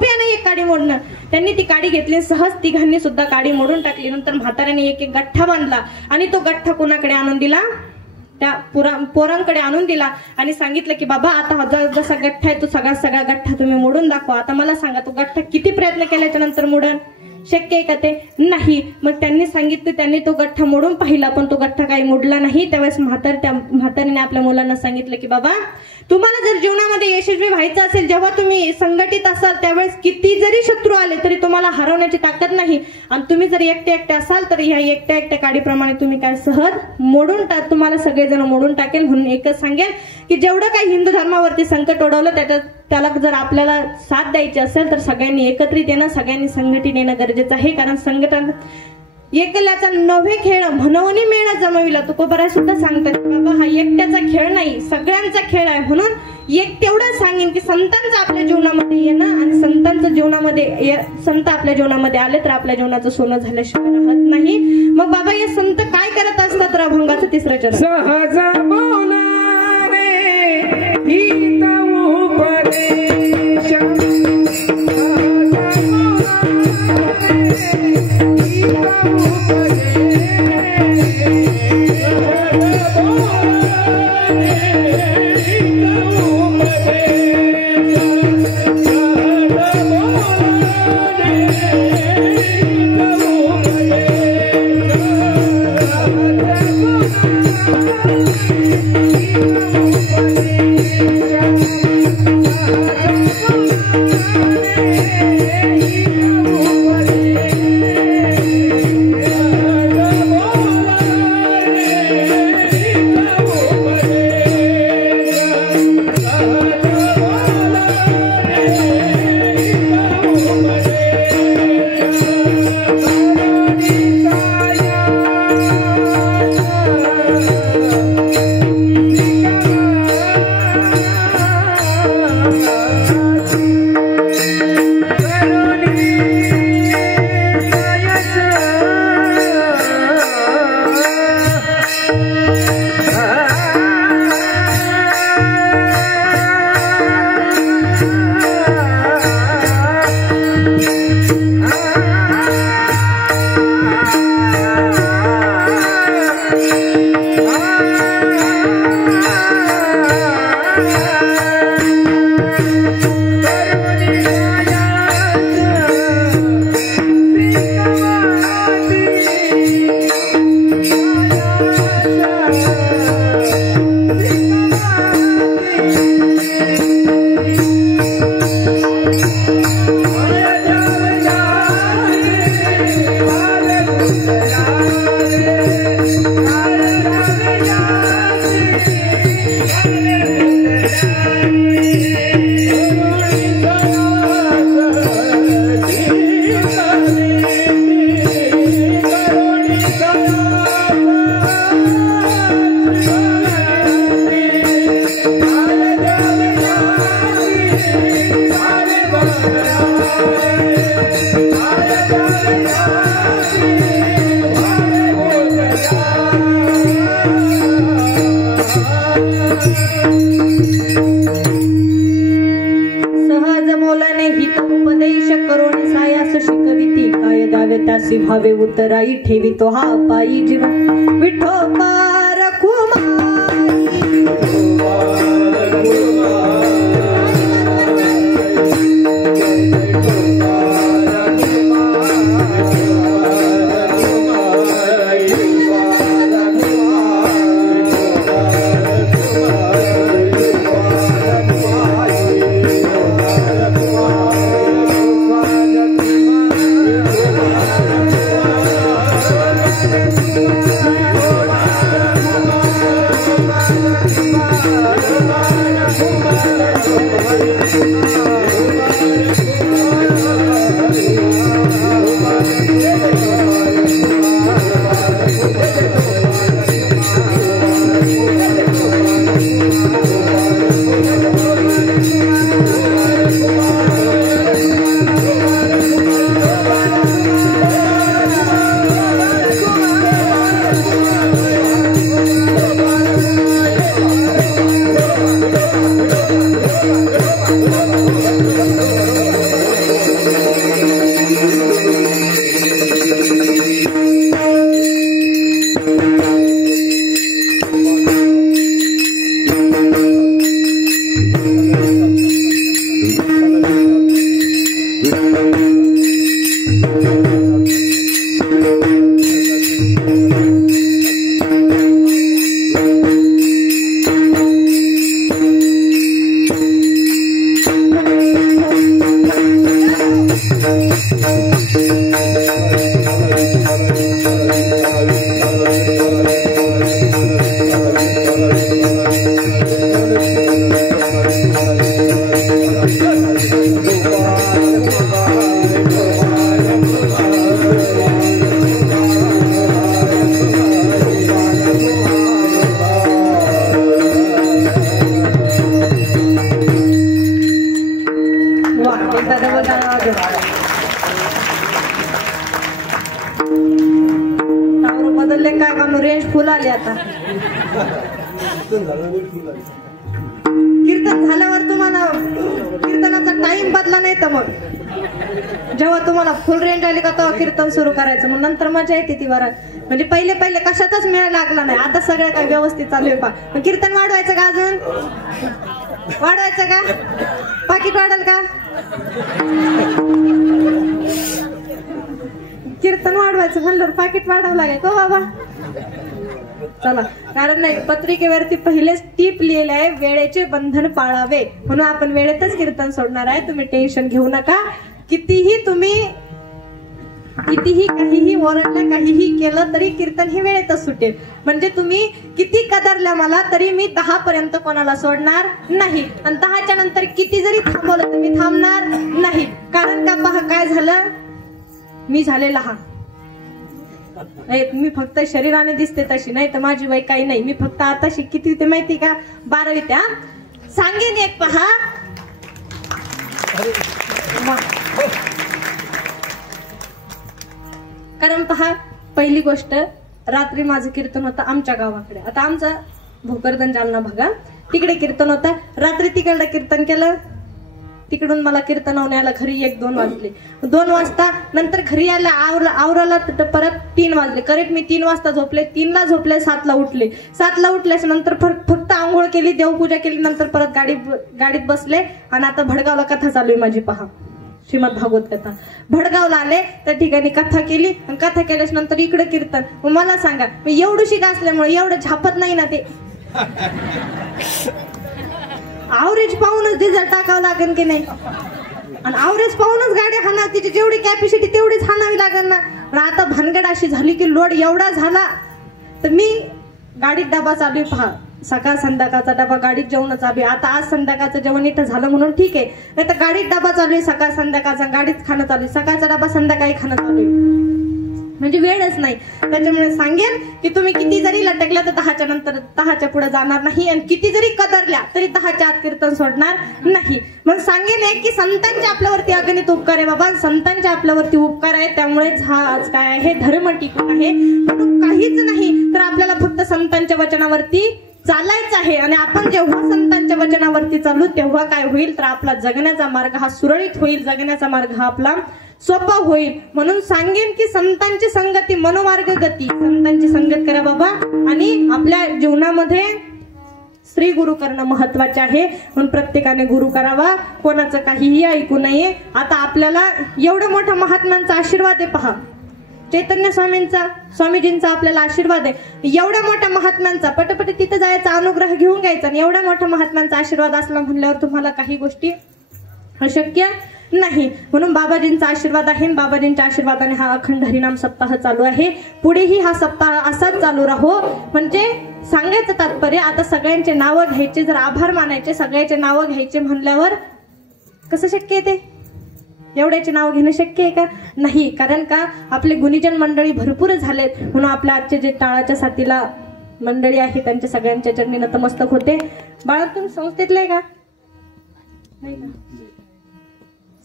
नाही, एक काडी मोडणं. त्यांनी ती काडी घेतली, सहज तिघांनी सुद्धा काडी मोडून टाकली. नंतर म्हाताऱ्याने एक गठ्ठा बांधला आणि तो गठ्ठा कुणाकडे आणून दिला? त्या पोरांकडे आणून दिला आणि सांगितलं की बाबा आता जसा गठ्ठा आहे तो सगळा गठ्ठा तुम्ही मोडून दाखवा. आता मला सांगा, तो गठ्ठा किती प्रयत्न केल्याच्या नंतर मोडन? शक्य आहे का ते? नाही. मग त्यांनी सांगितलं, त्यांनी तो गठ्ठा मोडून पाहिला, पण तो गठ्ठा काही मोडला नाही. त्यावेळेस म्हातारीने आपल्या मुलांना सांगितलं की बाबा तुम्हाला जर जीवनामध्ये यशस्वी व्हायचं असेल, जेव्हा तुम्ही संघटित असाल त्यावेळेस किती जरी शत्रू आले तरी तुम्हाला हरवण्याची ताकद नाही. आणि तुम्ही जर एकटे असाल तर ह्या एकट्या काडीप्रमाणे तुम्ही काय सहज मोडून तुम्हाला सगळेजण मोडून टाकेल. म्हणून एकच सांगेल की जेवढं काही हिंदू धर्मावरती संकट ओढवलं त्याला जर आपल्याला साथ द्यायची असेल तर सगळ्यांनी एकत्रित येणं, सगळ्यांनी संघटित येणं गरजेचं आहे. कारण संघटन एकल्याचा नव्हे खेळ म्हणून मेळ जमविला. तुकोबाराय सुद्धा सांगतात बाबा हा एकट्याचा खेळ नाही, सगळ्यांचा खेळ आहे. म्हणून एक तेवढं सांगेन की संतांचं आपल्या जीवनामध्ये येणं आणि संतांचं जीवनामध्ये संत आपल्या जीवनामध्ये आले तर आपल्या जीवनाचं सोनं झाल्याशिवाय राहत नाही. मग बाबा हे संत काय करत असतात? तर अभंगाचं 3रं चरण. सहज बोलावे गीत उपदेश, उतराई ठेवी तो हा पायी जीव विठोबा बदलले काय का रेंज फुल आली आता कीर्तन झाल्यावर तुम्हाला कीर्तनाचा टाइम बदला नाही तर मग जेव्हा तुम्हाला फुल रेंज आली का तेव्हा कीर्तन सुरू करायचं मग नंतर मजा येते ती बरं म्हणजे पहिले पहिले कशातच मेळ लागला नाही आता सगळं काय व्यवस्थित चालू आहे पा मग कीर्तन वाढवायचं का अजून वाढवायचं का पाकिट वाढल का कीर्तन वाढवायचं म्हणल्यावर पाकिट वाढावं लागेल का बाबा चला कारण नाही पत्रिकेवरती पहिलेच टीप लिहिलं आहे वेळेचे बंधन पाळावे म्हणून आपण वेळेतच कीर्तन सोडणार आहे तुम्ही टेन्शन घेऊ नका कितीही काहीही ओरडलं काहीही केलं तरी कीर्तन हे वेळेतच सुटेल म्हणजे तुम्ही किती कदरल्या मला तरी मी 10 पर्यंत कोणाला सोडणार नाही आणि 10च्या नंतर किती जरी थांबवलं तर मी थांबणार नाही कारण का पहा काय झालं मी झाले लहान मी फक्त शरीराने दिसते तशी नाही तर माझी वय काही नाही मी फक्त आता किती ते माहिती का 12वी त्या सांगेन एक पहा कारण पहा पहिली गोष्ट रात्री माझं कीर्तन होतं आमच्या गावाकडे आता आमचा भोकरदन जालना भागा तिकडे कीर्तन होतं रात्री तिकडे कीर्तन केलं तिकडून मला कीर्तनावून यायला घरी 1-2 वाजले 2 वाजता नंतर घरी यायला आवराला परत 3 वाजले करेक्ट मी 3 वाजता झोपले 3ला झोपले 7ला उठले 7ला उठल्याच्या नंतर फक्त आंघोळ केली देवपूजा केली नंतर परत गाडीत बसले आणि आता भडगावला कथा चालू आहे माझी पहा श्रीमद भागवत कथा भडगावला आले त्या ठिकाणी कथा केली आणि कथा केल्याच्या नंतर इकडे कीर्तन मग मला सांगा मी एवढं शिक असल्यामुळे एवढं झापत नाही ना ते आवरेज पाहूनच डिझेल टाकावं लागेल की नाही आणि आवरेज पाहूनच गाडी हाणार तिची जेवढी कॅपॅसिटी तेवढीच हाणावी लागेल ना पण आता भानगड अशी झाली की लोड एवढा झाला तर मी गाडीत डबा चालू पहा सकाळ संध्याकाळचा डबा गाडीत जेवण चालू आता आज संध्याकाळचं जेवण इथं झालं म्हणून ठीक आहे नाही तर गाडीत डबा चालू आहे सकाळ संध्याकाळचा गाडीत खाणं चालू आहे सकाळचा डबा संध्याकाळी खाणं चालू आहे म्हणजे वेळच नाही त्याच्यामुळे सांगेन की तुम्ही किती जरी लटकल्या तर 10च्या नंतर 10च्या पुढे जाणार नाही आणि किती जरी कदरल्या तरी 10च्या आत कीर्तन सोडणार नाही मग सांगेन आहे की संतांचे आपल्यावरती अगणित उपकार आहे बाबा संतांचे आपल्यावरती उपकार आहे त्यामुळेच हा आज काय आहे धर्म टिकून आहे म्हणून काहीच नाही तर आपल्याला फक्त संतांच्या वचनावरती चालायचं आहे आणि आपण जेव्हा संतांच्या वचनावरती चालू तेव्हा काय होईल तर आपला जगण्याचा मार्ग हा सुरळीत होईल जगण्याचा मार्ग हा आपला सोपं होईल. म्हणून सांगेन की संतांची संगती मनोमार्ग गती, संतांची संगत करा बाबा. आणि आपल्या जीवनामध्ये स्त्री गुरु करणं महत्वाचे आहे. म्हणून प्रत्येकाने गुरु करावा, कोणाचं काहीही ऐकू नये. आता आपल्याला एवढं मोठ्या महात्म्यांचा आशीर्वाद आहे. पहा, चैतन्य स्वामींचा, स्वामीजींचा आपल्याला आशीर्वाद आहे. एवढ्या मोठ्या महात्म्यांचा पटपट तिथं जायचा, अनुग्रह घेऊन घ्यायचा. आणि एवढ्या मोठ्या महात्म्यांचा आशीर्वाद असला म्हणल्यावर तुम्हाला काही गोष्टी अशक्य नाही. म्हणून बाबाजींचा आशीर्वाद आहे. बाबाजींच्या आशीर्वादाने हा अखंड हरिनाम सप्ताह चालू आहे. पुढेही हा सप्ताह असाच चालू राहो. म्हणजे सांगायचं तात्पर्य, आता सगळ्यांचे नावं घ्यायचे, जर आभार मानायचे, सगळ्यांचे नावं घ्यायचे म्हणल्यावर कसं शक्य आहे? ते एवढ्याचे नाव घेणं शक्य आहे का? नाही. कारण का आपले गुणीजन मंडळी भरपूर झालेत. म्हणून आपल्या आजचे जे टाळाच्या साथीला मंडळी आहे त्यांच्या सगळ्यांच्या चरणी नतमस्तक होते. बाळा, तुम्ही संस्थेतले आहे का? नाही का?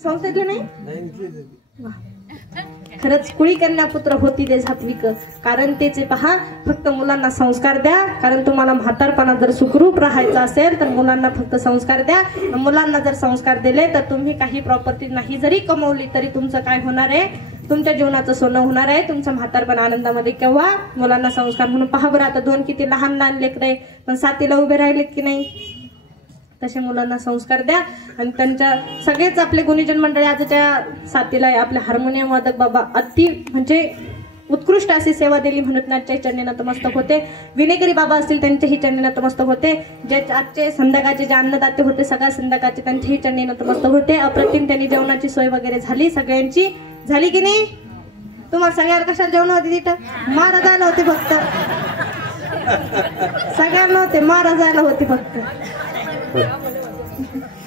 संस्थेतले नाही? खरंच कुळी कन्या पुत्र होती ते सात्विक. कारण त्याचे पहा, फक्त मुलांना संस्कार द्या. कारण तुम्हाला म्हातारपणात जर सुखरूप राहायचं असेल तर मुलांना फक्त संस्कार द्या. मुलांना जर संस्कार दिले तर तुम्ही काही प्रॉपर्टी नाही जरी कमवली तरी तुमचं काय होणार आहे? तुमच्या जीवनाचं सोनं होणार आहे. तुमचं म्हातारपण आनंदामध्ये केव्हा? मुलांना संस्कार. म्हणून पहा बरं, आता 2 किती लहान लहान लेकरे पण साथीला उभे राहिलेत की नाही? तसे मुलांना संस्कार द्या. आणि त्यांच्या सगळेच आपले गुणीजन मंडळी आजच्या साथीला आपले हार्मोनियम वादक बाबा अति म्हणजे उत्कृष्ट अशी सेवा दिली म्हणून त्यांच्या चरणी नतमस्तक होते. विनेकरी बाबा असतील त्यांच्याही चरणी नतमस्तक होते. जे आजचे संध्याकाळचे जे अन्नदाते होते सगळ्या संध्याकाळचे त्यांच्याही चरणी नतमस्तक होते. अप्रतिम त्यांनी जेवणाची सोय वगैरे झाली. सगळ्यांची झाली की नाही? तुम्हाला सगळ्याला कशाला जेवण होते? तिथं महाराजाला होते फक्त, सगळ्यांना होते, महाराजाला होते फक्त.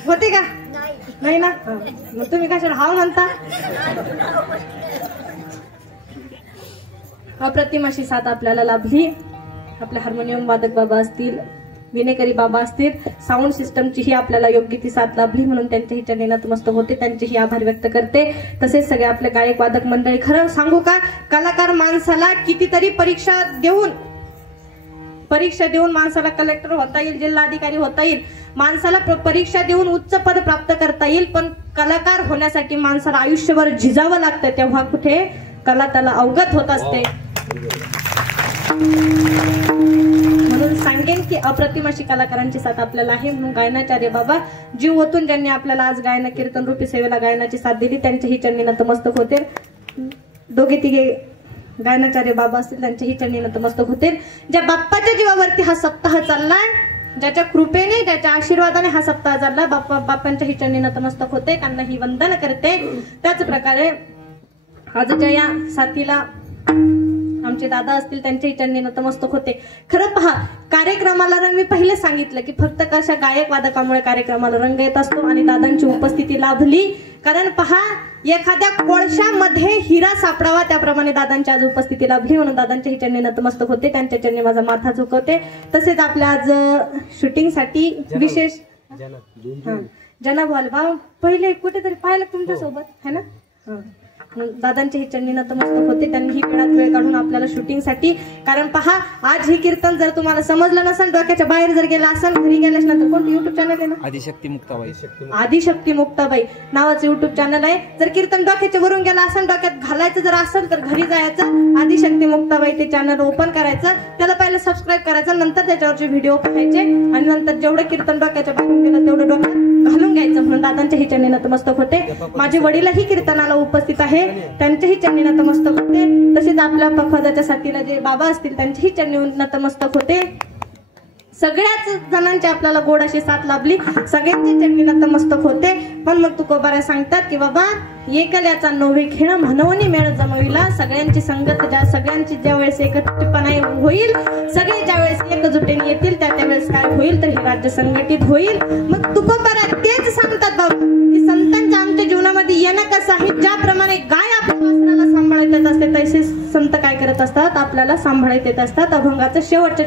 होते का? नाही ना? मग तुम्ही कशाला हाव म्हणता? अप्रतिम अशी साथ आपल्याला लाभली. आपले हार्मोनियम वादक बाबा असतील, विनेकरी बाबा असतील, साऊंड सिस्टमचीही आपल्याला योग्य ती साथ लाभली. म्हणून त्यांच्याही चरणी नतमस्तक होते. त्यांचेही आभार व्यक्त करते. तसेच सगळे आपले गायक वादक मंडळी. खरं सांगू का, कलाकार माणसाला कितीतरी परीक्षा देऊन माणसाला कलेक्टर होता येईल, जिल्हाधिकारी होता येईल, माणसाला परीक्षा देऊन उच्च पद प्राप्त करता येईल. पण कलाकार होण्यासाठी माणसाला आयुष्यभर झिजावं लागतं. तेव्हा कुठे कला त्याला अवगत होत असते. म्हणून सांगेन की अप्रतिम अशी कलाकारांची साथ आपल्याला आहे. म्हणून गायनाचार्य बाबा जीव ओतून ज्यांनी आपल्याला आज गायन कीर्तन रूपी सेवेला गायनाची साथ दिली त्यांच्याही चरणी नतमस्तक होते. 2-3 गायनाचार्य बाबा असतील त्यांच्याही चरणी नतमस्तक होते. ज्या बाप्पाच्या जीवावरती हा सप्ताह चाललाय, ज्याच्या कृपेने, ज्याच्या आशीर्वादाने हा सप्ताह चालला, बाप्पांच्याही चरणी नतमस्तक होते. त्यांनाही वंदन करते. त्याच प्रकारे आजच्या या साथीला आमचे दादा असतील त्यांच्याही चरणी नतमस्तक होते. खरं पहा, कार्यक्रमाला रंग मी पहिले सांगितलं की फक्त कशा गायक वादकामुळे कार्यक्रमाला रंग येत असतो. आणि दादांची उपस्थिती लाभली. कारण पहा, एखाद्या कोळशामध्ये हिरा सापडावा त्याप्रमाणे दादांची आज उपस्थिती लाभली. म्हणून दादांच्याही चरणी नतमस्तक होते. त्यांच्या चरणी माझा माथा झुकवते. तसेच आपल्या आज शूटिंगसाठी विशेष जनाब भाऊ पहिले कुठेतरी पाहिलं तुमच्या सोबत है ना? दादांच्याही चरणी नतमस्तक होते. त्यांनीही वेळात वेळ काढून आपल्याला शूटिंगसाठी. कारण पहा, आज ही कीर्तन जर तुम्हाला समजलं नसेल, डोक्याच्या बाहेर जर गेला असेल, घरी गेल्याच नंतर कोणतं युट्यूब चॅनल आहे ना? आदिशक्ती मुक्ताबाई नावाचं युट्यूब चॅनल आहे. जर कीर्तन डोक्याच्या वरून गेला असेल, डोक्यात घालायचं जर असेल तर घरी जायचं, आदिशक्ती मुक्ताबाई ते चॅनल ओपन करायचं, त्याला पहिले सबस्क्राईब करायचं, नंतर त्याच्यावरचे व्हिडिओ पाहायचे आणि नंतर जेवढं कीर्तन डोक्याच्या बाहेर गेलं तेवढं डोक्यात घालून घ्यायचं. म्हणून दादांच्याही चरणी नतमस्तक होते. माझे वडीलही कीर्तनाला उपस्थित आहे. त्यांच्याही चरणी नतमस्तक होते. तसेच आपल्या पखवाजाच्या साथीला जे बाबा असतील त्यांच्याही चरणी नतमस्तक होते. सगळ्याच जणांची आपल्याला गोड अशी साथ लाभली. सगळ्यांची चरणी नतमस्तक होते. पण मग तुकोबारा सांगतात की बाबा, एकल्याचा नव्हे खेळ म्हणून मेळ जमविला. सगळ्यांची संगत सगळ्यांची ज्यावेळेस एकत्रितपणा होईल, सगळे ज्यावेळेस एकजुटीने येतील त्यावेळेस काय होईल तर हे राज्य संघटित होईल. मग तुकोबारा तेच सांगतात बाबा की संतांच्या आमच्या जीवनामध्ये येणं कसं आहे. ज्याप्रमाणे गाय आपल्या वासराला सांभाळत येत असते तसे संत काय करत असतात, आपल्याला सांभाळत येत असतात. अभंगाचं शेवटच्या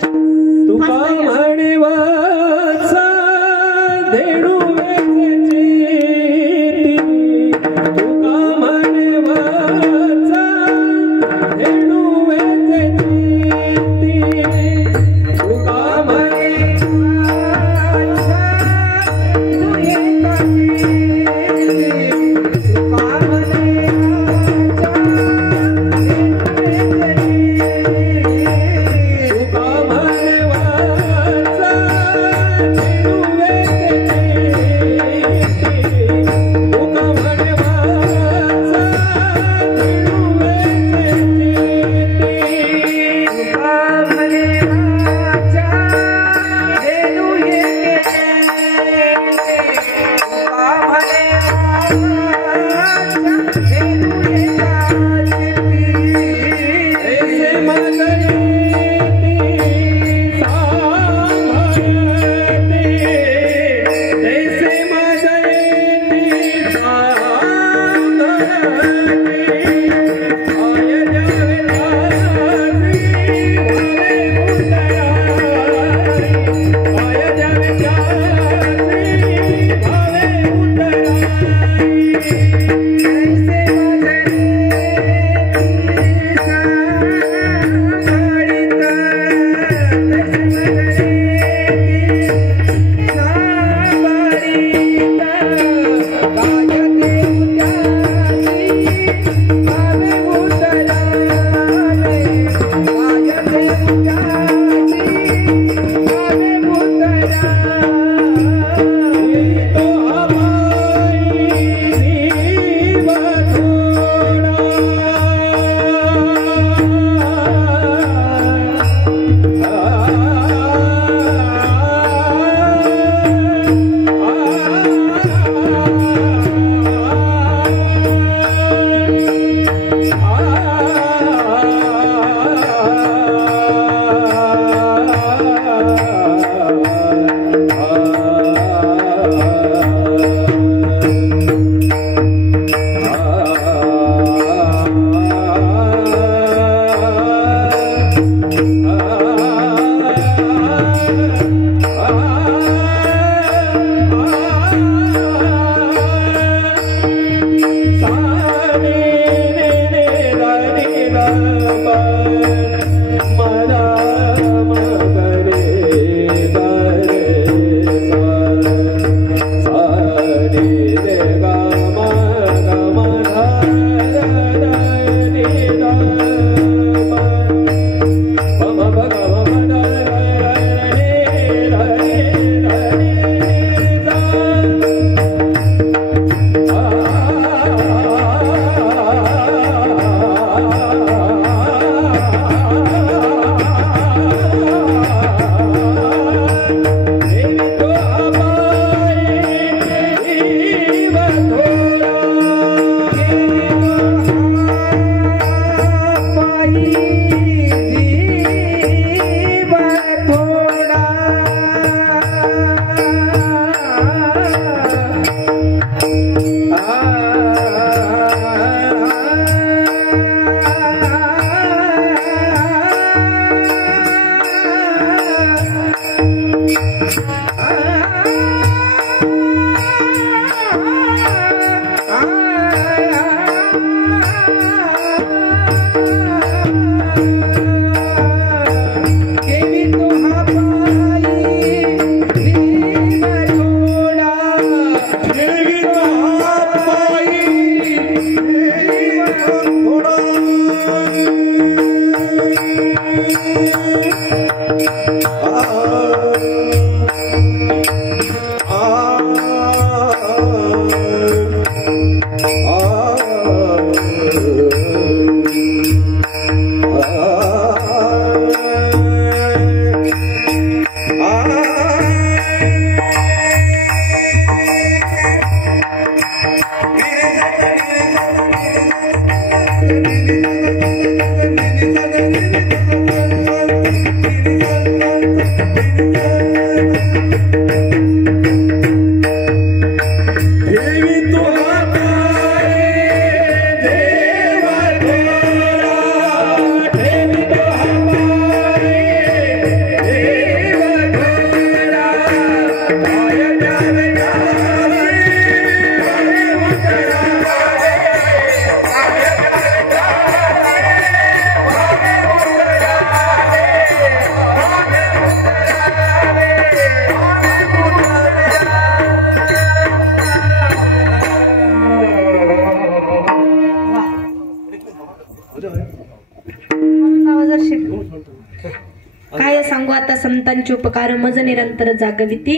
आता संतांचे उपकार मज निरंतर जागविती.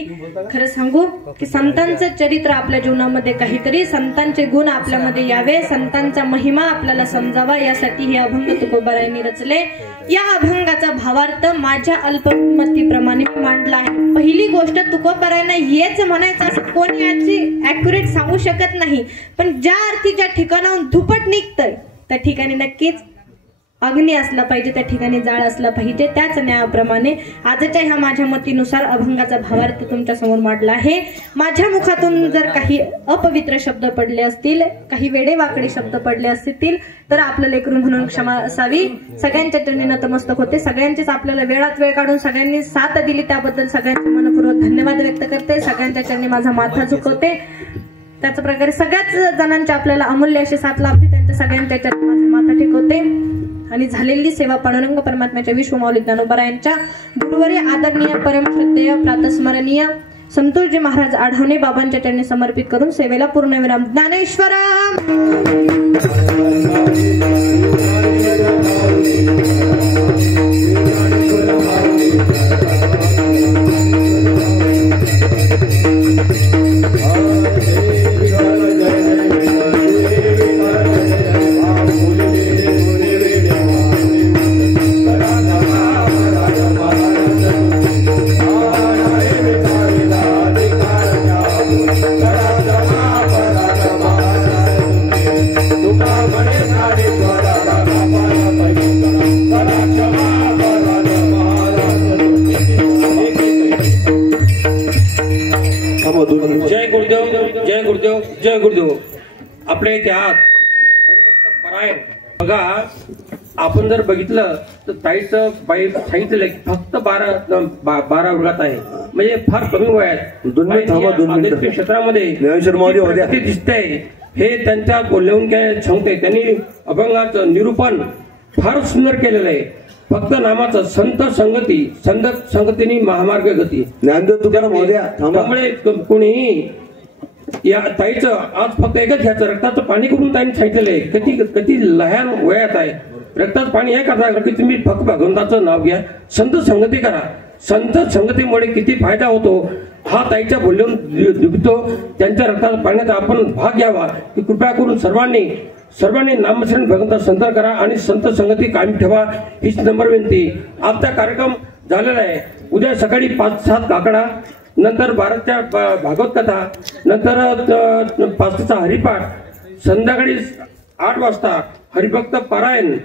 खरं सांगू की संतांचं चरित्र आपल्या जीवनामध्ये काहीतरी संतांचे गुण आपल्यामध्ये यावे, संतांचा महिमा आपल्याला समजावा यासाठी हे अभंग तुकोबारायांनी रचले. या अभंगाचा भावार्थ माझ्या अल्पमतीप्रमाणे मांडला आहे. पहिली गोष्ट तुकोबारायांना हेच म्हणायचं असं कोणी याची ऍक्युरेट सांगू शकत नाही, पण ज्या अर्थी ज्या ठिकाणाहून धुपट निघतंय त्या ठिकाणी नक्कीच अग्नी असला पाहिजे, त्या ठिकाणी जाळ असला पाहिजे. त्याच न्यायाप्रमाणे आजच्या ह्या माझ्या मतीनुसार अभंगाचा भावार्थ तुमच्या समोर मांडला आहे. माझ्या मुखातून जर काही अपवित्र शब्द पडले असतील, काही वेडेवाकडे शब्द पडले असतील तर आपलं लेकरू म्हणून क्षमा असावी. सगळ्यांच्या चरणी नतमस्तक होते. सगळ्यांचीच आपल्याला वेळात वेळ काढून सगळ्यांनी साथ दिली त्याबद्दल सगळ्यांचे मनपूर्वक धन्यवाद व्यक्त करते. सगळ्यांच्या चरणी माझा माथा झुकवते. त्याच प्रकारे सगळ्याच जणांची आपल्याला अमूल्य अशी साथ लाभली, त्यांच्या सगळ्यांच्या चरणी माझा माथा टेकवते. आणि झालेली सेवा पांडुरंग परमात्म्याच्या विश्वमाऊली ज्ञानोबरायांच्या गुरुवर्य आदरणीय परमश्रद्धेय प्रातस्मरणीय संतोषजी महाराज आढवणे बाबांच्या चरणी समर्पित करून सेवेला पूर्णविराम. ज्ञानेश्वर जय गुरुदेव, जय गुरुदेव, जय गुरुदेव. आपल्या इथे आहात हरिभक्त परायण. बघा, आपण जर बघितलं तर ताईचं बाई सांगितलं की फक्त 12 वर्गात आहे, म्हणजे फार कमी वयात क्षेत्रामध्ये दिसतंय. हे त्यांच्या बोलण्याहून काय सांगते. त्यांनी अभंगाचं निरूपण फार सुंदर केलेलं आहे. फक्त नामाचं संत संगती, संत संगतीने महामार्ग गती. त्यामुळे कोणी या ताईचं आज फक्त एकच घ्यायचं, रक्ताचं पाणी करून ताईने सांगितलेलं आहे. किती लहान वयात आहे. रक्ताचं पाणी हे करता की तुम्ही फक्त भगवंताचं नाव घ्या, संत संगती करा. संत संगतीमुळे किती फायदा होतो हा ताईच्या बोलण्याहून दिसतो. त्यांच्या रक्ताच्या पाण्याचा आपण भाग घ्यावा. की कृपया करून सर्वांनी नामस्मरण भगवंता संत करा आणि संत संगती कायम ठेवा हीच नंबर विनंती. आजचा कार्यक्रम झालेला आहे. उद्या सकाळी 5-7 काकडा, नंतर 12च्या भागवत कथा, नंतर 5चा हरिपाठ, संध्याकाळी 8 वाजता हरिभक्त पारायण.